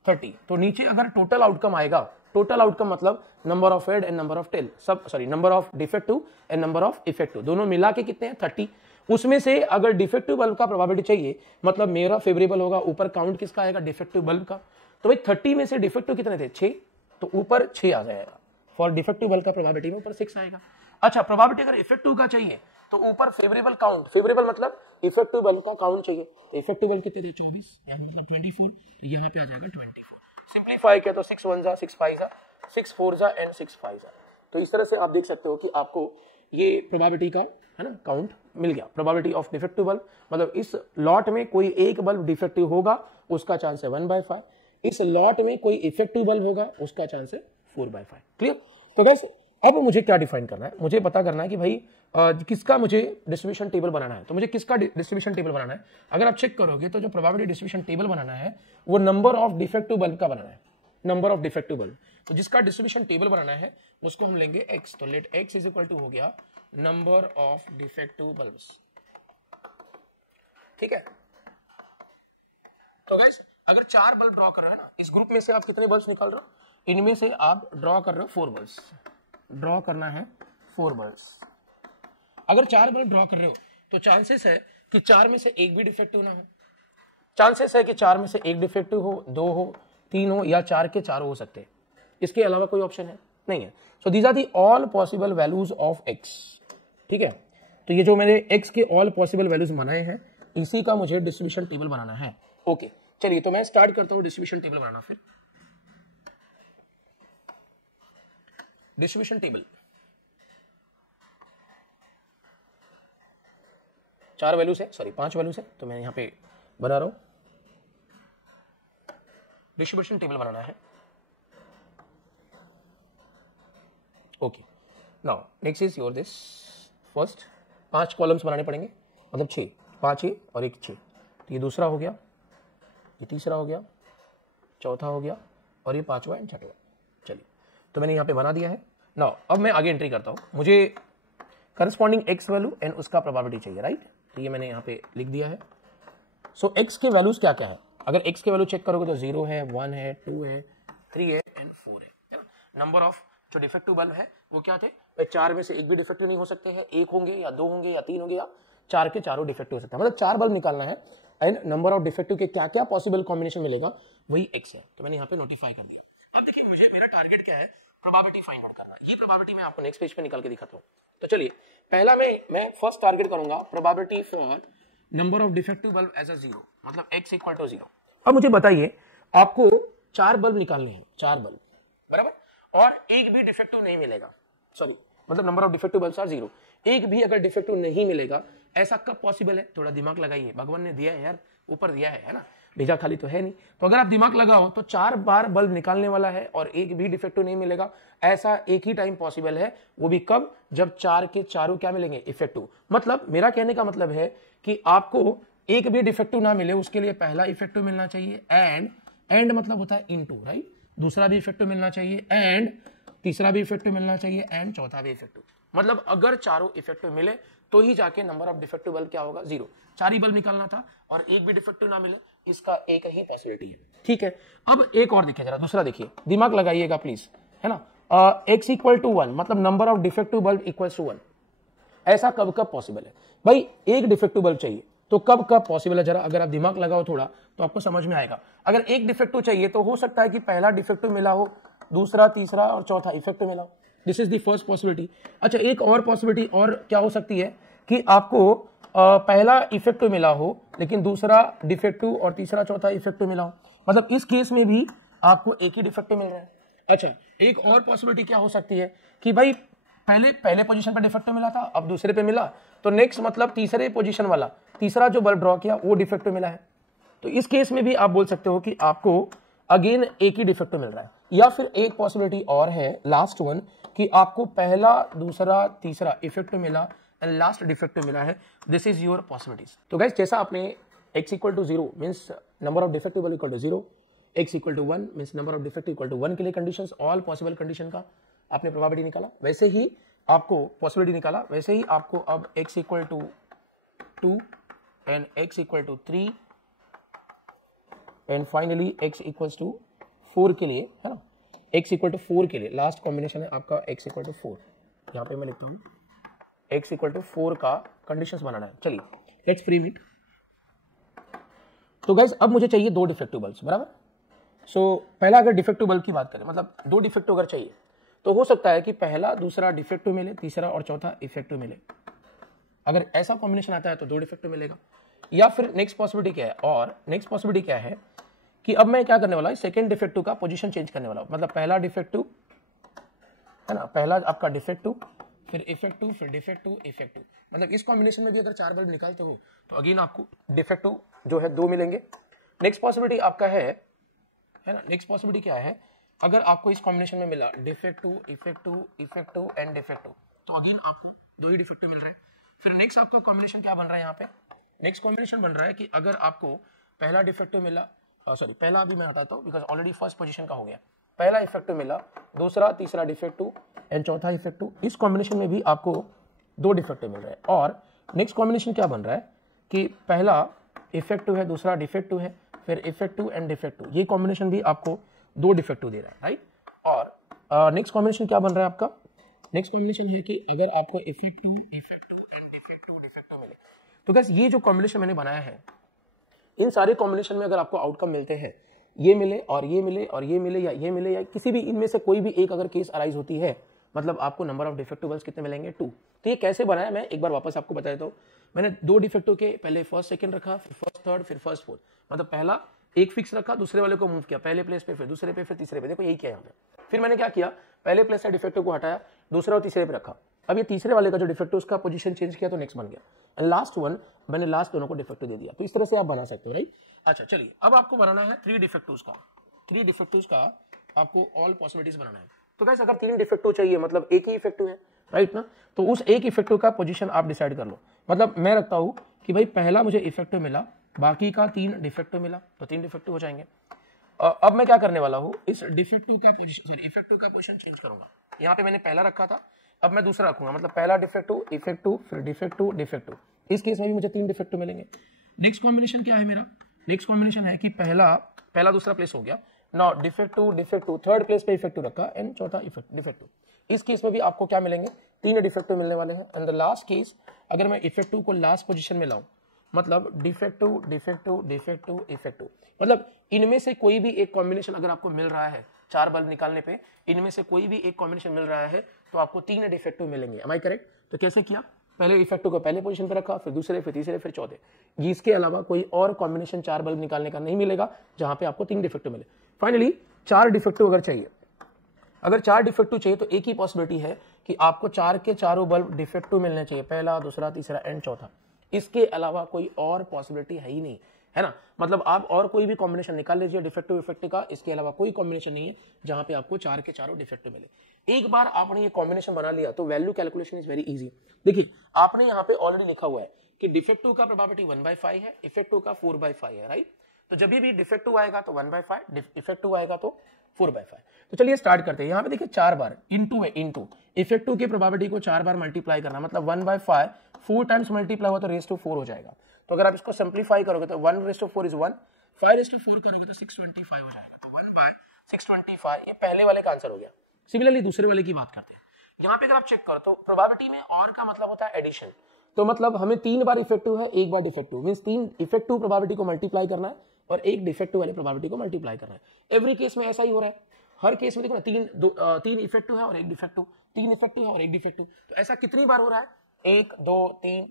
30। तो नीचे अगर टोटल आउटकम आएगा, टोटल आउटकम मतलब number of head and number of tail, सब sorry number of defective and number of effective, दोनों मिला के कितने हैं 30। उसमें से अगर डिफेक्टिव बल्ब का प्रोबेबिलिटी चाहिए, मतलब मेरा फेवरेबल होगा, ऊपर काउंट किसका आएगा, डिफेक्टिव बल्ब का। तो भाई 30 में से डिफेक्टिव कितने थे, 6, तो ऊपर 6 आ जाएगा। फॉर डिफेक्टिव बल्ब का प्रोबेबिलिटी में ऊपर 6 आएगा। अच्छा, प्रोबेबिलिटी अगर इफेक्टिव का चाहिए तो ऊपर फेवरेबल काउंट, फेवरेबल मतलब इफेक्टिव बल्ब का काउंट चाहिए, तो इफेक्टिव बल्ब कितने थे 24 मतलब 24, तो यहाँ पे आ जाएगा 24। सिंप्लीफाई किया तो 6 1 जा 6 5 जा 6 4 जा एंड 6 5 जा। तो इस तरह से आप देख सकते हो कि आपको ये प्रोबेबिलिटी का है ना काउंट मिल गया। प्रोबेबिलिटी ऑफ डिफेक्टिव बल्ब मतलब इस लॉट में कोई एक बल्ब डिफेक्टिव होगा, उसका चांस है 1/5। इस लॉट में कोई इफेक्टिव बल्ब होगा, उसका चांस है 4/5। क्लियर। तो गाइस अब मुझे क्या डिफाइन करना है, मुझे पता करना है कि भाई किसका मुझे डिस्ट्रीब्यूशन टेबल बनाना है। तो मुझे किसका डिस्ट्रीब्यूशन टेबल बनाना है, अगर आप चेक करोगे तो जो प्रोबेबिलिटी डिस्ट्रीब्यूशन टेबल बनाना है वो नंबर ऑफ डिफेक्टिव बल्ब का बनाना है, नंबर ऑफ डिफेक्टिव बल्ब। तो जिसका डिस्ट्रीब्यूशन टेबल बनाना है उसको हम लेंगे x, तो let x is equal to हो गया नंबर ऑफ डिफेक्टिव बल्ब्स, ठीक है। तो गाइस अगर 4 बल्ब ड्रॉ कर रहे हो ना, इस ग्रुप में से आप कितने बल्ब्स निकाल रहे हो, इनमें से आप ड्रॉ कर रहे हो 4 बल्ब्स, ड्रॉ करना है 4 बल्ब्स। अगर 4 बल्ब ड्रॉ कर रहे हो तो चांसेस है कि 4 में से एक भी डिफेक्टिव ना हो, चांसेस है कि 4 में से एक डिफेक्टिव हो, 2 हो, 3 हो, या 4 के 4 हो सकते हैं। इसके अलावा कोई ऑप्शन है नहीं है। So these are the all possible values of x, ठीक है। तो ये जो मैंने x के ऑल पॉसिबल वैल्यूज बनाए हैं, इसी का मुझे डिस्ट्रीब्यूशन टेबल बनाना है। ओके चलिए, तो मैं स्टार्ट करता हूं डिस्ट्रीब्यूशन टेबल बनाना। फिर डिस्ट्रीब्यूशन टेबल 4 वैल्यूज है, सॉरी 5 वैल्यूज है, तो मैं यहां पे बना रहा हूं। डिस्ट्रीब्यूशन टेबल बनाना है। Okay now next is your this first 5 columns बनाने पड़ेंगे, मतलब 6, 5 ये और एक 6। तो ये दूसरा हो गया, ये तीसरा हो गया, चौथा हो गया, और ये 5वां एंड 6वां। चलिए, तो मैंने यहाँ पे बना दिया है। नाउ अब मैं आगे एंट्री करता हूँ। मुझे करस्पॉन्डिंग x वैल्यू एंड उसका प्रोबेबिलिटी चाहिए, राइट। तो ये मैंने यहाँ पे लिख दिया है। सो x के वैल्यूज क्या क्या है, अगर x के वैल्यू चेक करोगे तो 0 है, 1 है, 2 है, 3 है एंड 4 है ना। नंबर ऑफ जो डिफेक्टिव बल्ब है वो क्या थे, 4 में से एक भी डिफेक्टिव नहीं हो सकते हैं, 1 होंगे या 2 होंगे या 3 होंगे, या 4 के चारों डिफेक्टिव हो सकते हैं। मतलब 4 बल्ब निकालना है एंड नंबर ऑफ डिफेक्टिव के क्या क्या पॉसिबल कॉम्बिनेशन मिलेगा, वही x है। तो मैंने यहाँ पे नोटिफाई कर दिया। अब देखिए मुझे मेरा टारगेट क्या है, प्रोबेबिलिटी फाइंड आउट करना। ये प्रोबेबिलिटी मैं आपको नेक्स्ट पेज पे निकाल के दिखाता हूँ। तो चलिए, पहला मैं फर्स्ट टारगेट करूंगा probability for number of defective bulb as a 0, मतलब x इक्वल टू 0। अब मुझे बताइए, आपको 4 बल्ब निकालने हैं, 4 बल्ब बराबर, और एक भी डिफेक्टिव नहीं मिलेगा, सॉरी मतलब number of defective bulbs are 0, एक भी अगर डिफेक्टिव नहीं मिलेगा, ऐसा कब पॉसिबल है, थोड़ा दिमाग लगाइए, भगवान ने दिया है यार, ऊपर दिया है ना। भेजा खाली तो है नहीं। तो अगर आप दिमाग लगाओ तो 4 बार बल्ब निकालने वाला है और एक भी डिफेक्टिव नहीं मिलेगा। ऐसा एक ही टाइम पॉसिबल है, वो भी कब, जब 4 के चारों क्या मिलेंगे, इफेक्टिव। मतलब मेरा कहने का मतलब है कि आपको एक भी डिफेक्टिव ना मिले उसके लिए पहला इफेक्टिव मिलना चाहिए, एंड मतलब होता है इनटू, राइट। दूसरा भी इफेक्टिव मिलना चाहिए, एंड तीसरा भी इफेक्टिव मिलना चाहिए, एंड चौथा भी इफेक्टिव। मतलब अगर चारों इफेक्टिव मिले तो ही जाके नंबर ऑफ डिफेक्टिव बल्ब क्या होगा, 0। 4 ही बल्ब निकालना था और एक भी डिफेक्टिव ना मिले, इसका एक ही पॉसिबिलिटी है, ठीक है। अब एक और देखिए, जरा दूसरा देखिए, दिमाग लगाइएगा प्लीज, है ना। x इक्वल टू 1 मतलब number of defective bulb equal to 1। ऐसा कब कब पॉसिबल है भाई, एक डिफेक्टिव बल्ब चाहिए तो कब कब पॉसिबल है, जरा अगर आप दिमाग लगाओ थोड़ा तो आपको समझ में आएगा। अगर एक डिफेक्टिव चाहिए तो हो सकता है कि पहला डिफेक्टिव मिला हो, दूसरा, तीसरा और चौथा इफेक्टिव मिला हो। This is the first possibility. अच्छा, एक और पॉसिबिलिटी और क्या हो सकती है कि आपको पहला इफेक्टिव मिला हो लेकिन दूसरा डिफेक्टिव और तीसरा चौथा इफेक्टिव मिला हो। मतलब इस केस में भी आपको एक ही डिफेक्टिव मिल रहा है। अच्छा, एक और पॉसिबिलिटी क्या हो सकती है कि भाई पहले पोजीशन पर डिफेक्टिव मिला था, अब दूसरे पे मिला, तो नेक्स्ट मतलब तीसरे पोजीशन वाला तीसरा जो बल्ब ड्रॉ किया वो डिफेक्टिव मिला है। तो इस केस में भी आप बोल सकते हो कि आपको अगेन एक ही डिफेक्टिव मिल रहा है। या फिर एक पॉसिबिलिटी और है, लास्ट वन, कि आपको पहला, दूसरा, तीसरा इफेक्टिव मिला एंड लास्ट डिफेक्टिव मिला है। This is your possibilities. तो गाइस, जैसा आपने x equal to 0 means number of defective bulb equal to 0, x equal to 1 means number of defective equal to 1 के लिए कंडीशंस, ऑल पॉसिबल कंडीशन का आपने प्रोबेबिलिटी निकाला, वैसे ही आपको पॉसिबिलिटी निकाला, वैसे ही आपको अब x equal to 2 and x equal to 3 and finally x equals to 4 के लिए, है ना, x इक्वल टू 4 के लिए लास्ट कॉम्बिनेशन है आपका x इक्वल टू 4। यहाँ पे मैं लिखता हूँ x इक्वल टू 4 का कंडीशंस बनाना है। चलिए लेट्स फ्रेम इट। तो गाइस, अब मुझे चाहिए 2 डिफेक्टिव बल्ब्स, बराबर। सो पहला अगर डिफेक्टिव बल्ब की बात करें, मतलब 2 डिफेक्टिव अगर चाहिए तो हो सकता है कि पहला, दूसरा डिफेक्टिव मिले, तीसरा और चौथा इफेक्टिव मिले। अगर ऐसा कॉम्बिनेशन आता है तो 2 डिफेक्टिव मिलेगा। या फिर नेक्स्ट पॉसिबिलिटी क्या है, और नेक्स्ट पॉसिबिलिटी क्या है कि अब मैं क्या करने वाला हूं, सेकंड डिफेक्टिव का पोजीशन चेंज करने वाला हूं। मतलब पहला डिफेक्टिव, है ना, पहला आपका डिफेक्टिव, फिर इफेक्टिव, फिर डिफेक्टिव, इफेक्टिव। मतलब इस कॉम्बिनेशन में भी अगर 4 बल्ब निकालते हो तो अगेन आपको डिफेक्टिव जो है 2 मिलेंगे। नेक्स्ट पॉसिबिलिटी आपका है ना, नेक्स्ट पॉसिबिलिटी क्या है, अगर आपको इस कॉम्बिनेशन में मिला defective, effective, effective and defective, तो अगेन आपको 2 ही डिफेक्टिव मिल रहे हैं। फिर नेक्स्ट आपका कॉम्बिनेशन क्या बन रहा है, यहाँ पे नेक्स्ट कॉम्बिनेशन बन रहा है कि अगर आपको पहला डिफेक्टिव मिला, सॉरी पहला अभी मैं हटाता हूँ बिकॉज ऑलरेडी फर्स्ट पोजीशन का हो गया, पहला इफेक्टिव मिला, दूसरा, तीसरा डिफेक्टिव एंड चौथा इफेक्टिव। इस कॉम्बिनेशन में भी आपको 2 डिफेक्टिव मिल रहे हैं। और नेक्स्ट कॉम्बिनेशन क्या बन रहा है कि पहला इफेक्टिव है, दूसरा डिफेक्टिव है, फिर इफेक्टिव एंड डिफेक्टिव। ये कॉम्बिनेशन भी आपको 2 डिफेक्टिव दे रहा है, राइट। और नेक्स्ट कॉम्बिनेशन क्या बन रहा है आपका, नेक्स्ट कॉम्बिनेशन है कि अगर आपको इफेक्टिव, इफेक्टिव एंड डिफेक्टिव मिले, तो गाइस ये जो कॉम्बिनेशन मैंने बनाया है, इन सारे कॉम्बिनेशन में अगर आपको आउटकम मिलते हैं, ये मिले और ये मिले और ये मिले, या ये मिले, या किसी भी इनमें से कोई भी एक अगर केस अराइज होती है, मतलब आपको नंबर ऑफ डिफेक्टिव बल्ब्स कितने मिलेंगे, 2। तो ये कैसे बनाया, मैं एक बार वापस आपको बता देता हूँ। मैंने 2 डिफेक्टिव के पहले फर्स्ट सेकंड रखा, फिर फर्स्ट थर्ड, फिर फर्स्ट फोर्थ। मतलब पहला एक फिक्स रखा, दूसरे वाले को मूव किया, पहले प्लेस पे, फिर दूसरे पे, फिर तीसरे पे। देखो यही किया यहाँ पे। फिर मैंने क्या किया, पहले प्लेस से डिफेक्टिव को हटाया, दूसरे और तीसरे पे रखा। अब ये तीसरे वाले का जो डिफेक्टिव उसका पोजीशन चेंज किया तो नेक्स्ट बन गया, एंड लास्ट वन मैंने लास्ट दोनों को डिफेक्टिव दे दिया। तो इस तरह से आप बना सकते हो, राइट। अच्छा चलिए, अब आपको बनाना है 3 डिफेक्टिव्स का। 3 डिफेक्टिव्स का आपको ऑल पॉसिबिलिटीज बनाना है। तो गाइस, अगर 3 डिफेक्टिव चाहिए मतलब एक ही इफेक्टिव है, राइट ना, तो उस एक इफेक्टिव का पोजीशन आप डिसाइड कर लो। मतलब मैं रखता हूं कि भाई पहला मुझे इफेक्टिव मिला, बाकी का 3 डिफेक्टिव मिला, तो 3 डिफेक्टिव हो जाएंगे। अब मैं क्या करने वाला हूं, इस डिफेक्टिव का पोजीशन, सॉरी इफेक्टिव का पोजीशन चेंज करूंगा। यहाँ पे मैंने पहला रखा था, अब मैं दूसरा रखूंगा। मतलब पहला डिफेक्टिव, इफेक्टिव, फिर डिफेक्टिव, डिफेक्टिव। इस केस में भी मुझे 3 डिफेक्टिव मिलेंगे। नेक्स्ट कॉम्बिनेशन क्या है मेरा, नेक्स्ट कॉम्बिनेशन है कि पहला दूसरा प्लेस हो गया, now defective, defective, third place पे इफेक्टिव रखा एंड चौथा डिफेक्टिव। इस केस में भी आपको क्या मिलेंगे, 3 डिफेक्टिव मिलने वाले हैं। एंड द लास्ट केस, अगर मैं इफेक्टिव को लास्ट पोजीशन में लाऊं, मतलब डिफेक्टिव, डिफेक्टिव, डिफेक्टिव, इफेक्टिव, मतलब इनमें से कोई भी एक कॉम्बिनेशन अगर आपको मिल रहा है, 4 बल्ब निकालने पे इनमें से कोई भी एक कॉम्बिनेशन मिल रहा है तो आपको 3 डिफेक्टिव मिलेंगे। Am I correct. तो कैसे किया, पहले इफेक्टिव को पहले पोजीशन पे रखा, फिर दूसरे, फिर तीसरे, फिर चौथे। इसके अलावा कोई और कॉम्बिनेशन 4 बल्ब निकालने का नहीं मिलेगा जहां पे आपको 3 डिफेक्टिव मिले। फाइनली 4 डिफेक्टिव अगर चाहिए, अगर 4 डिफेक्टिव चाहिए तो एक ही पॉसिबिलिटी है कि आपको 4 के चारों बल्ब डिफेक्टिव मिलने चाहिए, पहला, दूसरा, तीसरा एंड चौथा। इसके अलावा कोई और पॉसिबिलिटी है ही नहीं। है ना। मतलब आप और कोई भी कॉम्बिनेशन निकाल लीजिए डिफेक्टिव इफेक्टिव का, इसके अलावा कोई कॉम्बिनेशन नहीं है जहां पे आपको चार के चारों डिफेक्टिव मिले। एक बार आपने ये कॉम्बिनेशन बना लिया तो value calculation is very easy. देखिए आपने यहाँ पे ऑलरेडी लिखा हुआ है कि डिफेक्टिव का प्रोबेबिलिटी 1/5 है, इफेक्टिव का 4/5 है, राइट। तो जब भी डिफेक्टिव आएगा तो 1/5, इफेक्टिव आएगा तो 4/5। तो चलिए स्टार्ट करते हैं। यहाँ पे देखिए 4 बार इंटू है, इंटू इफेक्टिव के प्रोबेबिलिटी को 4 बार मल्टीप्लाई करना, मतलब 1/5 4 टाइम्स मल्टीप्लाई हुआ तो रेस टू 4 हो जाएगा। तो अगर आप इसको सिंप्लीफाई करोगे तो 1/4 इज 1, 5/4 करोगे तो 625 हो जाएगा। तो 1/625 ये पहले वाले का आंसर हो गया। सिमिलरली दूसरे वाले की बात करते हैं। यहाँ पे अगर आप चेक करो तो प्रोबेबिलिटी में और का मतलब होता है एडिशन। तो मतलब हमें 3 बार इफेक्टिव है, 1 बार डिफेक्टिव, मींस 3 इफेक्टिव प्रोबेबिलिटी को मल्टीप्लाई करना है और 1 डिफेक्टिव वाली प्रोबेबिलिटी को मल्टीप्लाई करना है। एवरी केस में ऐसा ही हो रहा है। हर केस में देखो ना 3 इफेक्टिव है और 1 डिफेक्टिव, 3 इफेक्टिव है और 1 डिफेक्टिव। तो ऐसा कितनी बार हो रहा है? 1 2 3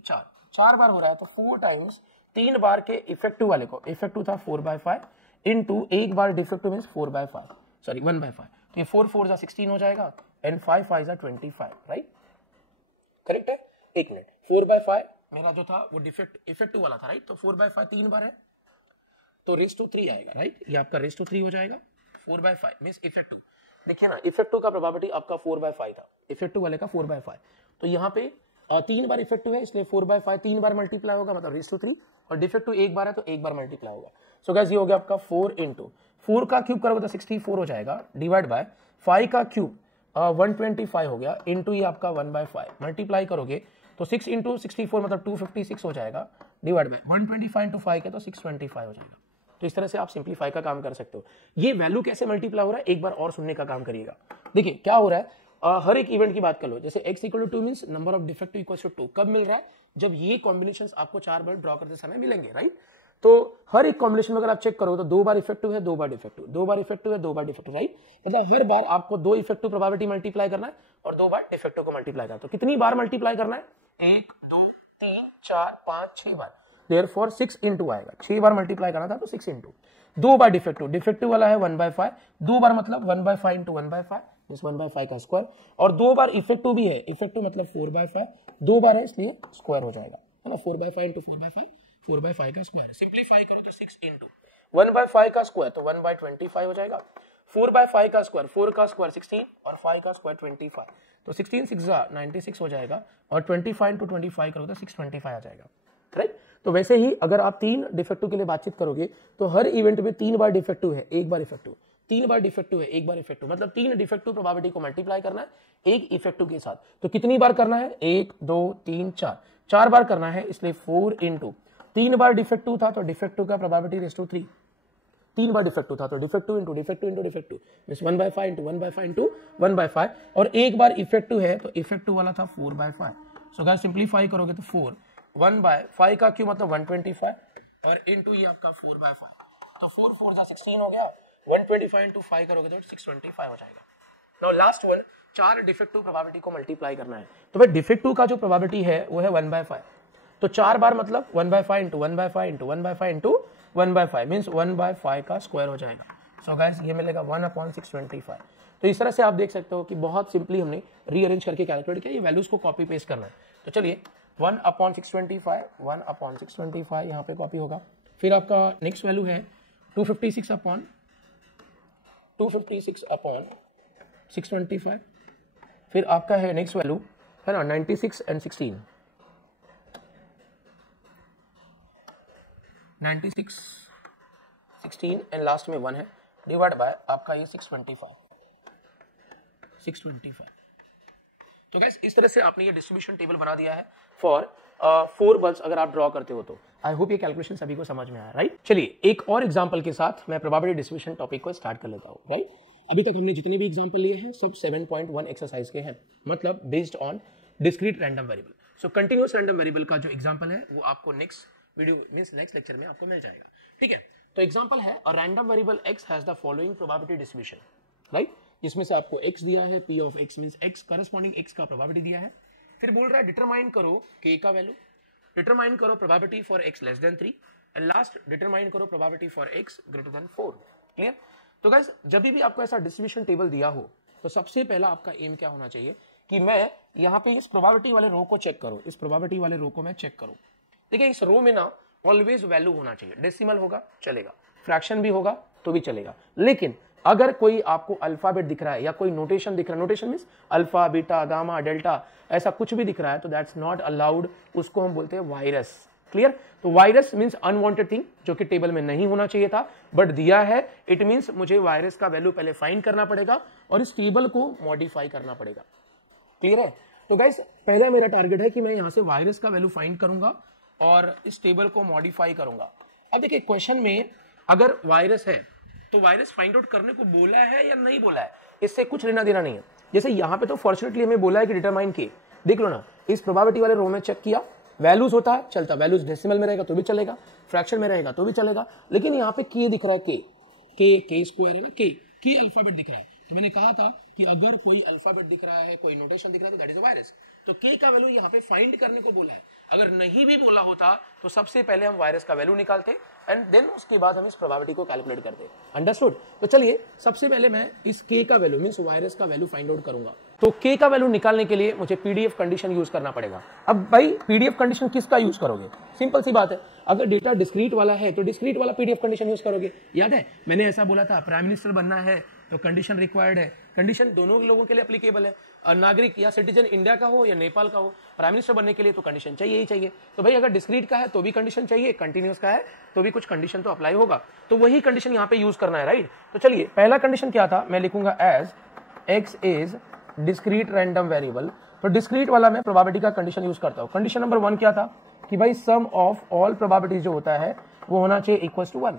4 बार हो रहा है। तो 4 टाइम्स 3 बार के इफेक्टिव वाले को, इफेक्टिव था 4/5 इंटू 1 बार डिफेक्टिव मींस 4/5, सॉरी 1/5। तो ये 4 4 16 हो जाएगा एंड 5 5 25, राइट, करेक्ट है। एक मिनट, 4/5 मेरा जो था वो इफेक्टिव वाला था, राइट। तो 4/5 3 बार है तो रेस टू 3 आएगा, राइट। ये आपका रेस टू 3 हो जाएगा। 4/5 मींस इफेक्टिव। देखिए ना इफेक्टिव का प्रोबेबिलिटी आपका 4/5 था, इफेक्टिव वाले का 4/5। तो यहाँ पे 3 बार इफेक्टिव है इसलिए 4/5 3 बार मल्टीप्लाई होगा, मतलब रेस टू 3, और डिफेक्टिव 1 बार है तो 1 बार मल्टीप्लाई होगा। सो गाइस ये हो गया आपका 4 इंटू 4 का क्यूब करोगे तो 64 हो जाएगा, डिवाइड बाय 5 का क्यूब 125 हो गया, इंटू ये आपका 1/5 मल्टीप्लाई करोगे तो 6 इंटू 64 मतलब 256 हो जाएगा, डिवाइड बाय 125 इंटू 5 के तो 625 हो जाएगा। तो इस तरह से आप सिंप्लीफाई का काम कर सकते हो। ये वैल्यू कैसे मल्टीप्लाई हो रहा है एक बार और सुनने का काम करिएगा। देखिए क्या हो रहा है, हर एक इवेंट की बात कर लो। जैसे x = 2 means number of defective equals to 2 कब मिल रहा है? जब ये कॉम्बिनेशंस आपको 4 बार ड्रॉ करते समय मिलेंगे, राइट। तो हर एक कॉम्बिनेशन में अगर आप चेक करो तो 2 बार इफेक्टिव है, 2 बार डिफेक्टिव, 2 बार इफेक्टिव है, 2 बार डिफेक्टिव, राइट। मतलब हर बार आपको 2 इफेक्टिव प्रोबेबिलिटी मल्टीप्लाई करना है और 2 बार डिफेक्टिव को मल्टीप्लाई करना है। तो कितनी बार मल्टीप्लाई करना है? 1 2 3 4 5 6 बार, देयरफॉर 6 इंटू आएगा। 6 बार मल्टीप्लाई करना था तो 6 इंटू। 2 बार डिफेक्टिव वाला है 1/5, 2 बार मतलब 1/5 इंटू 1/5 मींस 1/5 का स्क्वायर, और 2 बार इफेक्टिव भी है, इफेक्टिव मतलब 4/5, 2 बार है इसलिए स्क्वायर हो जाएगा, है ना। 4/5 इंटू 4/5 4/5 का स्क्वायर। सिंप्लीफाई करो तो 6 इंटू 1/5 का स्क्वायर तो 1/25 हो जाएगा। 4/5 का स्क्वायर, 4 का स्क्वायर 16 और 5 का स्क्वायर 25, तो 16 6 96 हो जाएगा, और 25 इंटू 25 करोगे तो 625 आ जाएगा, राइट। तो वैसे ही अगर आप 3 डिफेक्टिव के लिए बातचीत करोगे तो हर इवेंट में 3 बार डिफेक्टिव है, 1 बार इफेक्टिव, 3 बार डिफेक्टिव है, 1 बार इफेक्टिव, मतलब 3 डिफेक्टिव प्रोबेबिलिटी को मल्टीप्लाई करना है 1 इफेक्टिव के साथ। तो कितनी बार करना है? 1 2 3 4 बार करना है, इसलिए 4 इंटू 3 बार डिफेक्टिव था तो डिफेक्टिव का प्रोबेबिलिटी रेस टू 3, 3 बार डिफेक्टिव था तो defective into defective into defective means 1/5 into 1/5 into 1/5, और 1 बार इफेक्टिव है तो इफेक्टिव वाला था 4/5। सो गाइस सिंप्लीफाई करोगे तो 4 1/5 का क्यूब मतलब 125 और इंटू ये आपका 4/5, तो 4 4 16 हो गया, 125 इंटू 5 करोगे तो 625 हो जाएगा। Now last one, 4 defective probability को मल्टीप्लाई करना है। तो भाई डिफेक्टिव का जो प्रोबेबिलिटी है वो है 1/5, तो 4 बार मतलब 1/5 इंटू 1/5 इंटू 1/5 इंटू 1/5 मींस 1/5 का स्क्वायर हो जाएगा। सो गाइस ये मिलेगा 1/625। तो इस तरह से आप देख सकते हो कि बहुत सिंपली हमने रीअरेंज करके कैलकुलेट किया। ये वैल्यूज को कॉपी पेस्ट करना है। तो चलिए 1/625 यहाँ पे कॉपी होगा। फिर आपका नेक्स्ट वैल्यू है 256/625। फिर आपका है नेक्स्ट वैल्यू है ना 96 एंड 16, 96 16 एंड लास्ट में 1 है, डिवाइड बाय आपका ये 625। तो गाइस इस तरह से आपने ये डिस्ट्रीब्यूशन टेबल बना दिया है फॉर 4 बल्ब्स अगर आप ड्रॉ करते हो तो। आई होप ये कैलकुलेशन सभी को समझ में आया, राइट। चलिए एक और एग्जांपल के साथ मैं प्रोबेबिलिटी डिस्ट्रीब्यूशन टॉपिक को स्टार्ट कर लेता हूं, राइट। अभी तक हमने जितने भी एग्जांपल लिए हैं सब 7.1 एक्सरसाइज के हैं, मतलब based on discrete random variable. So continuous random variable का जो एग्जांपल है वो आपको next video means next lecture में आपको मिल जाएगा, ठीक है। तो एग्जांपल है अ random variable x has the following probability distribution, right. जिसमें से आपको x दिया है, p of x means x corresponding x का प्रोबेबिलिटी दिया है। फिर बोल रहा है डिटरमाइन करो k का वैल्यू, डिटरमाइन करो probability for x less than 3 and last determine करो probability for x greater than 4। Clear. तो गाइस जब भी आपको ऐसा डिस्ट्रीब्यूशन टेबल दिया हो तो सबसे पहला आपका एम क्या होना चाहिए कि मैं यहाँ पे इस प्रोबेबिलिटी वाले रो को चेक करूं, इस प्रोबेबिलिटी वाले रो को मैं चेक करूं। देखिए इस रो में ना ऑलवेज वैल्यू होना चाहिए। डेसिमल होगा चलेगा, फ्रैक्शन भी होगा तो भी चलेगा, लेकिन अगर कोई आपको अल्फाबेट दिख रहा है या कोई नोटेशन दिख रहा है, notation means alpha, beta, gamma, delta, ऐसा कुछ भी दिख रहा है तो दैट्स नॉट अलाउड, उसको हम बोलते हैं वायरस। क्लियर? तो वायरस मींस अनवांटेड थिंग जो कि टेबल में नहीं होना चाहिए था बट दिया है, इट मींस मुझे वायरस का वैल्यू पहले फाइंड करना पड़ेगा और इस टेबल को मॉडिफाई करना पड़ेगा। क्लियर है? तो गाइस पहला मेरा टारगेट है कि मैं यहां से वायरस का वैल्यू फाइंड करूंगा और इस टेबल को मॉडिफाई करूंगा। अब देखिए क्वेश्चन में अगर वायरस है तो वायरस फाइंड आउट करने को बोला है या नहीं बोला है, इससे कुछ लेना देना नहीं है। जैसे यहां पे तो फॉर्चुनेटली हमें बोला है कि डिटरमाइन के, देख लो ना, इस प्रोबेबिलिटी वाले रो में चेक किया, वैल्यूज होता है चलता, वैल्यूज डेसिमल में रहेगा तो भी चलेगा, फ्रैक्शन में रहेगा तो भी चलेगा, लेकिन यहाँ पे के दिख रहा है, के स्क्वायर है ना, के अल्फाबेट दिख रहा है। तो मैंने कहा था कि अगर कोई अल्फाबेट दिख रहा है, कोई नोटेशन दिख रहा है तो दैट इज अ वायरस। तो के का वैल्यू यहाँ पे फाइंड करने को बोला है। अगर नहीं भी बोला होता तो सबसे पहले हम वायरस का वैल्यू निकालते एंड देन उसके बाद हम इस प्रोबेबिलिटी को कैलकुलेट करते। अंडरस्टूड? तो चलिए सबसे पहले मैं इस के का वैल्यू मींस वायरस का वैल्यू फाइंड आउट करूंगा। तो के का वैल्यू निकालने के लिए मुझे पीडीएफ कंडीशन यूज करना पड़ेगा। अब भाई पीडीएफ कंडीशन किसका यूज करोगे? सिंपल सी बात है, अगर डेटा डिस्क्रीट वाला है तो डिस्क्रीट वाला पीडीएफ कंडीशन यूज करोगे। याद है मैंने ऐसा बोला था, प्राइम मिनिस्टर बनना है तो कंडीशन रिक्वायर्ड है। कंडीशन दोनों लोगों के लिए एप्लीकेबल है, नागरिक या सिटीजन इंडिया का हो या नेपाल का हो, प्राइम मिनिस्टर बनने के लिए तो कंडीशन चाहिए ही चाहिए। तो भाई अगर डिस्क्रीट का है तो भी कंडीशन चाहिए, कंटिन्यूअस का है तो भी कुछ कंडीशन तो अप्लाई होगा, तो वही कंडीशन यहाँ पे यूज करना है, राइट? तो चलिए पहला कंडीशन क्या था, मैं लिखूंगा as x is discrete random variable. तो डिस्क्रीट वाला मैं प्रोबेबिलिटी का कंडीशन यूज करता हूँ। कंडीशन नंबर 1 क्या था कि भाई सम ऑफ ऑल प्रोबेबिलिटीज जो होता है वो होना चाहिए इक्वल टू 1।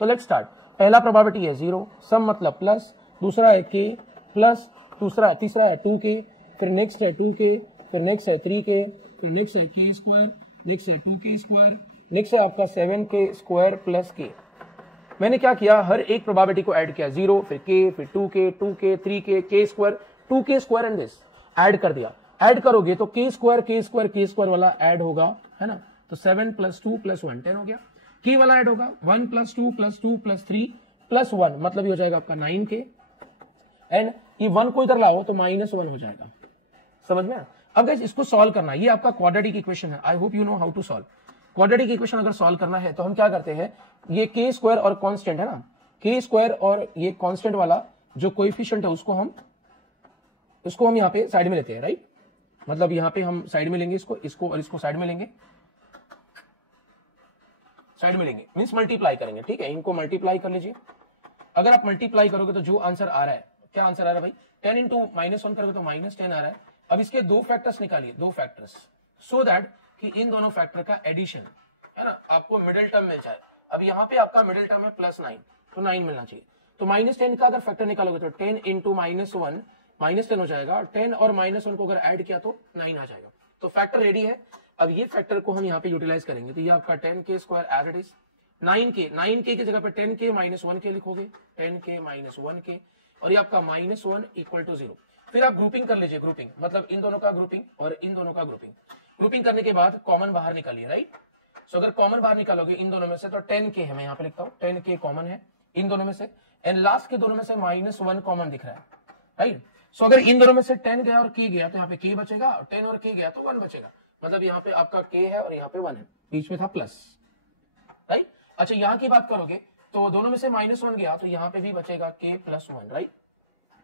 तो लेट्स स्टार्ट। पहला प्रोबेबिलिटी है 0, सम मतलब प्लस, दूसरा है के प्लस, तीसरा है 2k, फिर नेक्स्ट है 2k, फिर नेक्स्ट है 3k, फिर नेक्स्ट है k स्क्वायर, नेक्स्ट है 2k स्क्वायर, नेक्स्ट है आपका 7k स्क्वायर प्लस k। मैंने क्या किया, हर एक प्रोबेबिलिटी को ऐड किया, 0 फिर k फिर 2k 3k k square 2k square and this add कर दिया। ऐड करोगे तो k स्क्वायर वाला ऐड होगा, है ना? तो 7 + 2 + 1 10 हो गया। k वाला ऐड होगा 1 + 2 + 2 + 3 + 1 मतलब ये हो जाएगा आपका 9k एंड ये 1 को इधर लाओ तो -1 हो जाएगा। समझ में? अब गाइस इसको सॉल्व करना, ये आपका क्वाड्रेटिक इक्वेशन है। I hope you know how to solve quadratic equation. अगर सॉल्व करना है तो हम क्या करते हैं, ये k स्क्वायर और कांस्टेंट है ना, k स्क्वायर और ये कांस्टेंट वाला जो कोएफिशिएंट है उसको हम यहाँ पे साइड में लेते हैं, राइट? मतलब यहाँ पे हम साइड में लेंगे इसको और इसको साइड में लेंगे, मींस मल्टीप्लाई करेंगे, ठीक है? इनको मल्टीप्लाई कर लीजिए। अगर आप मल्टीप्लाई करोगे तो जो आंसर आ रहा है, क्या आंसर आ रहा है भाई? 10 × -1 करोगे तो -10 आ रहा है। अब इसके दो फैक्टर्स निकालिए, दो फैक्टर्स, सो दैट कि इन दोनों फैक्टर का एडिशन है ना आपको मिडिल टर्म मिल जाए। अब यहाँ पे आपका मिडिल टर्म है +9, तो 9 मिलना चाहिए। तो -10 का अगर फैक्टर निकालोगे तो 10 × -1 -10 हो जाएगा, और 10 और -1 को अगर ऐड किया तो 9 आ जाएगा। तो फैक्टर रेडी है। अब ये फैक्टर को हम यहाँ पे यूटिलाइज करेंगे, तो ये आपका 10k square as it is, 9k की जगह पे 10k - 1k लिखोगे, 10k - 1k, और ये आपका -1 = 0। फिर आप ग्रुपिंग कर लीजिए, ग्रुपिंग मतलब इन दोनों का ग्रुपिंग और इन दोनों का ग्रुपिंग। ग्रुपिंग करने के बाद कॉमन बाहर निकालिए, राइट? सो अगर कॉमन बाहर निकालोगे इन दोनों में से तो 10k है, मैं यहाँ पे लिखता हूँ 10k कॉमन है इन दोनों में से, एंड लास्ट के दोनों में से -1 कॉमन दिख रहा है, राइट? सो अगर इन दोनों में से 10 गया और k गया तो यहाँ पे k बचेगा, और 10 और k गया तो 1 बचेगा। मतलब यहाँ पे आपका k है और यहाँ पे 1 है, बीच में था प्लस, राइट? अच्छा यहाँ की बात करोगे तो दोनों में से -1 गया तो यहाँ पे भी बचेगा k + 1, राइट?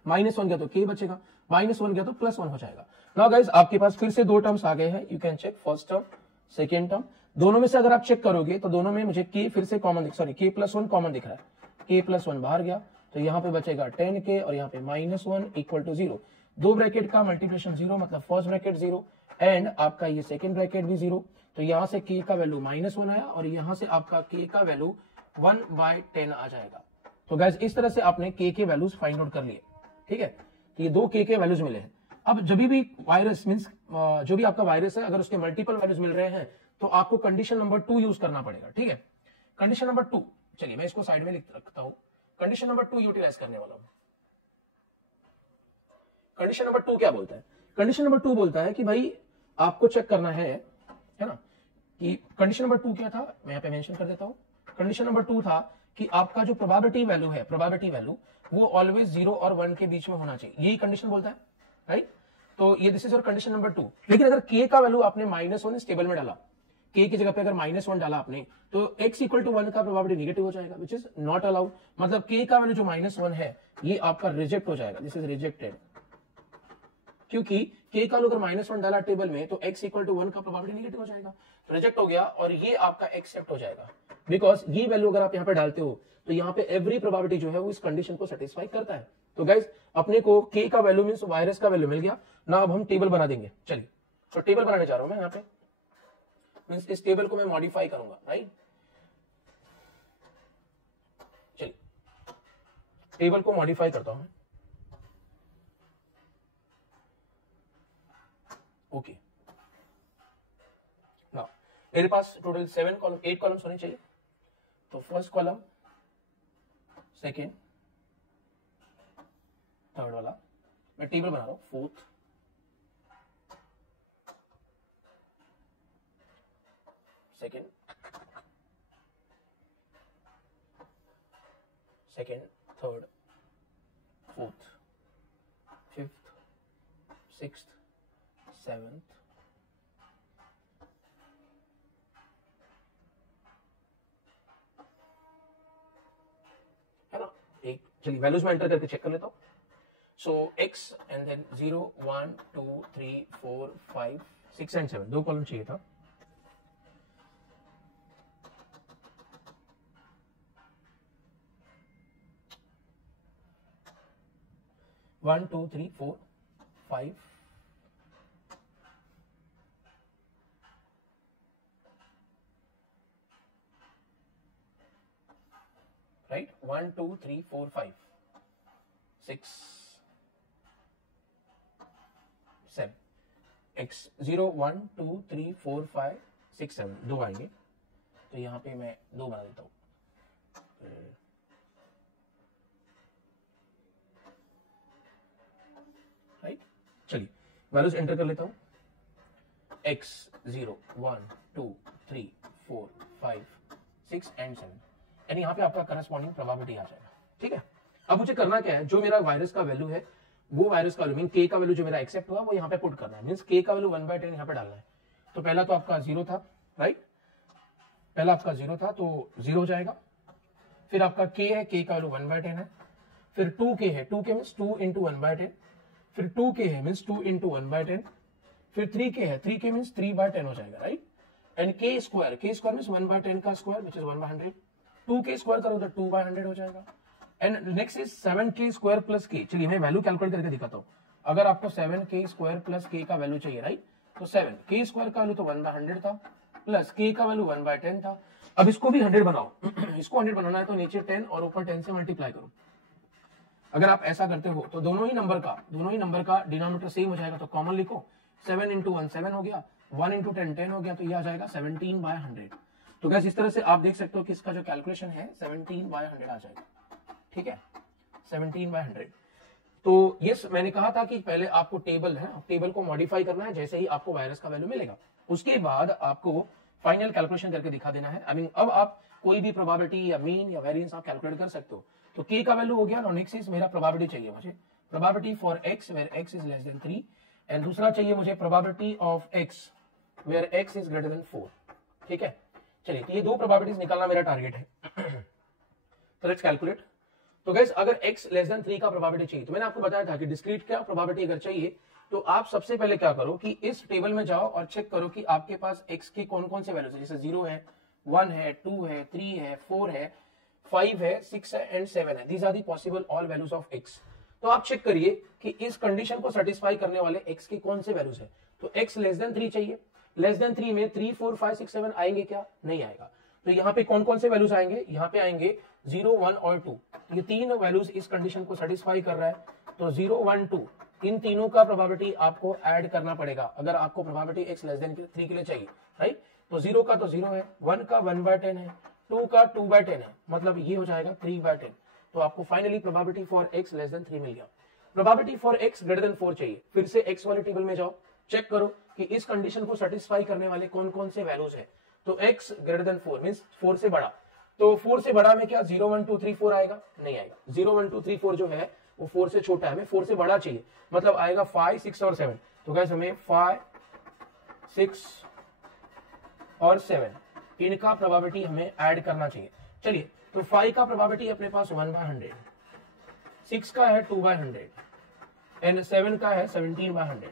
-1 गया तो k बचेगा, -1 गया तो +1 हो जाएगा। नाउ गाइस आपके पास फिर से दो टर्म्स आ गए हैं, you can check first term second term. दोनों में से अगर आप चेक करोगे तो दोनों में मुझे k फिर से कॉमन k + 1 कॉमन दिख रहा है, k + 1 बाहर गया तो यहाँ पे बचेगा 10k और यहाँ पे -1 = 0। दो ब्रैकेट का मल्टीप्लिकेशन 0 मतलब फर्स्ट ब्रैकेट 0 एंड आपका ये सेकंड ब्रैकेट भी 0। तो यहाँ से k का वैल्यू -1 आया और यहाँ से आपका k का वैल्यू 1/10 आ जाएगा। तो गाइस इस तरह से आपने k के वैल्यूज फाइंड आउट कर लिए, ठीक है? तो ये दो k के वैल्यूज मिले हैं। अब जब भी वायरस मींस जो भी आपका वायरस है अगर उसके मल्टीपल वैल्यूज मिल रहे हैं तो आपको कंडीशन नंबर 2 यूज करना पड़ेगा, ठीक है? कंडीशन नंबर 2, चलिए मैं इसको साइड में लिख रखता हूं, कंडीशन नंबर 2 यूटिलाइज करने वाला हूं। कंडीशन नंबर 2 क्या बोलता है? कंडीशन नंबर 2 बोलता है कि भाई आपको चेक करना है ना, कि कंडीशन नंबर 2 क्या था, मैं यहाँ पे मेंशन कर देता हूं। कंडीशन नंबर 2 था कि आपका जो प्रोबेबिलिटी वैल्यू है, प्रोबेबिलिटी वैल्यू वो ऑलवेज 0 और 1 के बीच में होना चाहिए, यही कंडीशन बोलता है, राइट? तो ये this is your condition number 2। लेकिन अगर k का वैल्यू आपने -1 इस टेबल में डाला, k की जगह पे अगर -1 डाला आपने तो x इक्वल टू 1 का प्रोबेबिलिटी नेगेटिव हो जाएगा, विच इज नॉट अलाउड। मतलब k का वैल्यू जो -1 है ये आपका रिजेक्ट हो जाएगा, दिस इज रिजेक्टेड। क्योंकि k का वैल्यू अगर -1 डाला टेबल में तो x इक्वल टू 1 का प्रोबेबिलिटी नेगेटिव हो जाएगा, रिजेक्ट हो गया। और ये आपका एक्सेप्ट हो जाएगा, बिकॉज ये वैल्यू अगर आप यहाँ पे डालते हो तो यहाँ पे एवरी प्रोबेबिलिटी जो है वो इस कंडीशन को सेटिस्फाई करता है। तो गाइज अपने को k का वैल्यू मींस वायरस का वैल्यू मिल गया ना। अब हम टेबल बना देंगे, चलिए। तो टेबल बनाने जा रहा हूं मैं यहाँ पे, मींस इस टेबल को मैं मॉडिफाई करूंगा, राइट। चलिए टेबल को मॉडिफाई करता हूं मैं, ओके। नाउ मेरे पास टोटल 8 कॉलम्स होने चाहिए। तो फर्स्ट कॉलम, सेकेंड, थर्ड वाला मैं टेबल बना रहा हूं, fourth, second, third, fourth, fifth, sixth, seventh, है ना। एक चलिए वैल्यूज में एंटर करके चेक कर लेता हूं। सो x एंड देन 0 1 2 3 4 5 6 एंड 7 दो कॉलम चाहिए था। One two three four five, right, 1 2 3 4 5 6 7, x 0 1 2 3 4 5 6 7 दो आएंगे। तो यहां पे मैं दो बना देता हूं, राइट। चलिए वैल्यूज एंटर कर लेता हूं। x 0 1 2 3 4 5 6 एंड 7, यानी यहाँ पे आपका करस्पॉन्डिंग प्रोबेबिलिटी आ जाएगा, ठीक है। अब मुझे करना क्या है, जो मेरा वायरस का वैल्यू है वो वायरस का वैल्यू मीन k का वैल्यू जो मेरा एक्सेप्ट हुआ वो यहाँ पे पुट करना है, मींस k का वैल्यू 1/10 यहाँ पे डालना है। तो पहला तो आपका 0 था, राइट, पहला आपका 0 था तो 0 हो जाएगा। फिर आपका k है, k का वैल्यू 1/10 है। फिर 2k है, 2k मींस 2 इंटू 1/10। फिर 2k है मींस 2 इंटू 1/10। फिर 3k है, 3k मींस 3/10 हो जाएगा, right. And k square means 1/10 का square which is 1/100। 2k square करो तो 2/100 हो जाएगा। And next is 7k square plus k। चलिए मैं वैल्यू कैलकुलेट करके दिखाता हूं। अगर आपको 7k स्क्वायर प्लस k का वैल्यू चाहिए, राइट, तो 7k स्क्वायर का वैल्यू तो 1/100 था, प्लस k का वैल्यू 1/10 था। अब इसको भी 100 बनाओ इसको 100 बनाना है तो नीचे 10 और ऊपर 10 से मल्टीप्लाई करो। अगर आप ऐसा करते हो तो दोनों ही नंबर का डिनोमिनेटर सेम हो जाएगा, तो कॉमन लिखो। 7 इंटू 1 7 हो गया, 1 इंटू 10 10 हो गया, तो ये आ जाएगा 17/100। तो गैस इस तरह से आप देख सकते हो कि इसका जो कैलकुलेशन है 17/100 आ जाएगा, ठीक है, 17/100। तो यस मैंने कहा था कि पहले आपको टेबल को मॉडिफाई करना है, जैसे ही आपको वायरस का वैल्यू मिलेगा उसके बाद आपको फाइनल कैलकुलेशन करके दिखा देना है। आई मीन अब आप कोई भी प्रोबेबिलिटी या मीन या वेरिएंस आप कैलकुलेट कर सकते हो। तो k का वैल्यू हो गया, और नेक्स्ट इज मेरा प्रोबेबिलिटी चाहिए मुझे, probability for x where x is less than 3, and दूसरा चाहिए मुझे probability of x where x is greater than 4, ठीक है। चलिए तो ये दो प्रोबेबिलिटीज निकालना मेरा टारगेट है। तो लेट्स कैलकुलेट। तो गाइस अगर x लेस देन 3 का प्रोबेबिलिटी चाहिए, तो मैंने आपको बताया था कि डिस्क्रीट क्या प्रोबेबिलिटी अगर चाहिए तो आप सबसे पहले क्या करो कि इस टेबल में जाओ और चेक करो कि आपके पास x के कौन कौन से वैल्यूज है। जैसे 0 है, 1 है, 2 है, 3 है, 4 है, 5 है, 6 है एंड 7 है। These are the possible all values of x। तो आप चेक करिए कि इस कंडीशन को सेटिस्फाई करने वाले x के कौन से वैल्यूज है। तो x लेस देन 3 चाहिए, लेस देन 3 में 3 4 5 6 7 आएंगे क्या? नहीं आएगा। तो यहाँ पे कौन कौन से वैल्यूज आएंगे? यहाँ पे आएंगे 0 1 और 2। ये तीन वैल्यूज इस कंडीशन को सेटिस्फाई कर रहा है। तो 0 1 2 इन तीनों का प्रोबेबिलिटी आपको ऐड करना पड़ेगा अगर आपको प्रोबेबिलिटी x लेस देन 3 के लिए चाहिए, राइट। तो 0 का तो 0 है, 1 का 1/10 है, 2 का 2/10 है, मतलब ये हो जाएगा 3/10। तो आपको finally probability for x less than 3 मिल गया। Probability for x greater than 4 चाहिए, फिर से x वाले टेबल में जाओ, चेक करो कि इस कंडीशन को सेटिस्फाई करने वाले कौन कौन से वैल्यूज है। तो x ग्रेटर देन 4 मींस 4 से बड़ा। तो 4 से बड़ा में क्या 0 1 2 3 4 आएगा? नहीं आएगा। 0 1 2 3 4 जो है वो 4 से छोटा है, हमें 4 से बड़ा चाहिए, मतलब आएगा 5 6 और 7। तो गाइस हमें 5 6 और 7, इनका प्रोबेबिलिटी हमें ऐड करना चाहिए। चलिए, तो 5 का प्रोबेबिलिटी अपने पास 1/100, 6 का है 2/100 एंड 7 का है 17/100।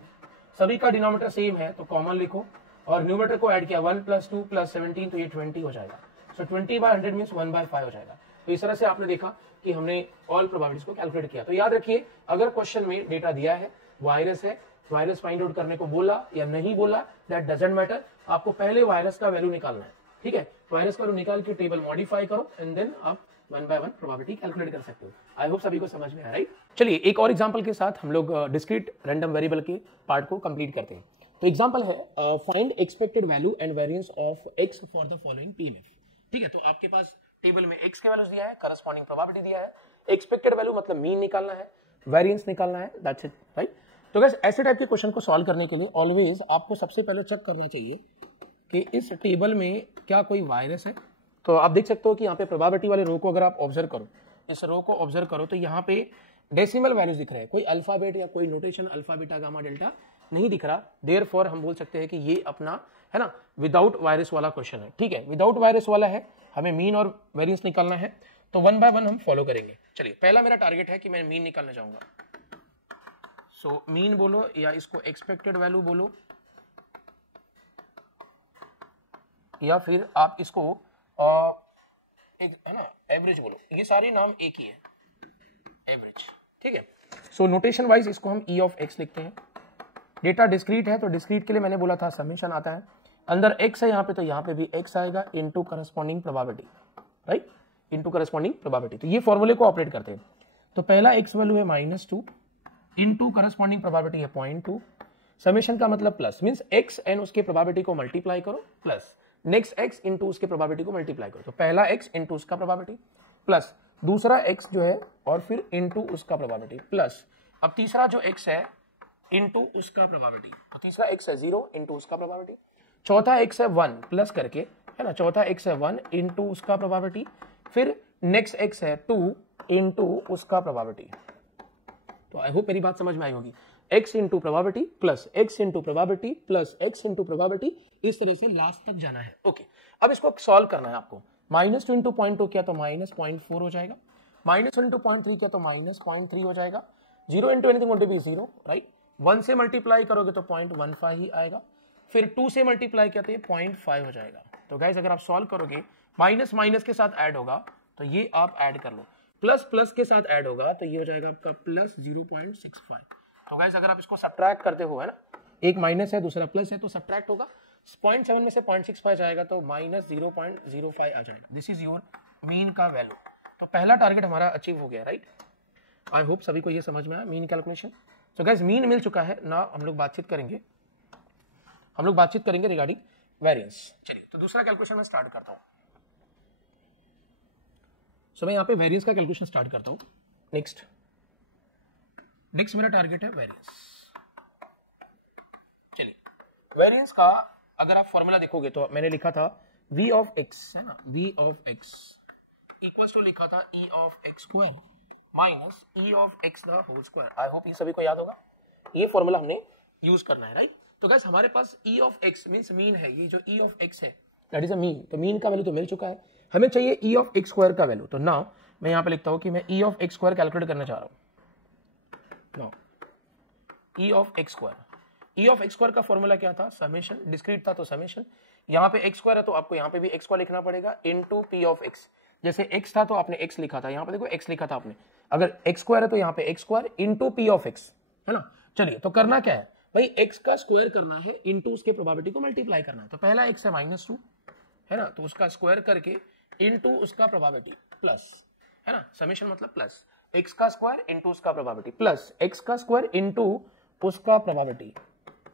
सभी का डिनोमिनेटर सेम है तो कॉमन लिखो और न्यूमरेटर को ऐड किया 1 + 2 + 17 तो ये 20 हो जाएगा। सो 20/100 मीन्स 1/5 हो जाएगा। तो इस तरह से आपने देखा कि हमने ऑल प्रोबेबिलिटीज को कैलकुलेट किया। तो याद रखिए, अगर क्वेश्चन में डेटा दिया है, वायरस है, वायरस फाइंड आउट करने को बोला या नहीं बोला, दैट डजंट मैटर। आपको पहले वायरस का वैल्यू निकालना है, ठीक है। वायरस का वैल्यू निकाल के टेबल मॉडिफाई करो एंड देन आप 1 बाय 1 प्रोबेबिलिटी कैलकुलेट कर सकते हो। आई होप सभी को समझ में आ राइट। चलिए, एक और एग्जांपल के साथ हम लोग डिस्क्रीट रैंडम वेरिएबल के पार्ट को कंप्लीट करते हैं। तो एग्जांपल है find expected value and variance of x for the following PMF. ठीक है, तो आपके पास टेबल में x के वैल्यूज दिया है, करस्पॉन्डिंग प्रोबेबिलिटी दिया है, एक्सपेक्टेड वैल्यू मतलब मीन निकालना है, वेरिएंस निकालना है, दैट्स इट राइट। तो गाइस, ऐसे टाइप के क्वेश्चन को सॉल्व करने के लिए ऑलवेज आपको सबसे पहले चेक करना चाहिए कि इस टेबल में क्या कोई वायरस है। तो आप देख सकते हो कि यहाँ पे प्रोबेबिलिटी वाले रो को अगर आप ऑब्जर्व करो, इस रो को ऑब्जर्व करो, तो यहाँ पे डेसिमल वैल्यूज दिख रहे हैं, कोई अल्फाबेट या कोई notation alpha beta gamma delta नहीं दिख रहा। देयरफॉर हम बोल सकते हैं कि ये अपना है ना विदाउट वायरस वाला क्वेश्चन है। ठीक है, विदाउट वायरस वाला है, हमें मीन और वेरिएंस निकालना है, तो 1 बाय 1 हम फॉलो करेंगे। चलिए, पहला मेरा टारगेट है कि मैं मीन निकालना चाहूंगा। सो मीन बोलो या इसको एक्सपेक्टेड वैल्यू बोलो या फिर आप इसको एक है ना एवरेज बोलो, ये सारे नाम एक ही है, एवरेज। ठीक है, सो नोटेशन वाइज इसको हम ई ऑफ एक्स लिखते हैं। डेटा डिस्क्रीट है तो डिस्क्रीट के लिए मैंने बोला था समेशन आता है, अंदर x है यहाँ पे तो यहाँ पे भी x आएगा into corresponding probability, right, into corresponding probability. तो ये फॉर्मूले को ऑपरेट करते हैं। तो पहला x वैल्यू है -2 इनटू करस्पॉन्डिंग प्रोबेबिलिटी है 0.2, समेशन का मतलब प्लस, मींस x एंड उसके प्रोबेबिलिटी को मल्टीप्लाई करो प्लस नेक्स्ट x इनटू उसके प्रोबेबिलिटी को मल्टीप्लाई करो। तो पहला x इनटू उसका प्रोबेबिलिटी प्लस दूसरा x जो है और फिर इनटू उसका प्रोबेबिलिटी प्लस अब तीसरा जो x है इनटू उसका प्रोबेबिलिटी, तो तीसरा x है 0 इनटू उसका प्रोबेबिलिटी, चौथा x है 1 प्लस करके है ना, चौथा x है 1 इनटू उसका प्रोबेबिलिटी, फिर नेक्स्ट x है 2 इनटू उसका प्रोबेबिलिटी। तो आई होप मेरी बात समझ में आई होगी। x into probability plus x into probability plus x into probability, इस तरह से लास्ट तक जाना है। ओके, अब इसको सॉल्व करना है आपको। -2 इंटू 0.2 किया तो -0.4 हो जाएगा, -1 इंटू 0.3 किया तो -0.3 हो जाएगा, 0 into anything won't be 0 right. 1 से मल्टीप्लाई करोगे तो 0.15 ही आएगा, फिर 2 से मल्टीप्लाई किया तो ये 0.5 हो जाएगा। तो गाइस, अगर आप सॉल्व करोगे माइनस माइनस के साथ ऐड होगा तो ये आप ऐड कर लो, प्लस प्लस के साथ ऐड होगा तो ये हो जाएगा आपका प्लस 0.65। तो गाइस, अगर आप इसको सब्ट्रैक्ट करते हो है ना, एक माइनस है दूसरा प्लस है तो सब्ट्रैक्ट होगा, 0.7 में से 0.65 जाएगा तो -0.05 आ जाएगा। दिस इज योर मीन का वैल्यू। तो पहला टारगेट हमारा अचीव हो गया राइट। आई होप सभी को ये समझ में आया मीन कैलकुलेशन। तो गाइस, मीन मिल चुका है ना, हम लोग बातचीत करेंगे रिगार्डिंग वेरिएंस। चलिए, तो दूसरा कैलकुलेशन मैं स्टार्ट करता हूं। सो मैं यहाँ पे वेरिएंस का कैलकुलेशन स्टार्ट करता हूं। नेक्स्ट मेरा टारगेट है वेरिएंस। चलिए, वेरिएंस का अगर आप फॉर्मूला देखोगे तो मैंने लिखा था v ऑफ x है ना, v of x equals to लिखा था e of x square minus e of x the whole square. I hope ये सभी को याद होगा, ये फॉर्मूला हमने यूज करना है राइट। तो गाइस, हमारे पास e of x means mean है, ये जो e ऑफ x है दैट इज अ मीन। तो मीन का वैल्यू तो मिल चुका है, हमें चाहिए e ऑफ x स्क्वायर का वैल्यू। तो नाउ मैं यहाँ पे लिखता हूँ कि मैं e of x square calculate करना चाह रहा हूँ। Now e of x square, e of x square का फॉर्मूला क्या था, समेशन, डिस्क्रीट था तो समेशन, यहाँ पे x स्क्वायर है तो आपको यहाँ पे भी x स्क्वायर लिखना पड़ेगा इनटू p ऑफ x। जैसे x था तो आपने x लिखा था, यहाँ पे देखो x लिखा था आपने, अगर x स्क्वायर है तो यहाँ पे x square into p of x है ना। चलिए, तो करना क्या है भाई, x का स्क्वायर करना है इनटू उसके प्रोबेबिलिटी को मल्टीप्लाई करना है। तो पहला x है -2 है ना, तो उसका स्क्वायर करके इनटू उसका प्रोबेबिलिटी प्लस है ना, समेशन मतलब प्लस x का स्क्वायर इनटू उसका प्रोबेबिलिटी प्लस x का स्क्वायर इनटू उसका प्रोबेबिलिटी।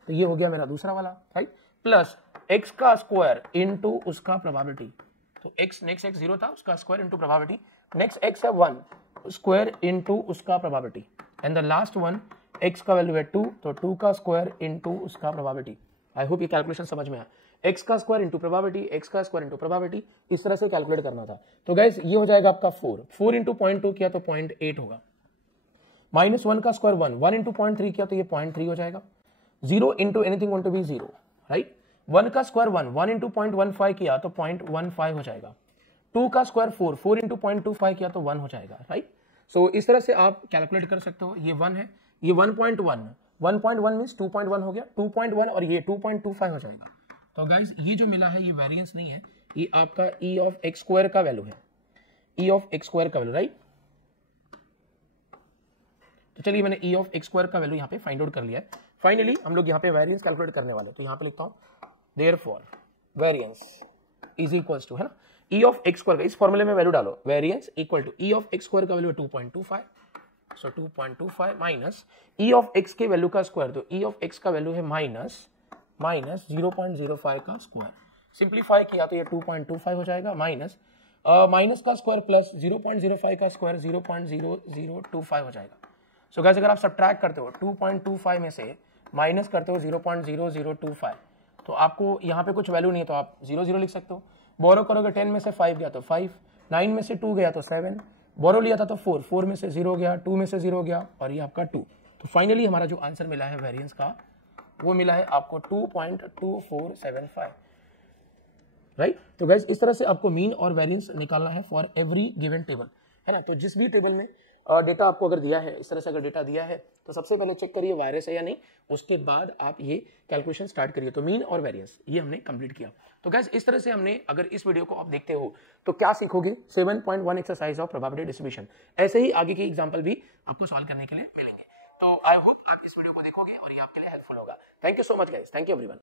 तो ये हो गया मेरा दूसरा वाला राइट, प्लस x का स्क्वायर इनटू उसका प्रोबेबिलिटी। तो x नेक्स्ट x 0 था, उसका square into probability, next x है 1 स्क्वायर इनटू उसका probability, and the last one x का वैल्यू है 2 तो 2 का स्क्वायर इनटू उसका प्रोबेबिलिटी। आई होप ये कैलकुलेशन समझ में आया, x का स्क्वायर इनटू प्रोबेबिलिटी, x का स्क्वायर इनटू प्रोबेबिलिटी, इस तरह से कैलकुलेट करना था। तो गाइस, ये हो जाएगा आपका 4 इंटू 0.2 किया तो 0.8 होगा, -1 का स्क्वायर 1 इंटू 0.3 किया तो ये 0.3 हो जाएगा, 0 into anything want to be 0 right, 1 का स्क्वायर 1 इंटू 0.15 किया तो 0.15 हो जाएगा। 2 का स्क्वायर 4 इंटू 0.25 किया तो 1 हो जाएगा, राइट। सो इस तरह से आप कैलकुलेट कर सकते हो। ये 1 है, ये 1.1 मीन्स 2.1 हो गया, 2.1 और ये 2.25 हो जाएगा। तो गाइज ये जो मिला है ये वेरिएंस नहीं है, ये आपका ई ऑफ एक्स स्क्वायर का वैल्यू है, ई ऑफ एक्स स्क्वायर का वैल्यू, राइट। तो चलिए मैंने ई ऑफ एक्स स्क्वायर का वैल्यू यहाँ पे फाइंड आउट कर लिया है। फाइनली हम लोग यहाँ पे वेरिएंस कैलकुलेट करने वाले हैं। तो यहाँ पे लिखता हूँ therefore variance is equals to, है ना, ई ऑफ एक्स स्क्वायर का, इस फॉर्मूले में वैल्यू डालो, variance equal to E of x square का वैल्यू है 2.25, so 2.25 minus E of x के वैल्यू का स्क्वायर, तो ई ऑफ एक्स का वैल्यू है माइनस 0.05 का स्क्वायर। सिंप्लीफाई किया तो ये 2.25 हो जाएगा, माइनस माइनस का स्क्वायर प्लस 0.05 का स्क्वायर 0.0025 हो जाएगा। सो गाइस अगर आप सब्ट्रैक्ट करते हो 2.25 में से माइनस करते हो 0.0025, तो आपको यहाँ पे कुछ वैल्यू नहीं है तो आप 0 लिख सकते हो। बोरो करोगे 10 में से 5 गया तो 5, 9 में से 2 गया तो 7, बोरो लिया था तो 4 में से 0 गया, 2 में से 0 गया और ये आपका 2। तो फाइनली हमारा जो आंसर मिला है वेरिएंस का वो मिला है आपको 2.2475, राइट। तो गाइस इस तरह से आपको मीन और वेरिएंस निकालना है फॉर एवरी गिवन टेबल, है ना। तो जिस भी टेबल में डेटा आपको अगर दिया है, इस तरह से अगर डेटा दिया है तो सबसे पहले चेक करिए वायरस है या नहीं, उसके बाद आप ये कैलकुलेशन स्टार्ट करिए। तो मीन और वेरिएंस ये हमने कंप्लीट किया। तो गाइस इस तरह से हमने, अगर इस वीडियो को आप देखते हो तो क्या सीखोगे, 7.1 एक्सरसाइज ऑफ प्रोबेबिलिटी डिस्ट्रीब्यूशन। ऐसे ही आगे के एग्जाम्पल भी आपको सॉल्व करने के लिए मिलेंगे। तो आई होप आप इस वीडियो को देखोगे और ये आपके लिए हेल्पफुल होगा। Thank you so much guys, thank you everyone.